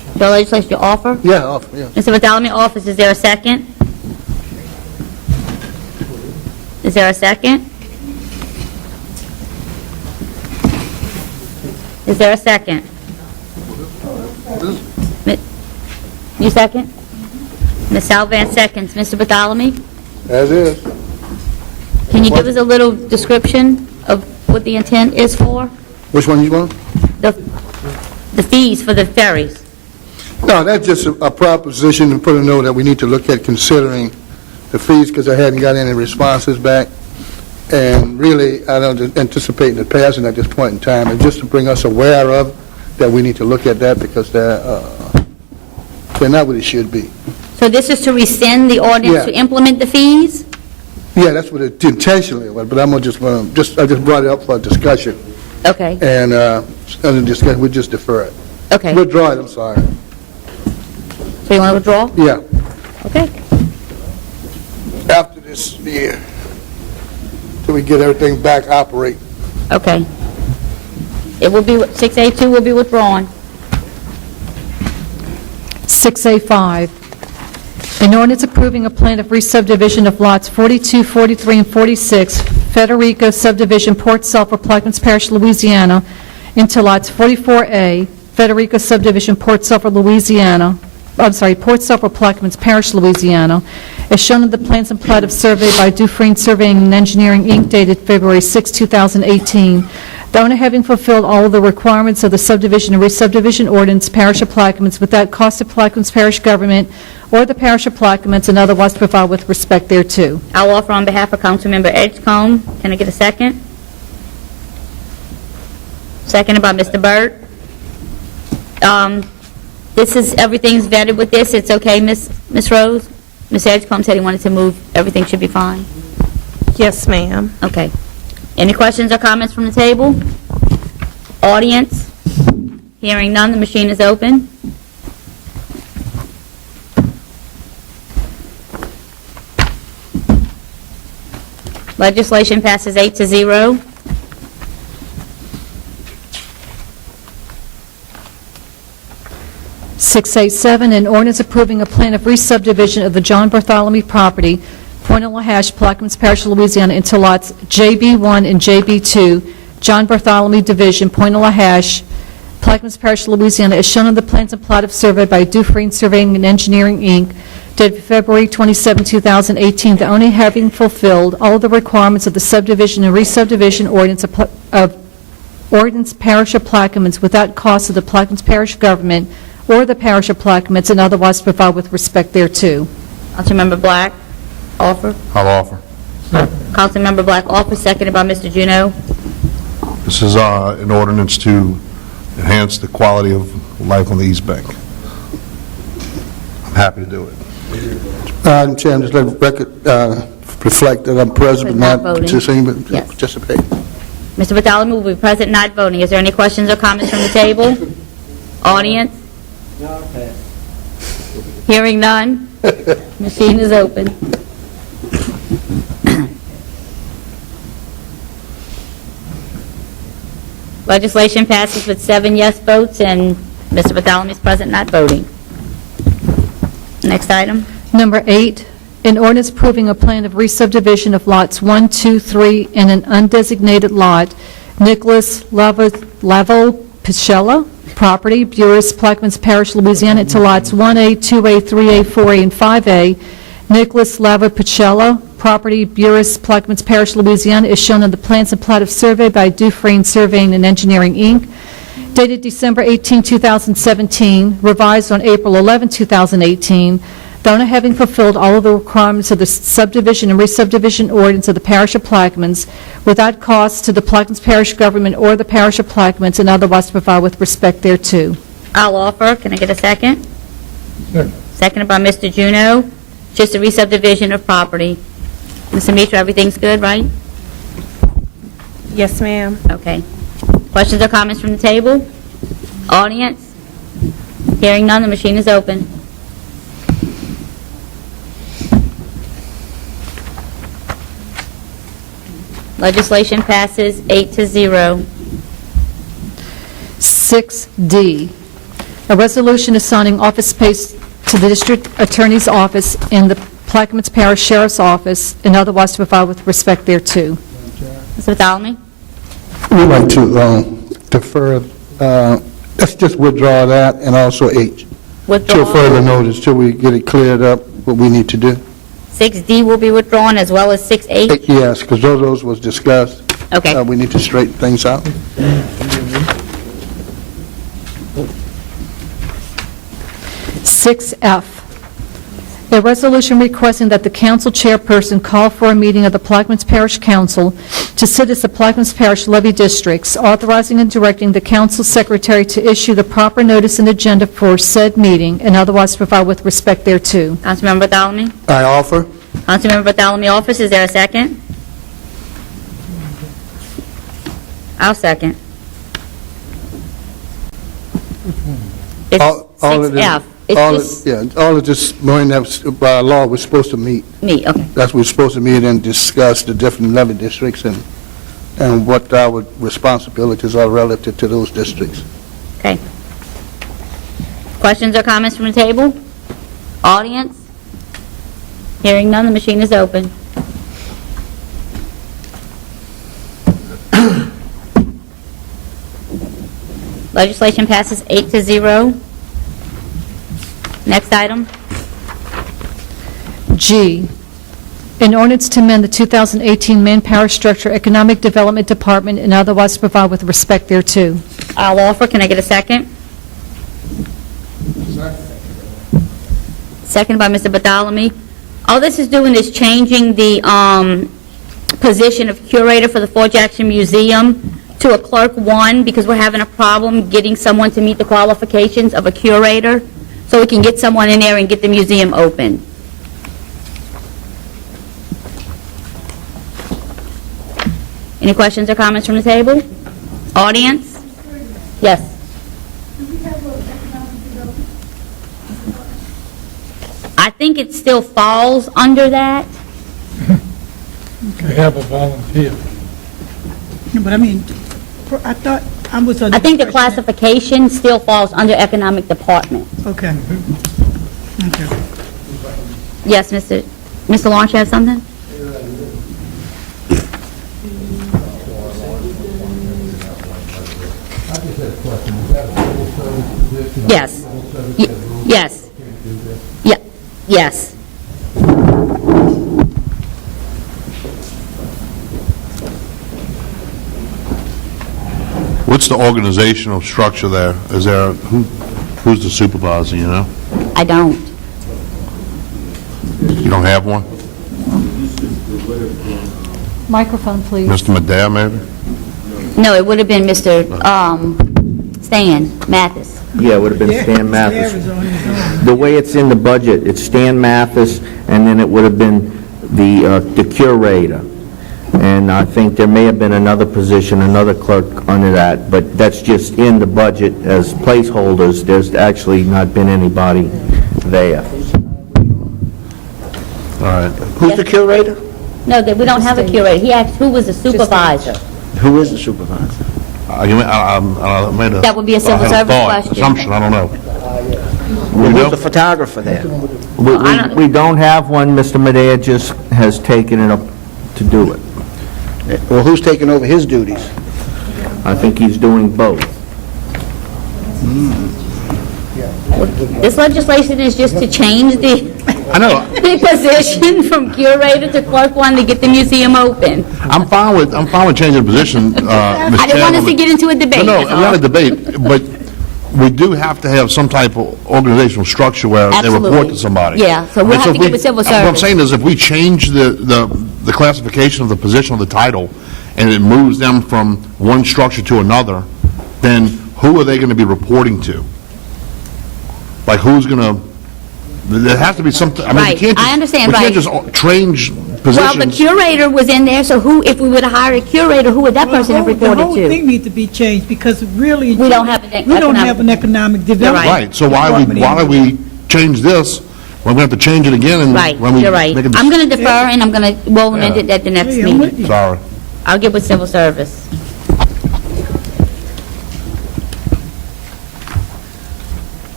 Bill legislation, you offer? Yeah, offer, yeah. Mr. Bartholomew offers, is there a second? Is there a second? Is there a second? You second? Ms. Salvan seconds. Mr. Bartholomew? As is. Can you give us a little description of what the intent is for? Which one you want? The fees for the ferries? No, that's just a proposition to put a note that we need to look at considering the fees, because I hadn't got any responses back. And really, I don't anticipate it passing at this point in time. And just to bring us aware of that we need to look at that, because they're not what it should be. So this is to rescind the ordinance Yeah. to implement the fees? Yeah, that's what it intentionally was, but I'm I just brought it up for discussion. Okay, And under discussion, we just defer it. okay. Withdraw it, I'm sorry. So you want to withdraw? Yeah, Okay. after this year, till we get everything back operating. Okay. It will be, 6A2 will be withdrawn. 6A5, an ordinance approving a plan of re-subdivision of lots 42, 43, and 46, Federico subdivision, Port Sulphur, Plaquemines Parish, Louisiana, into lots 44A, Federico subdivision, Port Sulphur, Louisiana, Port Sulphur, Plaquemines Parish, Louisiana, as shown in the plans and plat of survey by Dufresne Surveying and Engineering, Inc., dated February 6, 2018. The owner having fulfilled all of the requirements of the subdivision and re-subdivision ordinance, Parish of Plaquemines, without cost to Plaquemines Parish government or the Parish of Plaquemines, and otherwise provide with respect thereto. I'll offer on behalf of Councilmember Edgecombe. Can I get a second? Seconded by Mr. Byrd. This is, everything's vetted with this. It's okay, Miss Rose? Ms. Edgecombe said he wanted to move. Everything should be fine. Yes, ma'am. Okay. Any questions or comments from the table? Audience? Hearing none, the machine is open. Legislation passes 8-0. .687, an ordinance approving a plan of re-subdivision of the John Bartholomew property, Point-a-la-Hash, Plaquemines Parish, Louisiana, into lots JB1 and JB2, John Bartholomew Division, Point-a-la-Hash, Plaquemines Parish, Louisiana, as shown on the plans and plot of survey by Dufresne Surveying and Engineering, Inc., dated February 27, 2018, the owner having fulfilled all of the requirements of the subdivision and re-subdivision ordinance of Ordinance Parish of Plaquemines without cost to the Plaquemines Parish government or the Parish of Plaquemines, and otherwise provide with respect thereto. Councilmember Black, offer. I'll offer. Councilmember Black, offer, seconded by Mr. Juneau. This is an ordinance to enhance the quality of life on the East Bank. I'm happy to do it. Madam Chair, just let the record reflect that I'm present, but not voting. Yes. participating. Mr. Bartholomew will be present, not voting. Is there any questions or comments from the table? Audience? Hearing none. Machine is open. Legislation passes with 7 yes votes, and Mr. Bartholomew is present, not voting. Next item. Number 8, an ordinance approving a plan of re-subdivision of lots 1, 2, 3, and an undesignated lot, Nicholas Laveau-Pichella, property, Buras, Plaquemines Parish, Louisiana, into lots 1A, 2A, 3A, 4A, and 5A. Nicholas Laveau-Pichella, property, Buras, Plaquemines Parish, Louisiana, is shown on the plans and plat of survey by Dufresne Surveying and Engineering, Inc., dated December 18, 2017, revised on April 11, 2018, the owner having fulfilled all of the requirements of the subdivision and re-subdivision ordinance of the Parish of Plaquemines without cost to the Plaquemines Parish government or the Parish of Plaquemines, and otherwise provide with respect thereto. I'll offer. Can I get a second? Second. Seconded by Mr. Juneau. Just a re-subdivision of property. Mr. Mitra, everything's good, right? Yes, ma'am. Okay. Questions or comments from the table? Audience? Hearing none, the machine is open. Legislation passes 8-0. 6D, A resolution assigning office space to the district attorney's office in the Plaquemines Parish Sheriff's Office and otherwise to provide with respect thereto. Mr. Bartholomew? We'd like to defer, let's just withdraw that and also H. Till further notice, till we get it cleared up, what we need to do. 6D will be withdrawn as well as 6H? Yes, because those was discussed. Okay. We need to straighten things out. 6F, a resolution requesting that the council chairperson call for a meeting of the Plaquemines Parish Council to sit as the Plaquemines Parish levy districts, authorizing and directing the council secretary to issue the proper notice and agenda for said meeting and otherwise provide with respect thereto. Councilmember Bartholomew? I offer. Councilmember Bartholomew offers. Is there a second? I'll second. It's All of 6F. It's all of this, knowing that by law, we're supposed to meet. me, okay. That's we're supposed to meet and discuss the different levy districts and what our responsibilities are relative to those districts. Okay. Questions or comments from the table? Audience? Hearing none, the machine is open. Legislation passes 8-0. Next item. G, an ordinance to amend the 2018 Manpower Structure Economic Development Department and otherwise provide with respect thereto. I'll offer. Can I get a second? Second by Mr. Bartholomew. All this is doing is changing the position of curator for the Fort Jackson Museum to a clerk 1 because we're having a problem getting someone to meet the qualifications of a curator, so we can get someone in there and get the museum open. Any questions or comments from the table? Audience? Yes. I think it still falls under that. We have a volunteer. But I mean, I thought I was under... I think the impression classification still falls under economic department. that- Okay. Okay. Yes, Mr. Lawrence, you have something? Yes. Yes. Yeah. Yes. What's the organizational structure there? Is there, who's the supervisor, you know? I don't. You don't have one? Microphone, please. Mr. Madare, maybe? No, it would have been Mr. Stan Mathis. Yeah, it would have been Stan Mathis. The way it's in the budget, it's Stan Mathis, and then it would have been the curator. And I think there may have been another position, another clerk under that, but that's just in the budget as placeholders. There's actually not been anybody there. All right. Who's the curator? No, we don't have a curator. He asked who was the supervisor. Who is the supervisor? I made a... That would be a civil I had service thought, question. Assumption, I don't know. Who's the photographer there? We don't have one. Mr. Madea just has taken it up to do it. Well, who's taking over his duties? I think he's doing both. This legislation is just to change the position from curator to clerk 1 to get the museum open. I'm fine with changing the position, Ms. I didn't want us to get into a debate. No, that's all. not a debate, but we do have to have some type of organizational structure where they report Absolutely. to somebody. Yeah, so we'll have to get with civil What I'm service. saying is if we change the classification of the position of the title and it moves them from one structure to another, then who are they going to be reporting to? Like who's going to, there has to be something, I mean, Right, you can't just... I understand, We can't right. just change positions. Well, the curator was in there, so who, if we would have hired a curator, who would that person have The reported whole to? thing needs to be changed because really... We don't have an We don't economic- have an economic development. Right, so why we change this, we're going to have to change it again and... Right, when we you're right. make a I'm going to defer, and we'll amend it at the next Yeah, I'm with meeting. you. Sorry. I'll get with civil service.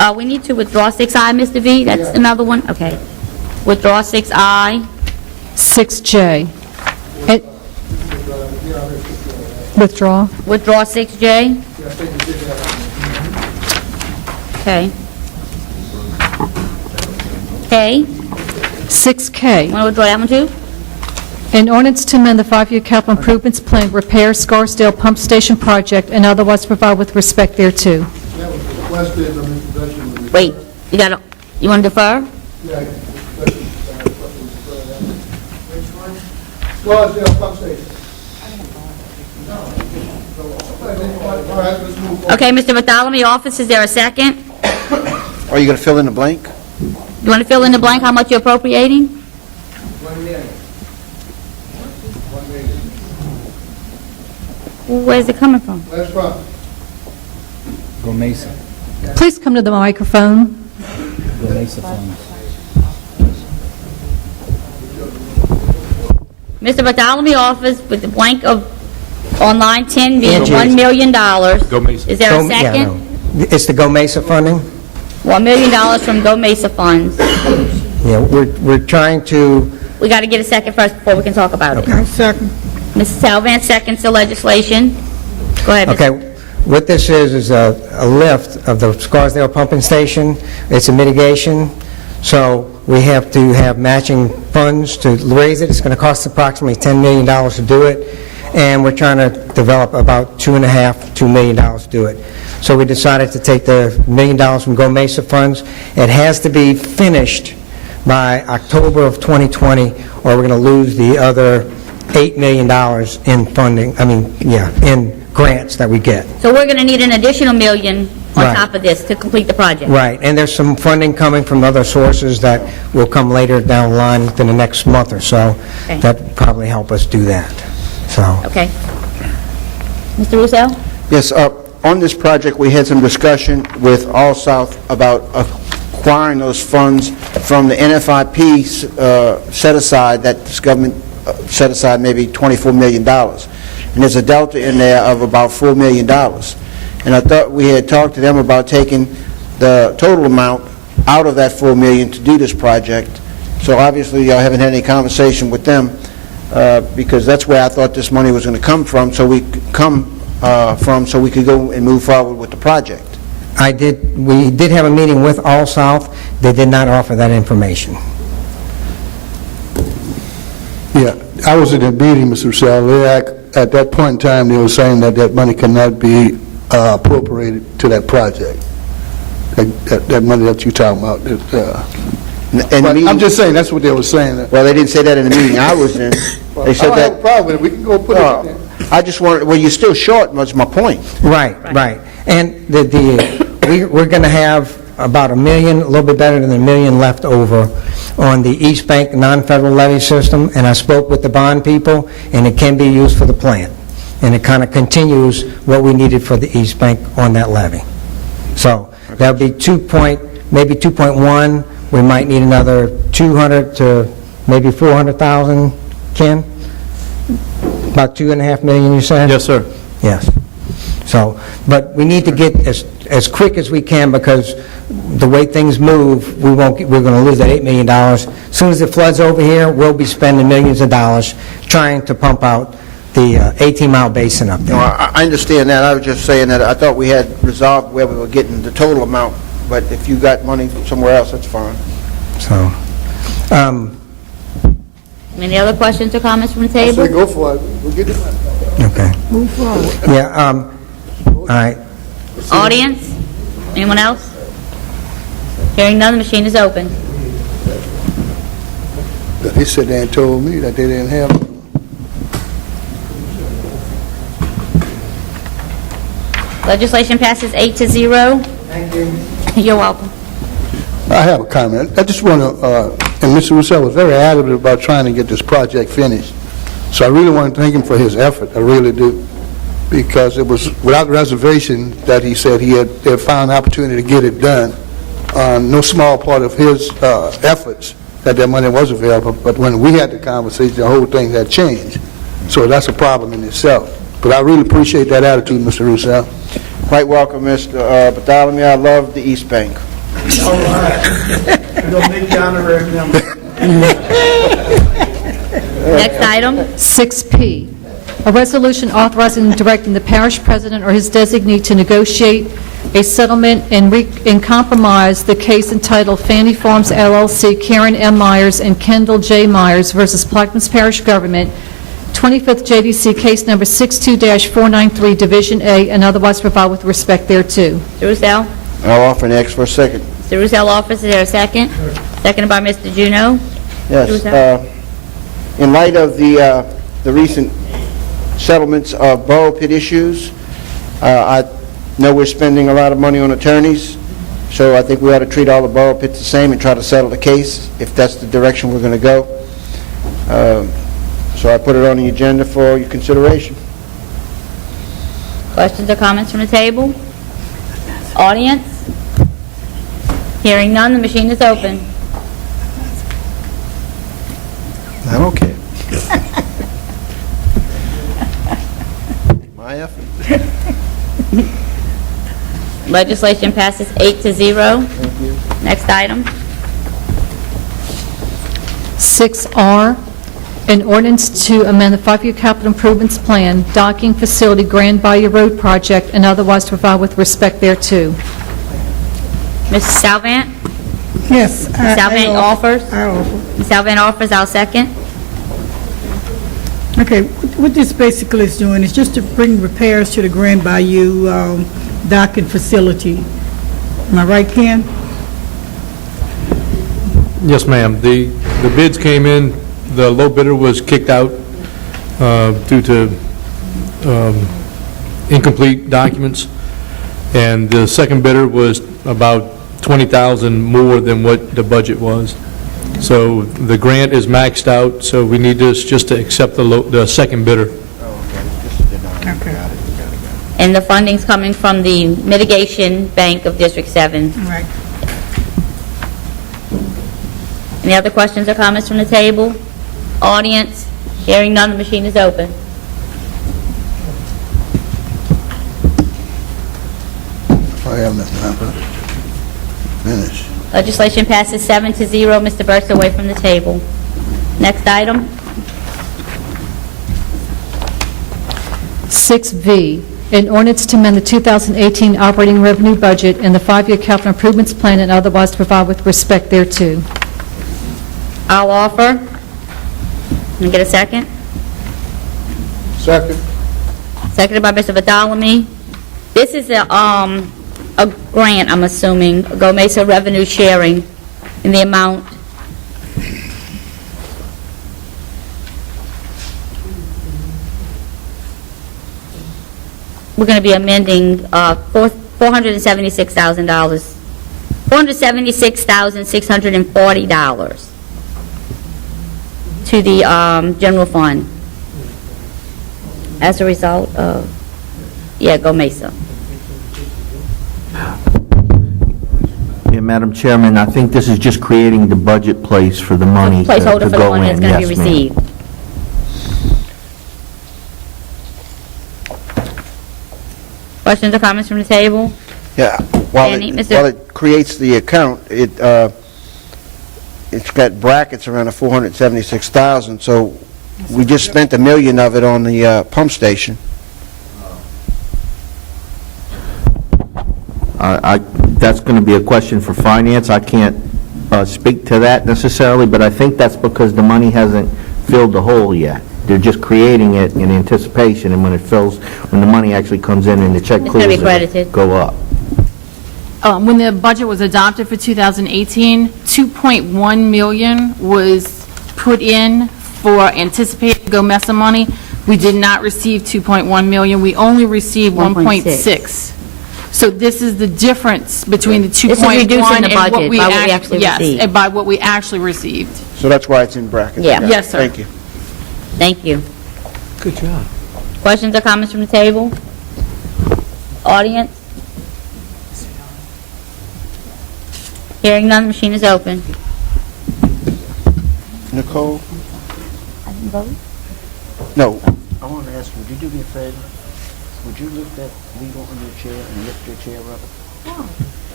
We need to withdraw 6I, Mr. V? That's another one? Okay. Withdraw 6I. 6J. Withdraw. Withdraw 6J. Okay. K. 6K. Want to withdraw that one too? An ordinance to amend the five-year capital improvements plan, repair Scarsdale Pump Station project, and otherwise provide with respect thereto. Wait, you want to defer? Okay, Mr. Bartholomew, office, is there a second? Are you going to fill in the blank? You want to fill in the blank how much you're appropriating? Where's it coming from? Go Mesa. Please come to the microphone. Go Mesa funds. Mr. Bartholomew, office with the blank of, on line 10 being $1 million. Go Mesa. Is there a second? It's the Go Mesa funding? $1 million from Go Mesa funds. Yeah, we're trying to... We got to get a second first before we can talk about it. Okay. Second. Mrs. Salvan seconds the legislation. Go ahead, Mr. Okay, what this is a lift of the Scarsdale pumping station. It's a mitigation, so we have to have matching funds to raise it. It's going to cost approximately $10 million to do it, and we're trying to develop about $2 million to do it. So we decided to take the $1 million from Go Mesa funds. It has to be finished by October of 2020, or we're going to lose the other $8 million in funding, in grants that we get. So we're going to need an additional $1 million on Right. top of this to complete the project. Right, and there's some funding coming from other sources that will come later down the line within the next month or so. Okay. That will probably help us do that, so. Okay. Mr. Russo? Yes, on this project, we had some discussion with All South about acquiring those funds from the NFIP set-aside that this government set aside maybe $24 million. And there's a delta in there of about $4 million. And I thought we had talked to them about taking the total amount out of that $4 million to do this project. So obviously, I haven't had any conversation with them because that's where I thought this money was going to come from, so we could go and move forward with the project. We did have a meeting with All South. They did not offer that information. Yeah, I was at a meeting, Mr. Russell. At that point in time, they were saying that that money cannot be appropriated to that project. That money that you're talking about. I'm just saying, that's what they were saying. Well, they didn't say that in the meeting I was in. They said I don't have a that. problem with it. We can go put it in there. I just wanted, well, you're still short, was my point. Right. And we're going to have about $1 million, a little bit better than $1 million left over on the East Bank non-federal levy system, and I spoke with the bond people, and it can be used for the plant. And it kind of continues what we needed for the East Bank on that levy. So that'll be maybe 2.1. We might need another 200 to maybe 400,000, Ken? About $2.5 million, you said? Yes, sir. Yes. So, but we need to get as quick as we can, because the way things move, we're going to lose that $8 million. As soon as it floods over here, we'll be spending millions of dollars trying to pump out the 18-mile basin up there. No, I understand that. I was just saying that I thought we had resolved where we were getting the total amount, but if you got money from somewhere else, that's fine. So, Any other questions or comments from the I table? say go for it. We'll get it. okay. Move forward. Yeah, all right. Audience? Anyone else? Hearing none, the machine is open. They said they had told me that they didn't have it. Legislation passes 8-0. Thank you. You're welcome. I have a comment. I just want to, and Mr. Russell was very adamant about trying to get this project finished. So I really want to thank him for his effort. I really do. Because it was without reservation that he said he had found an opportunity to get it done. No small part of his efforts that money was available, but when we had the conversation, the whole thing had changed. So that's a problem in itself. But I really appreciate that attitude, Mr. Russell. Quite welcome, Mr. Bartholomew. I love the East Bank. Don't make the honorary member. Next item. 6P, a resolution authorizing and directing the parish president or his designee to negotiate a settlement and compromise the case entitled Fanny Farms LLC, Karen M. Myers and Kendall J. Myers versus Plaquemines Parish Government, 25th JDC case number 62-493, Division A, and otherwise provide with respect thereto. Mr. Russell? I'll offer and ask for a second. Mr. Russell offers, is there a second? Seconded by Mr. Juneau. Yes. In light of the recent settlements of borough pit issues, I know we're spending a lot of money on attorneys, so I think we ought to treat all the borough pits the same and try to settle the case, if that's the direction we're going to go. So I put it on the agenda for your consideration. Questions or comments from the table? Audience? Hearing none, the machine is open. I don't care. My effort. Legislation passes 8-0. Thank you. Next item. 6R, an ordinance to amend the five-year capital improvements plan, docking facility, Grand Bayou Road project, and otherwise to provide with respect thereto. Mrs. Salvant? Yes. Ms. Salvant offers? I offer. Ms. Salvant offers, I'll second. Okay, what this basically is doing is just to bring repairs to the Grand Bayou docking facility. Am I right, Ken? Yes, ma'am. The bids came in, the low bidder was kicked out due to incomplete documents, and the second bidder was about $20,000 more than what the budget was. So the grant is maxed out, so we need this just to accept the second bidder. Okay. And the funding's coming from the Mitigation Bank of District 7. Right. Any other questions or comments from the table? Audience? Hearing none, the machine is open. I have nothing. Finish. Legislation passes 7-0. Mr. Burke's away from the table. Next item. 6V, an ordinance to amend the 2018 operating revenue budget and the five-year capital improvements plan and otherwise to provide with respect thereto. I'll offer. Can I get a second? Second. Seconded by Mr. Vidalamy. This is a grant, I'm assuming, Go Mesa revenue sharing in the amount. We're going to be amending $476,000, $476,640 to the general fund as a result of, Go Mesa. Yeah, Madam Chairman, I think this is just creating the budget place for the money to go in. Placeholder for the money that's going to be Yes, ma'am. received. Questions or comments from the table? Yeah, while Danny, it, Mr. while it creates the account, it's got brackets around the 476,000, so we just spent $1 million of it on the pump station. That's going to be a question for finance. I can't speak to that necessarily, but I think that's because the money hasn't filled the hole yet. They're just creating it in anticipation, and when it fills, when the money actually comes in and the check It's gonna be clears, credited. it'll go up. When the budget was adopted for 2018, $2.1 million was put in for anticipated Go Mesa money. We did not receive $2.1 million. We only received 1.6. So this is the difference between the 2.1 This is reducing the and budget what we by what we actually yes, received. and by what we actually received. So that's why it's in brackets. Yeah. Yes, sir. Thank you. Thank you. Good job. Questions or comments from the table? Audience? Hearing none, the machine is open. Nicole? I didn't vote. No. I want to ask you, would you do me a favor? Would you lift that legal in your chair and lift your chair up?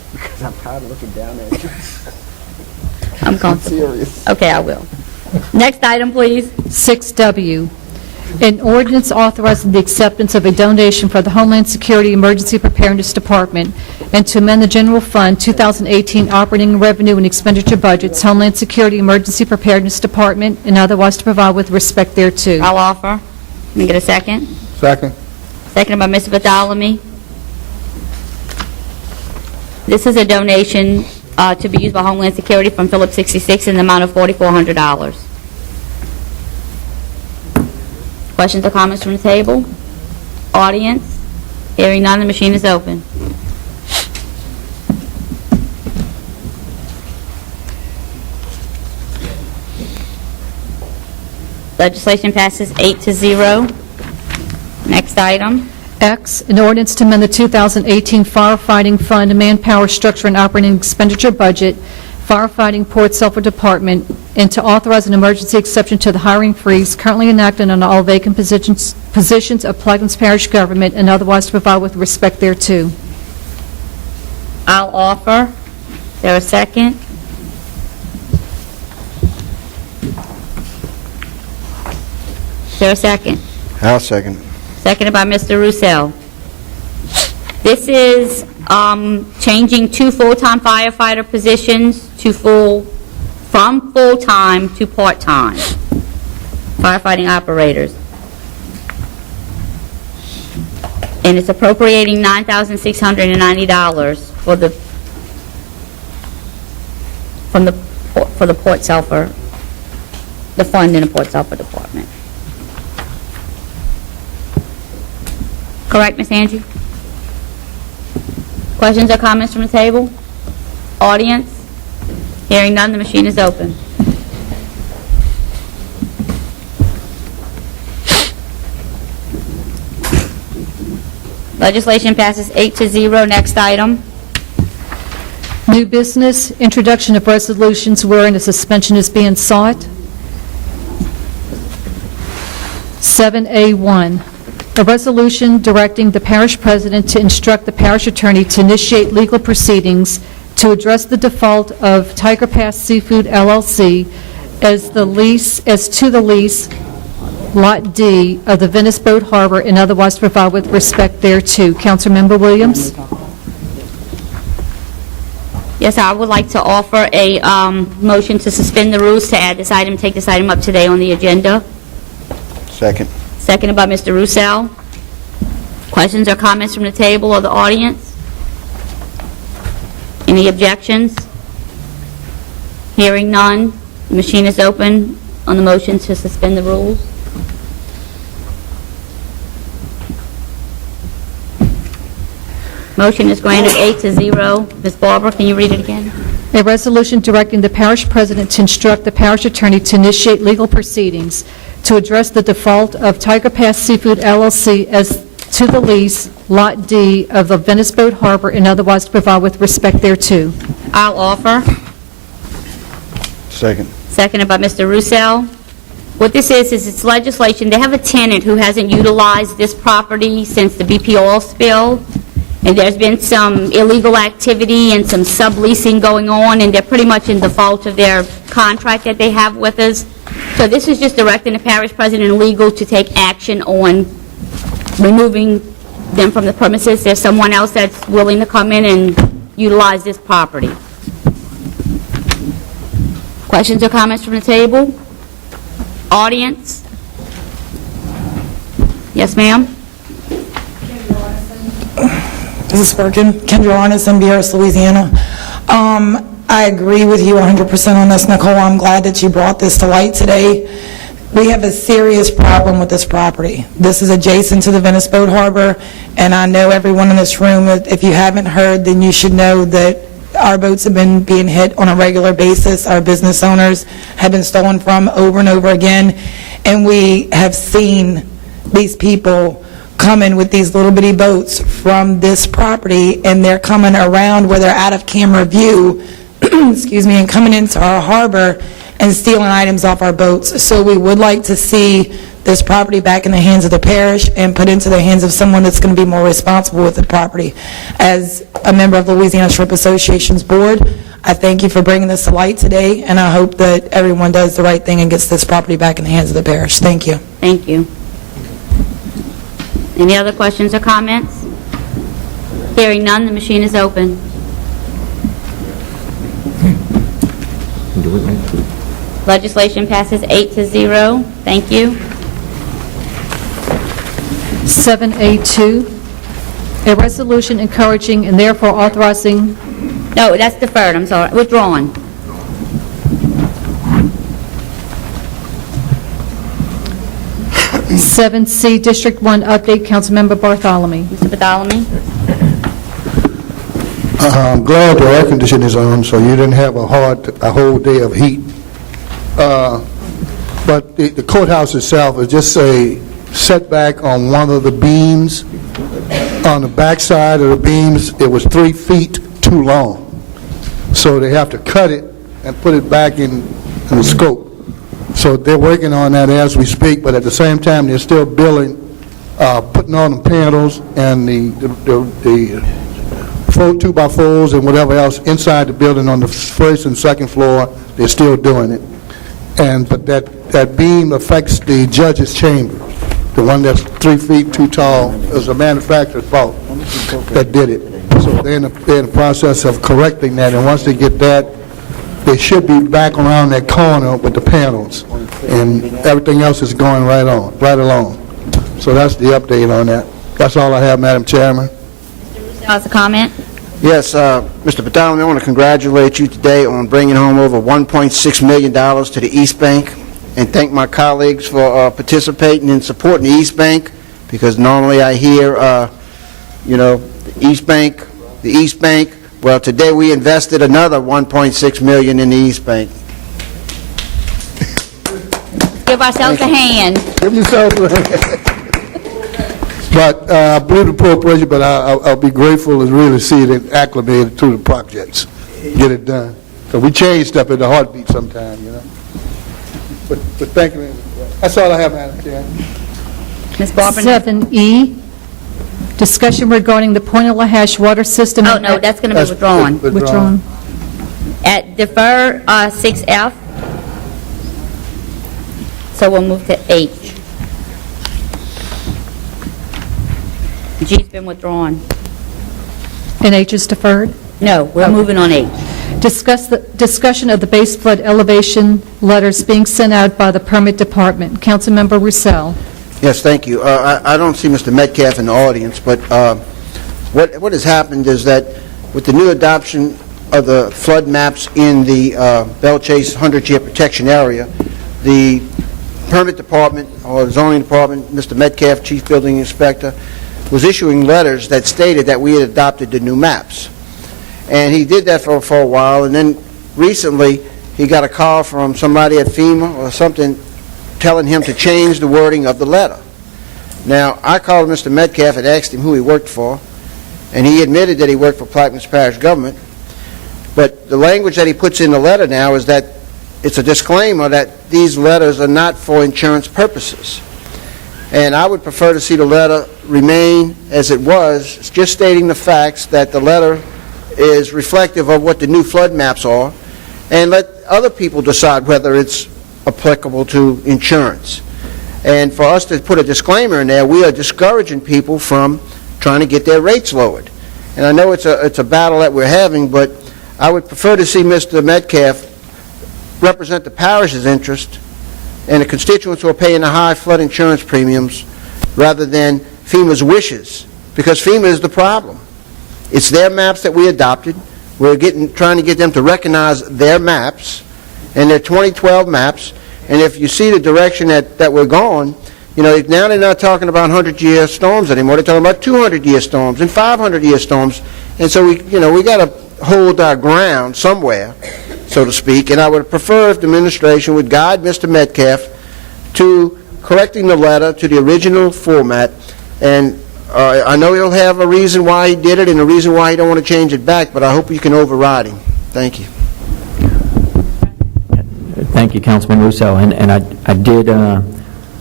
Because I'm tired of looking down at you. I'm comfortable. Serious. Okay, I will. Next item, please. 6W, an ordinance authorizing the acceptance of a donation for the Homeland Security Emergency Preparedness Department and to amend the General Fund 2018 operating revenue and expenditure budgets, Homeland Security Emergency Preparedness Department, and otherwise to provide with respect thereto. I'll offer. Let me get a second. Second. Seconded by Mr. Bartholomew. This is a donation to be used by Homeland Security from Phillips 66 in the amount of $4,400. Questions or comments from the table? Audience? Hearing none, the machine is open. Legislation passes 8-0. Next item. X, an ordinance to amend the 2018 firefighting fund manpower structure and operating expenditure budget, firefighting Port Sulphur Department, and to authorize an emergency exception to the hiring freeze currently enacted on all vacant positions of Plaquemines Parish government and otherwise to provide with respect thereto. I'll offer. Is there a second? Is there a second? I'll second. Seconded by Mr. Roussel. This is changing 2 full-time firefighter positions to from full-time to part-time firefighting operators. And it's appropriating $9,690 for the Port Sulphur, the fund in the Port Sulphur Department. Correct, Ms. Angie? Questions or comments from the table? Audience? Hearing none, the machine is open. Legislation passes 8-0. Next item. New business, introduction of resolutions wherein a suspension is being sought. 7A1, a resolution directing the parish president to instruct the parish attorney to initiate legal proceedings to address the default of Tiger Pass Seafood LLC as to the lease, Lot D, of the Venice Boat Harbor and otherwise to provide with respect thereto. Councilmember Williams? Yes, I would like to offer a motion to suspend the rules to add this item, take this item up today on the agenda. Second. Seconded by Mr. Roussel. Questions or comments from the table or the audience? Any objections? Hearing none, the machine is open on the motion to suspend the rules. Motion is granted 8-0. Ms. Barber, can you read it again? A resolution directing the parish president to instruct the parish attorney to initiate legal proceedings to address the default of Tiger Pass Seafood LLC as to the lease, Lot D, of the Venice Boat Harbor and otherwise to provide with respect thereto. I'll offer. Second. Seconded by Mr. Roussel. What this is it's legislation. They have a tenant who hasn't utilized this property since the BP oil spill, and there's been some illegal activity and some subleasing going on, and they're pretty much in default of their contract that they have with us. So this is just directing the parish president and legal to take action on removing them from the premises. There's someone else that's willing to come in and utilize this property. Questions or comments from the table? Audience? Yes, ma'am? This is Spurgeon. Kendra Arneson, Bieris, Louisiana. I agree with you 100% on this, Nicole. I'm glad that you brought this to light today. We have a serious problem with this property. This is adjacent to the Venice Boat Harbor, and I know everyone in this room, if you haven't heard, then you should know that our boats have been being hit on a regular basis. Our business owners have been stolen from over and over again, and we have seen these people coming with these little bitty boats from this property, and they're coming around where they're out of camera view, excuse me, and coming into our harbor and stealing items off our boats. So we would like to see this property back in the hands of the parish and put into the hands of someone that's going to be more responsible with the property. As a member of the Louisiana Shrimp Association's board, I thank you for bringing this to light today, and I hope that everyone does the right thing and gets this property back in the hands of the parish. Thank you. Thank you. Any other questions or comments? Hearing none, the machine is open. Legislation passes 8-0. Thank you. 7A2, a resolution encouraging and therefore authorizing... No, that's deferred, I'm sorry, withdrawn. Seven C, District 1 update, Councilmember Bartholomew. Mr. Bartholomew? I'm glad the air conditioning is on, so you didn't have a whole day of heat. But the courthouse itself is just a setback on one of the beams. On the backside of the beams, it was 3 feet too long. So they have to cut it and put it back in the scope. So they're working on that as we speak, but at the same time, they're still building, putting on the panels and the 2x4s and whatever else inside the building on the first and second floor. They're still doing it. But that beam affects the judge's chamber. The one that's 3 feet too tall is a manufacturer's fault that did it. So they're in the process of correcting that, and once they get that, they should be back around that corner with the panels, and everything else is going right along. So that's the update on that. That's all I have, Madam Chairman. Has a comment? Yes, Mr. Bartholomew, I want to congratulate you today on bringing home over $1.6 million to the East Bank, and thank my colleagues for participating and supporting the East Bank, because normally I hear, the East Bank. Well, today we invested another $1.6 million in the East Bank. Give ourselves a hand. Give yourself a hand. But I believe the appropriation, but I'll be grateful to really see it acclimated to the projects. Get it done. So we change stuff at the heartbeat sometime, But thank you. That's all I have, Madam Chair. Ms. Barber? 7E, discussion regarding the Point-a-la-Hash water system... Oh, no, that's going to be withdrawn. Withdrawn. Defer 6F. So we'll move to H. G's been withdrawn. And H is deferred? No, we're moving on H. Discussion of the base flood elevation letters being sent out by the permit department. Councilmember Roussel. Yes, thank you. I don't see Mr. Metcalf in the audience, but what has happened is that with the new adoption of the flood maps in the Belle Chase 100-year protection area, the permit department or zoning department, Mr. Metcalf, chief building inspector, was issuing letters that stated that we had adopted the new maps. And he did that for a while, and then recently he got a call from somebody at FEMA or something telling him to change the wording of the letter. Now, I called Mr. Metcalf and asked him who he worked for, and he admitted that he worked for Plaquemines Parish government. But the language that he puts in the letter now is that it's a disclaimer that these letters are not for insurance purposes. And I would prefer to see the letter remain as it was, just stating the facts that the letter is reflective of what the new flood maps are, and let other people decide whether it's applicable to insurance. And for us to put a disclaimer in there, we are discouraging people from trying to get their rates lowered. And I know it's a battle that we're having, but I would prefer to see Mr. Metcalf represent the parish's interest and the constituents who are paying the high flood insurance premiums rather than FEMA's wishes, because FEMA is the problem. It's their maps that we adopted. We're trying to get them to recognize their maps, and their 2012 maps. And if you see the direction that we're going, now they're not talking about 100-year storms anymore. They're talking about 200-year storms and 500-year storms. And so we got to hold our ground somewhere, so to speak. And I would prefer if the administration would guide Mr. Metcalf to correcting the letter to the original format. And I know he'll have a reason why he did it and a reason why he don't want to change it back, but I hope you can override him. Thank you. Thank you, Councilman Russo. And I did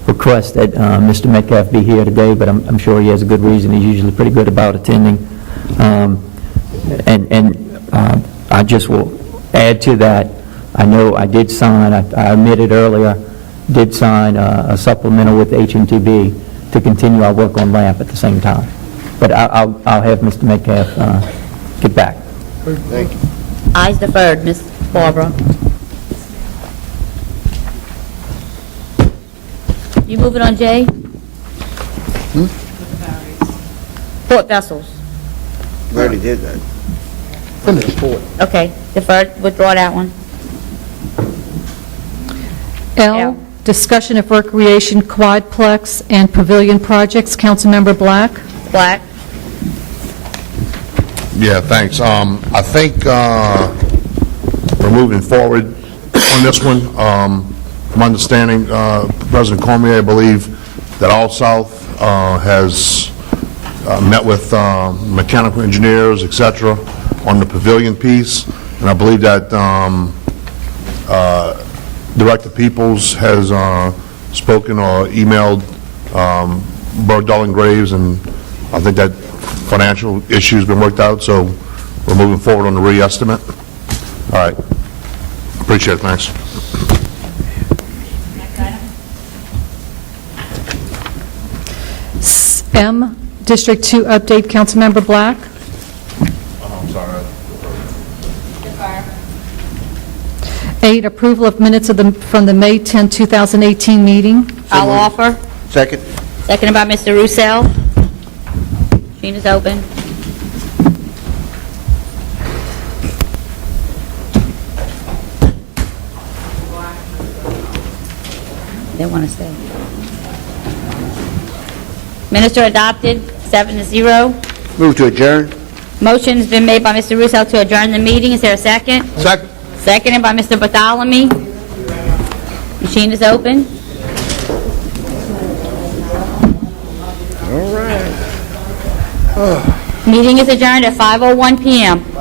request that Mr. Metcalf be here today, but I'm sure he has a good reason. He's usually pretty good about attending. I just will add to that, I know I did sign, I admitted earlier, did sign a supplemental with HMTB to continue our work on LAMP at the same time. But I'll have Mr. Metcalf get back. Thank you. Ayes deferred, Ms. Barbara. You moving on, Jay? Port vessels. We already did that. Okay, deferred, withdraw that one. L, discussion of recreation quadplex and pavilion projects. Councilmember Black? Black. Yeah, thanks. I think we're moving forward on this one. From understanding, President Cormier, I believe that All South has met with mechanical engineers, et cetera, on the pavilion piece, and I believe that Director Peoples has spoken or emailed Burt Darling Graves, and I think that financial issue's been worked out, so we're moving forward on the re-estimate. All right. Appreciate it, thanks. M, District 2 update. Councilmember Black? I'm sorry. 8, approval of minutes from the May 10, 2018 meeting. I'll offer. Second. Seconded by Mr. Roussel. Machine is open. They want to stay. Minutes are adopted, 7-0. Move to adjourn. Motion's been made by Mr. Russo to adjourn the meeting. Is there a second? Second. Seconded by Mr. Bartholomew. Machine is open. All right. Meeting is adjourned at 5:01 PM.